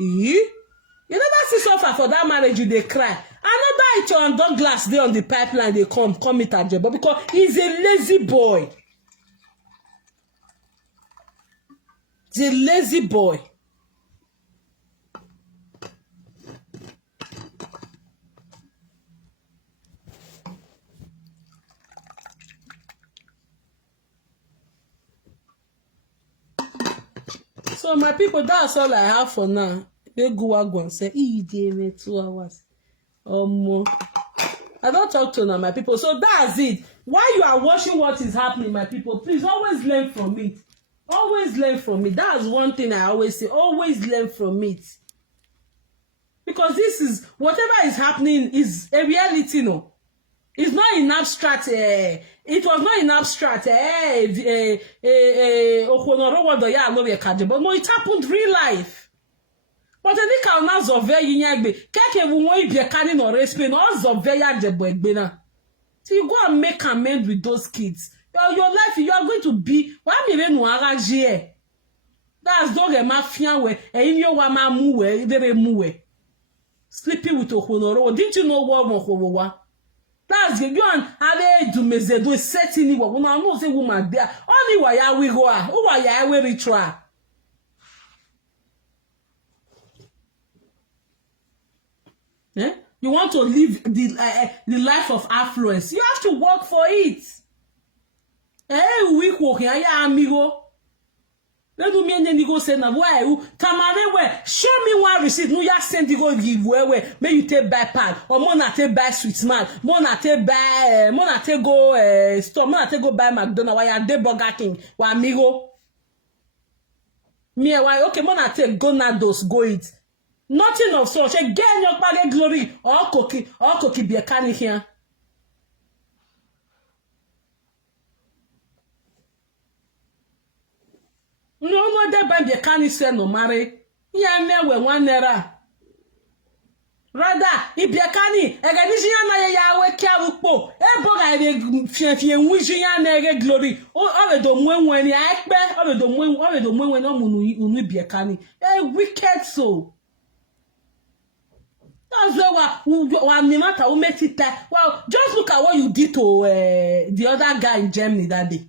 You never see suffer for that marriage. You they cry. Another Itohan Douglas dey on the pipeline. They come meet Ajebor because he's a lazy boy. He's a lazy boy. So my people, that's all I have for now. They go and say, "He gave me 2 hours." I don't talk to now, my people. So that's it. While you are watching what is happening, my people, please always learn from it. Always learn from it. That's one thing I always say. Always learn from it. Because this is, whatever is happening is a reality, no. It's not in abstract. It was not in abstract. But no, it happened real life. But the nika na zove yinyagbe keke wu won ibiekani no respect no zove ya Ajebor egbe na. So you go and make amends with those kids. Your life, you are going to be wa mi re nu ara je. That's dog e ma fian we eyin yo wa ma mu we idere mu we. Sleeping with Okonoro. Didn't you know what Mokowa? That's you and Ale do mezedo setting wo na no say woman there. Only wa ya we go a. Who wa ya we ritual. Eh? You want to live the life of affluence. You have to work for it. We work here, amigo. Let me any go say na why you tamare where show me one receipt. No, ya send you go give where may you take buy pad or mona take buy sweet man, mona take buy mona take go store, mona take go buy McDonald's. Why you dey Burger King? Wa amigo. Me why okay mona take go Nados go eat. Nothing of such. Again, your body glory or cookie be a canny here. No, that by the canny say no marry. Yeah, never 1 naira. Rather, if you canny, a ganisian ya we care upo. A boga I wishing ya glory. All the dom when you act back, all the dom when no be a canny. A wicked soul. That's well, just look at what you did to the other guy in Germany that day.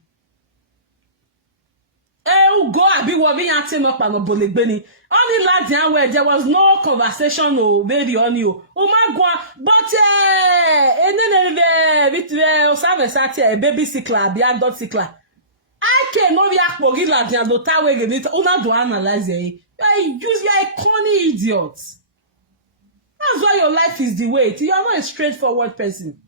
Go abi wo bi acting up and bolegbeni. Only lad where there was no conversation or very on you. Oh my god, but o save sati baby sikla bi adult sikla. I can no yak pogi lad do ta we get una do analyze e. You are a corny idiot. That's why your life is the way it is. You are not a straightforward person.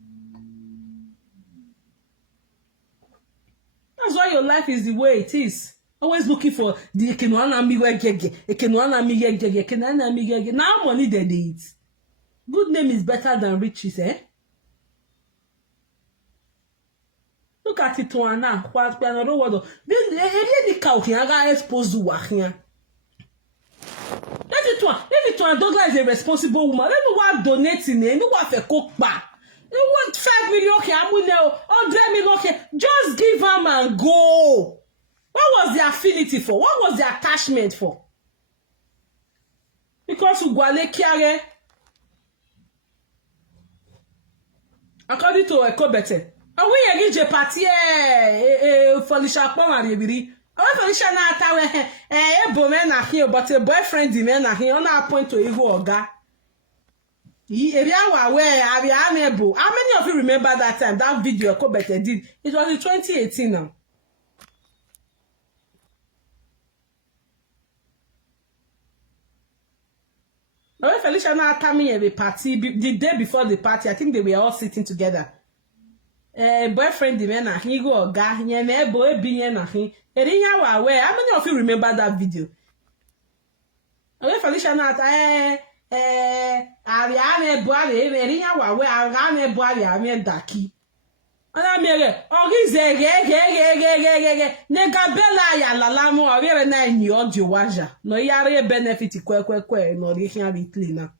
That's why your life is the way it is. Always looking for the now money they eat. Good name is better than riches, eh? Look at it now. What another word? This cow can expose you here. Let it one Douglas is a responsible woman. Let me what donating. Let me what a cook back. You want 5 million? Okay, I'm going to 100 million. Okay, just give them and go. What was the affinity for? What was the attachment for? Because Ugwale Kiare, according to Ekobete, Owe ye je party Felicia Poma rebiri. Owe Felicia na atawe ebo me na here but a boyfriend me na here on appoint to evil oga. Area wa where are able. How many of you remember that time that video Kobete did? It was in 2018 now. Owe Felicia na coming at a party the day before the party. I think they were all sitting together. Boyfriend the man he go oga nye na ebo ebinye na he erinya wa we how many of you remember that video? Owe Felicia na ari ame bo ari erinya wa we ame bo ari ame daki ana mere orize ge nega bela ya lala mo ori na enyi audio waja no yare benefit kwe no ri hian bi clean.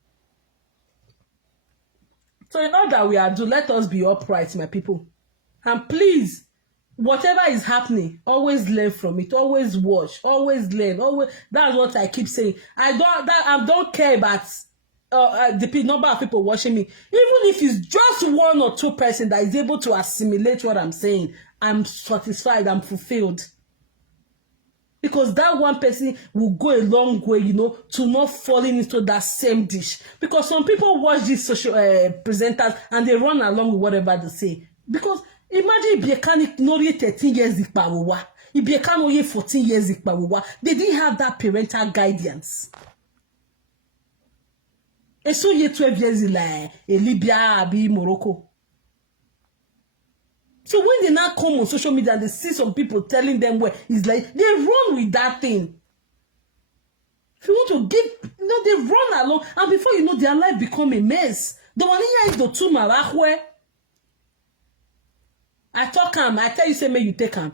So in all that we are do, let us be upright, my people. And please, whatever is happening, always learn from it. Always watch. Always learn. Always. That's what I keep saying. I don't care about the number of people watching me. Even if it's just 1 or 2 person that is able to assimilate what I'm saying, I'm satisfied. I'm fulfilled. Because that one person will go a long way, you know, to not falling into that same dish. Because some people watch these social presenters and they run along with whatever they say. Because imagine if you can't know 13 years, if you can't know 14 years, they didn't have that parental guidance. And so you 12 years like Libya, be Morocco. So when they now come on social media and they see some people telling them where it's like they run with that thing. If you want to give, you know, they run along, and before you know, their life become a mess. The one here is the two marahwe. I talk him, I tell you, say, may you take him.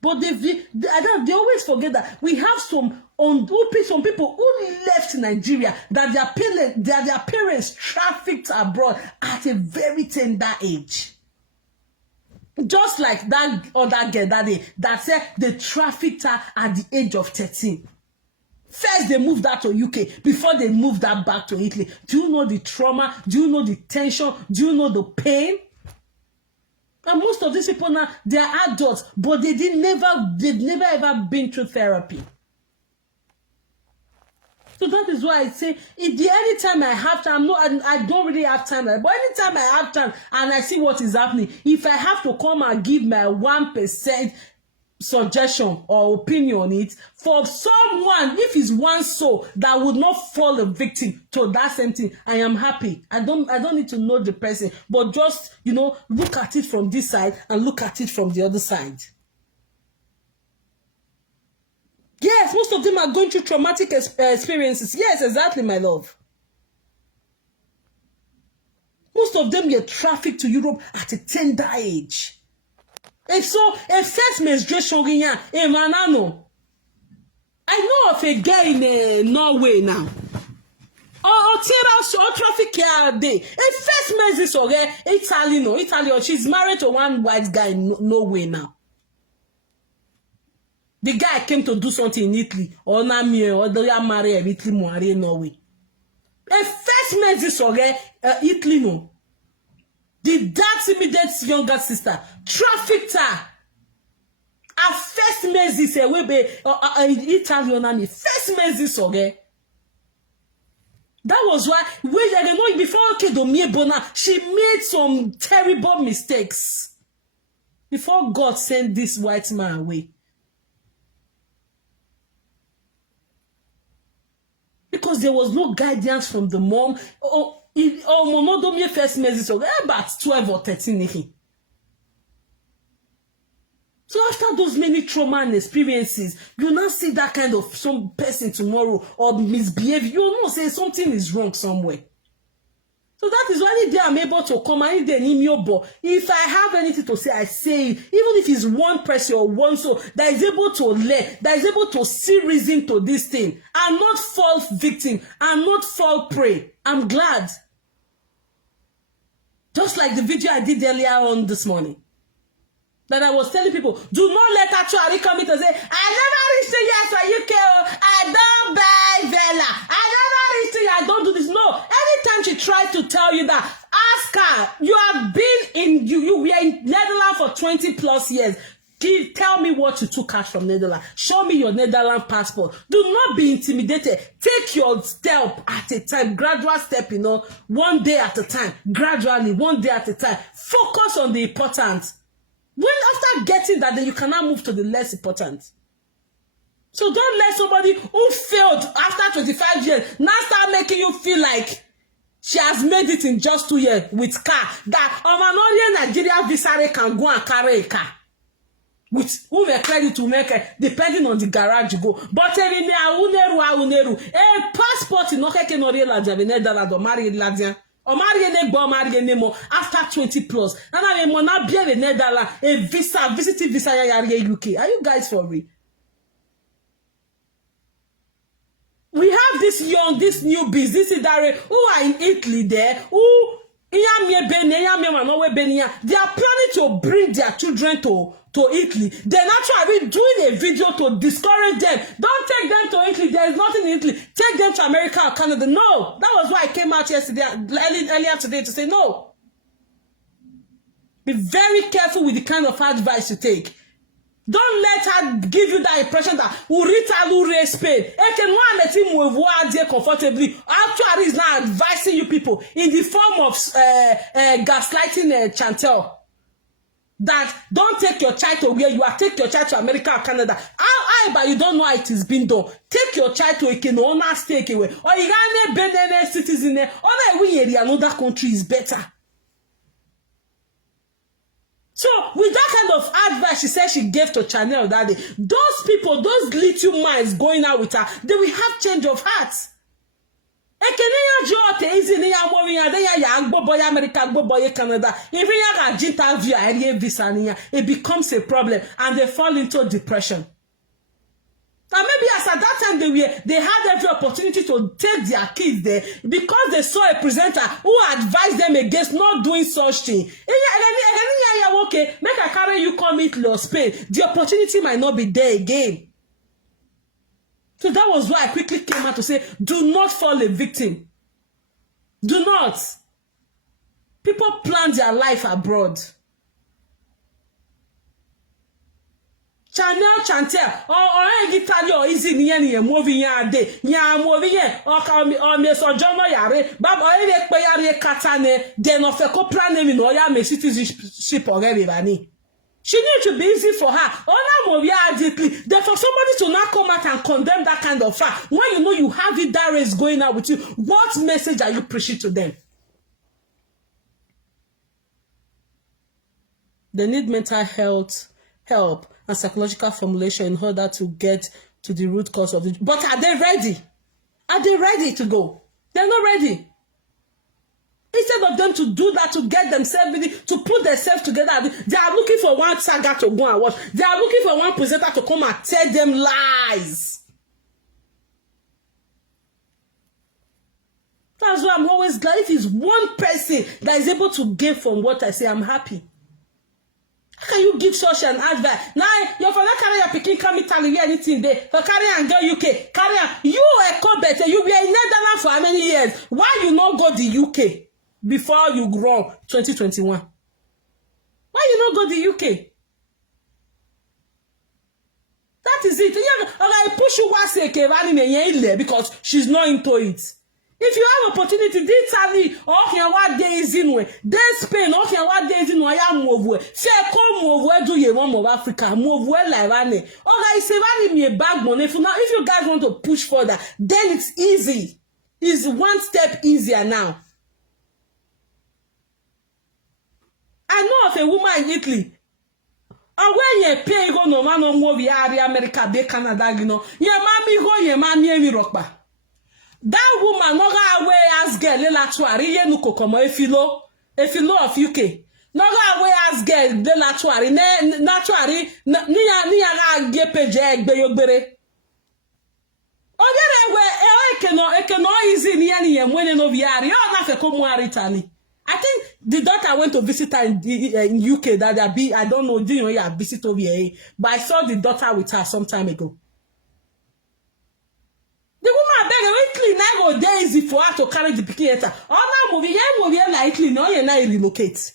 But they always forget that we have some people who left Nigeria that their parents trafficked abroad at a very tender age. Just like that other girl that said they trafficked her at the age of 13. First, they moved her to UK before they moved her back to Italy. Do you know the trauma? Do you know the tension? Do you know the pain? And most of these people now, they are adults, but they've never ever been through therapy. So that is why I say, anytime I have time, I don't really have time, but anytime I have time and I see what is happening, if I have to come and give my 1% suggestion or opinion on it, for someone, if it's one soul that would not fall a victim to that same thing, I am happy. I don't need to know the person, but just, you know, look at it from this side and look at it from the other side. Yes, most of them are going through traumatic experiences. Yes, exactly, my love. Most of them get trafficked to Europe at a tender age. And so, a first menstruation, manano. I know of a girl in Norway now. Or traffic here day. A first menstruation, Italy, she's married to one white guy in Norway now. The guy came to do something in Italy, or Namie, or the marry Italy, Moire, Norway. A first menstruation, Italy, no. The dad's immediate younger sister trafficked her. A first mezis we be Italian army. First mezis okay. That was why I don't know before Kedomie Bona, she made some terrible mistakes before God sent this white man away. Because there was no guidance from the mom. Monodomie first message about 12 or 13. So after those many trauma and experiences, you now see that kind of some person tomorrow or misbehave, you know say something is wrong somewhere. So that is why if I'm able to come and if I have anything to say, I say it. Even if it's one person or one soul that is able to learn, that is able to see reason to this thing and not fall victim and not fall prey. I'm glad. Just like the video I did earlier on this morning. That I was telling people, do not let Achari come in and say, I never reached the years for UK. I don't buy Vela. I never reached the I don't do this. No. Anytime she tries to tell you that, ask Ask her. You have been in you were in Netherlands for 20 plus years. Tell me what you took out from Netherlands. Show me your Netherlands passport. Do not be intimidated. Take your step at a time, gradual step, one day at a time, gradually, one day at a time. Focus on the important. When after getting that, then you cannot move to the less important. So don't let somebody who failed after 25 years now start making you feel like she has made it in just 2 years with car. That of an ordinary Nigeria visa can go and carry a car. With who may credit to make it, depending on the garage you go. But a passport in okay can real Netherlands or marry Ladian. Or marry a more after 20 plus. And I am not be a Netherlands, a visa, visiting visa UK. Are you guys for me? We have this new business who are in Italy there, who they are planning to bring their children to Italy. They're actually doing a video to discourage them. Don't take them to Italy. There is nothing in Italy. Take them to America or Canada. No. That was why I came out yesterday, earlier today to say no. Be very careful with the kind of advice you take. Don't let her give you that impression that Urita Lure Spain. And can one let him move comfortably. Actually, is now advising you people in the form of gaslighting Chantel. That don't take your child to where you are. Take your child to America or Canada. But you don't know how it is being done. Take your child to a Kenona stake away. Or you can't be a citizen there. Or another country is better. So, with that kind of advice she said she gave to Chanel that day, those people, those little minds going out with her, they will have change of heart. It becomes a problem and they fall into depression. And maybe as at that time they had every opportunity to take their kids there because they saw a presenter who advised them against not doing such thing. Okay, make a carry you come Italy or Spain. The opportunity might not be there again. So that was why I quickly came out to say, do not fall a victim. Do not. People plan their life abroad. Chantel or guitar or easy near moving ya day. Ya moving ye or come or Miss or John Yare, Bab or pay Katane, then of a copra name in Oya may citizenship or everybody. She needs to be easy for her. Therefore, somebody to not come out and condemn that kind of fact. When you know you have it, that is going out with you, what message are you preaching to them? They need mental health help and psychological formulation in order to get to the root cause of it. But are they ready? Are they ready to go? They're not ready. Instead of them to do that, to get themselves ready, to put themselves together, they are looking for one saga to go and watch. They are looking for one presenter to come and tell them lies. That's why I'm always glad. If it's one person that is able to gain from what I say, I'm happy. How can you give such an advice? Now, your father carry your picking, come Italy, anything there. For carry and go UK. Carry you a co-better. You were in Netherlands for how many years? Why you not go the UK before you grow 2021? Why you not go the UK? That is it. I push you once because she's not into it. If you have opportunity, this Italy, okay, what day is in way? Then Spain, okay, what day is in way? I move away. Say, come move away, do you want of Africa? Move away like that. Okay, say, me a bag money. If you guys want to push further, then it's easy. It's one step easier now. I know of a woman in Italy. And when you pay, go no man on movie area, America, be Canada, you know. Your mommy go, your mommy, and rock back. That woman no go away as girl le latuari ye nu kokomo efilo of UK. No go away as girl le latuari ne latuari ni ya ga ge peje egbe yogbere. Ogere we e ke no easy ni ye mwene no viari o na fe ko mu Italy. I think the daughter went to visit her in UK that I don't know, do you know you have visit over here, but I saw the daughter with her some time ago. The woman begged, Italy now go there easy for her to carry the pikin enter. Oh, now movie like Italy, no, you now relocate.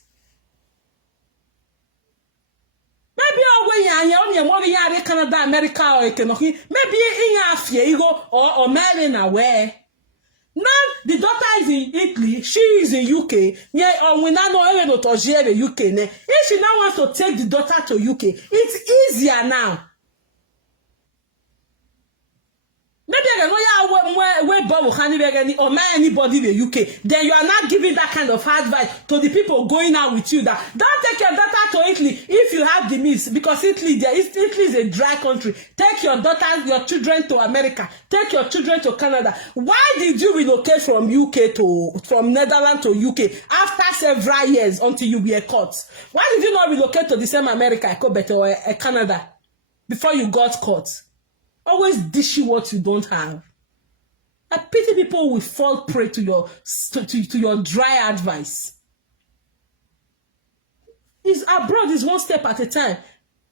Maybe when you're Canada, America, or maybe in Africa, you go or Maryland where. Now the daughter is in Italy, she is in UK. Yeah, or we now know even to the UK. If she now wants to take the daughter to UK, it's easier now. Maybe I know where Bob will or anybody in the UK. Then you are not giving that kind of advice to the people going out with you that don't take your daughter to Italy if you have the means, because Italy is a dry country. Take your daughters, your children to America. Take your children to Canada. Why did you relocate from Netherlands to UK after several years until you be caught? Why did you not relocate to the same America, or Canada before you got caught? Always dishing what you don't have. I pity people will fall prey to your dry advice. Is abroad is one step at a time.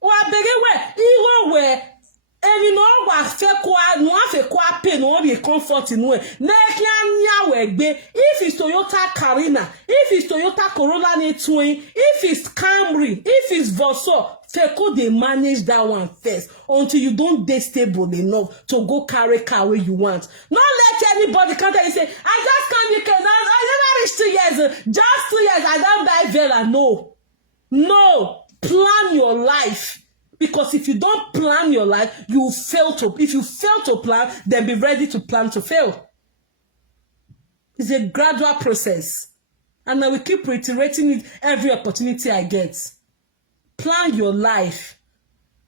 Or I beg where even no wa fe kwa no afe kwa pay no be comfort in way. Na kia we gbe. If it's Toyota Carina, if it's Toyota Corolla twin, if it's Camry, if it's Versa, Feco they manage that one first until you don't stay stable enough to go carry car where you want. Not let anybody come and say, I just can't be I never reached 2 years. Just 2 years. I don't buy Vela. No. Plan your life. Because if you don't plan your life, you fail to. If you fail to plan, then be ready to plan to fail. It's a gradual process. And I will keep reiterating it every opportunity I get. Plan your life.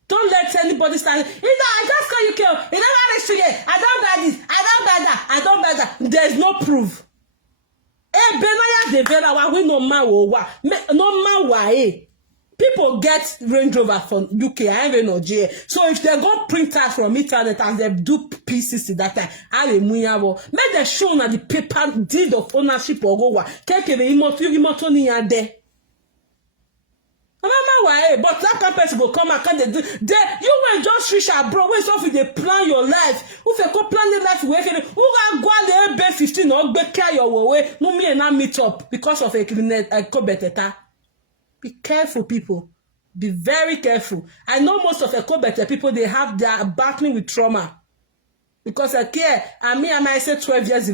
Don't let anybody start. I just call you kill. You never reach 2 years. I don't buy this. I don't buy that. I don't buy that. There's no proof. No man. People get Range Rover from UK, I even know J. So if they go printers from internet and they do pieces in that time, make them show na the paper deed of ownership or go take the imoto ni ade. But that company will come and can they do you will just reach abroad when so they plan your life. Who can plan your life where who can go the be 15 or be carry your way no me and not meet up because of a cobeteta. Be careful, people. Be very careful. I know most of the co-better people, they are battling with trauma. Because I might say 12 years,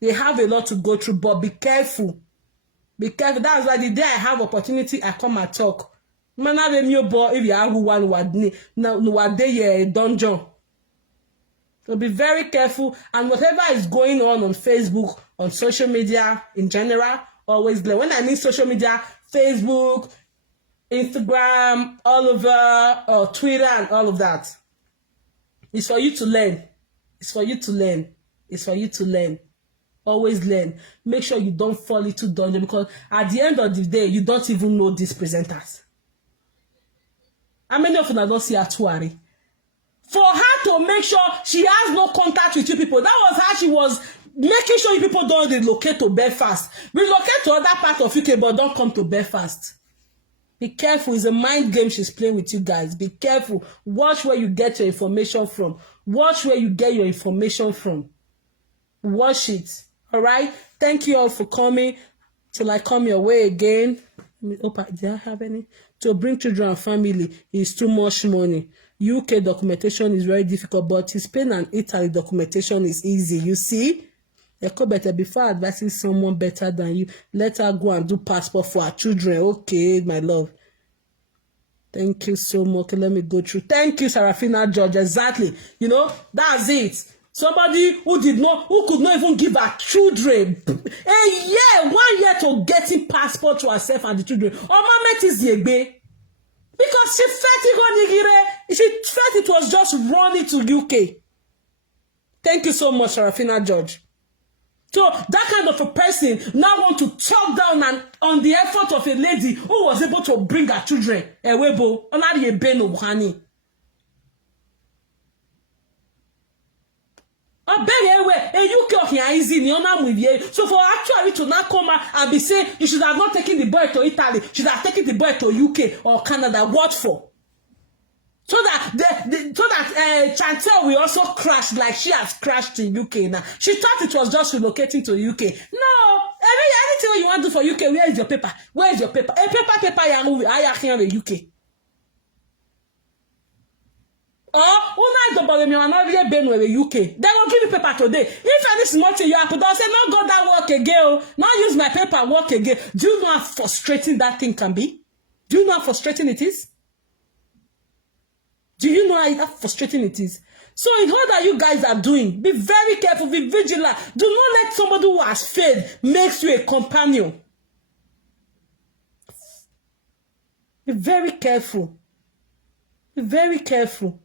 they have a lot to go through, but be careful. Be careful. That's why the day I have opportunity, I come and talk. Man, I have a boy if you have one dungeon. So be very careful. And whatever is going on Facebook, on social media in general, always blame. When I mean social media, Facebook, Instagram, all over, Twitter, and all of that. It's for you to learn. It's for you to learn. It's for you to learn. Always learn. Make sure you don't fall into dungeon, because at the end of the day, you don't even know these presenters. How many of you don't see her Tuari? For her to make sure she has no contact with you people, that was how she was making sure you people don't relocate to Belfast. Relocate to other part of UK, but don't come to Belfast. Be careful. It's a mind game she's playing with you guys. Be careful. Watch where you get your information from. Watch where you get your information from. Watch it. All right? Thank you all for coming. Till I come your way again. Did I have any? To bring children and family is too much money. UK documentation is very difficult, but in Spain and Italy, documentation is easy. You see? Better before advising someone better than you, let her go and do passport for her children. Okay, my love. Thank you so much. Okay, let me go through. Thank you, Sarafina George. Exactly. You know, that's it. Somebody who could not even give her children a year, 1 year to getting passport to herself and the children. Mama is Yegbe. Because she felt it was just running to UK. Thank you so much, Sarafina George. So that kind of a person now want to talk down on the effort of a lady who was able to bring her children. Ewebo, onari ebeno buhani. So for actually to now come out and be saying you should have not taken the boy to Italy, should have taken the boy to UK or Canada. What for? So that Chantel will also crash like she has crashed in UK now. She thought it was just relocating to UK. No, anything you want to do for UK, where is your paper? Where is your paper? A paper, I here in the UK. Una don't bother me, I'm not really been with the UK. They will give you paper today. If any small thing you happen, don't say, no, go that work again. Not use my paper, work again. Do you know how frustrating that thing can be? Do you know how frustrating it is? Do you know how frustrating it is? So in all that you guys are doing, be very careful, be vigilant. Do not let somebody who has failed makes you a companion. Be very careful. Be very careful.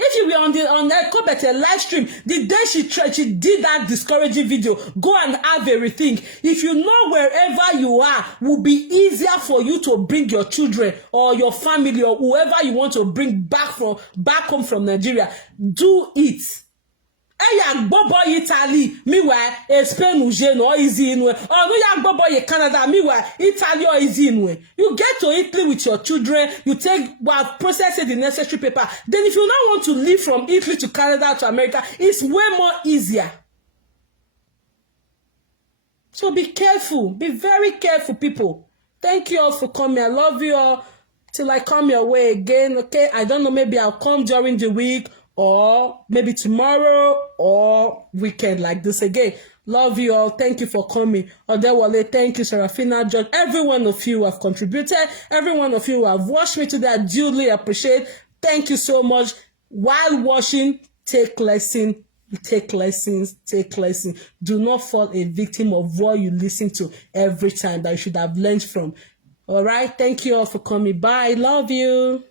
If you were on the Ekobete live stream, the day she did that discouraging video, go and have everything. If you know wherever you are, will be easier for you to bring your children or your family or whoever you want to bring back home from Nigeria. Do it. Eya gbogbo Italy, meanwhile, Spain or easy inwe. Or no ya gbogbo Canada, meanwhile, Italy or easy inwe. You get to Italy with your children, you process the necessary paper. Then if you now want to leave from Italy to Canada to America, it's way more easier. So be careful, be very careful, people. Thank you all for coming. I love you all. Till I come your way again, okay? I don't know, maybe I'll come during the week, or maybe tomorrow or weekend like this again. Love you all. Thank you for coming. Odewale, thank you, Serafina, George. Every one of you have contributed. Every one of you have watched me today. I duly appreciate. Thank you so much. While watching, take lessons. Take lessons. Take lessons. Do not fall a victim of what you listen to every time that you should have learned from. All right. Thank you all for coming. Bye. Love you.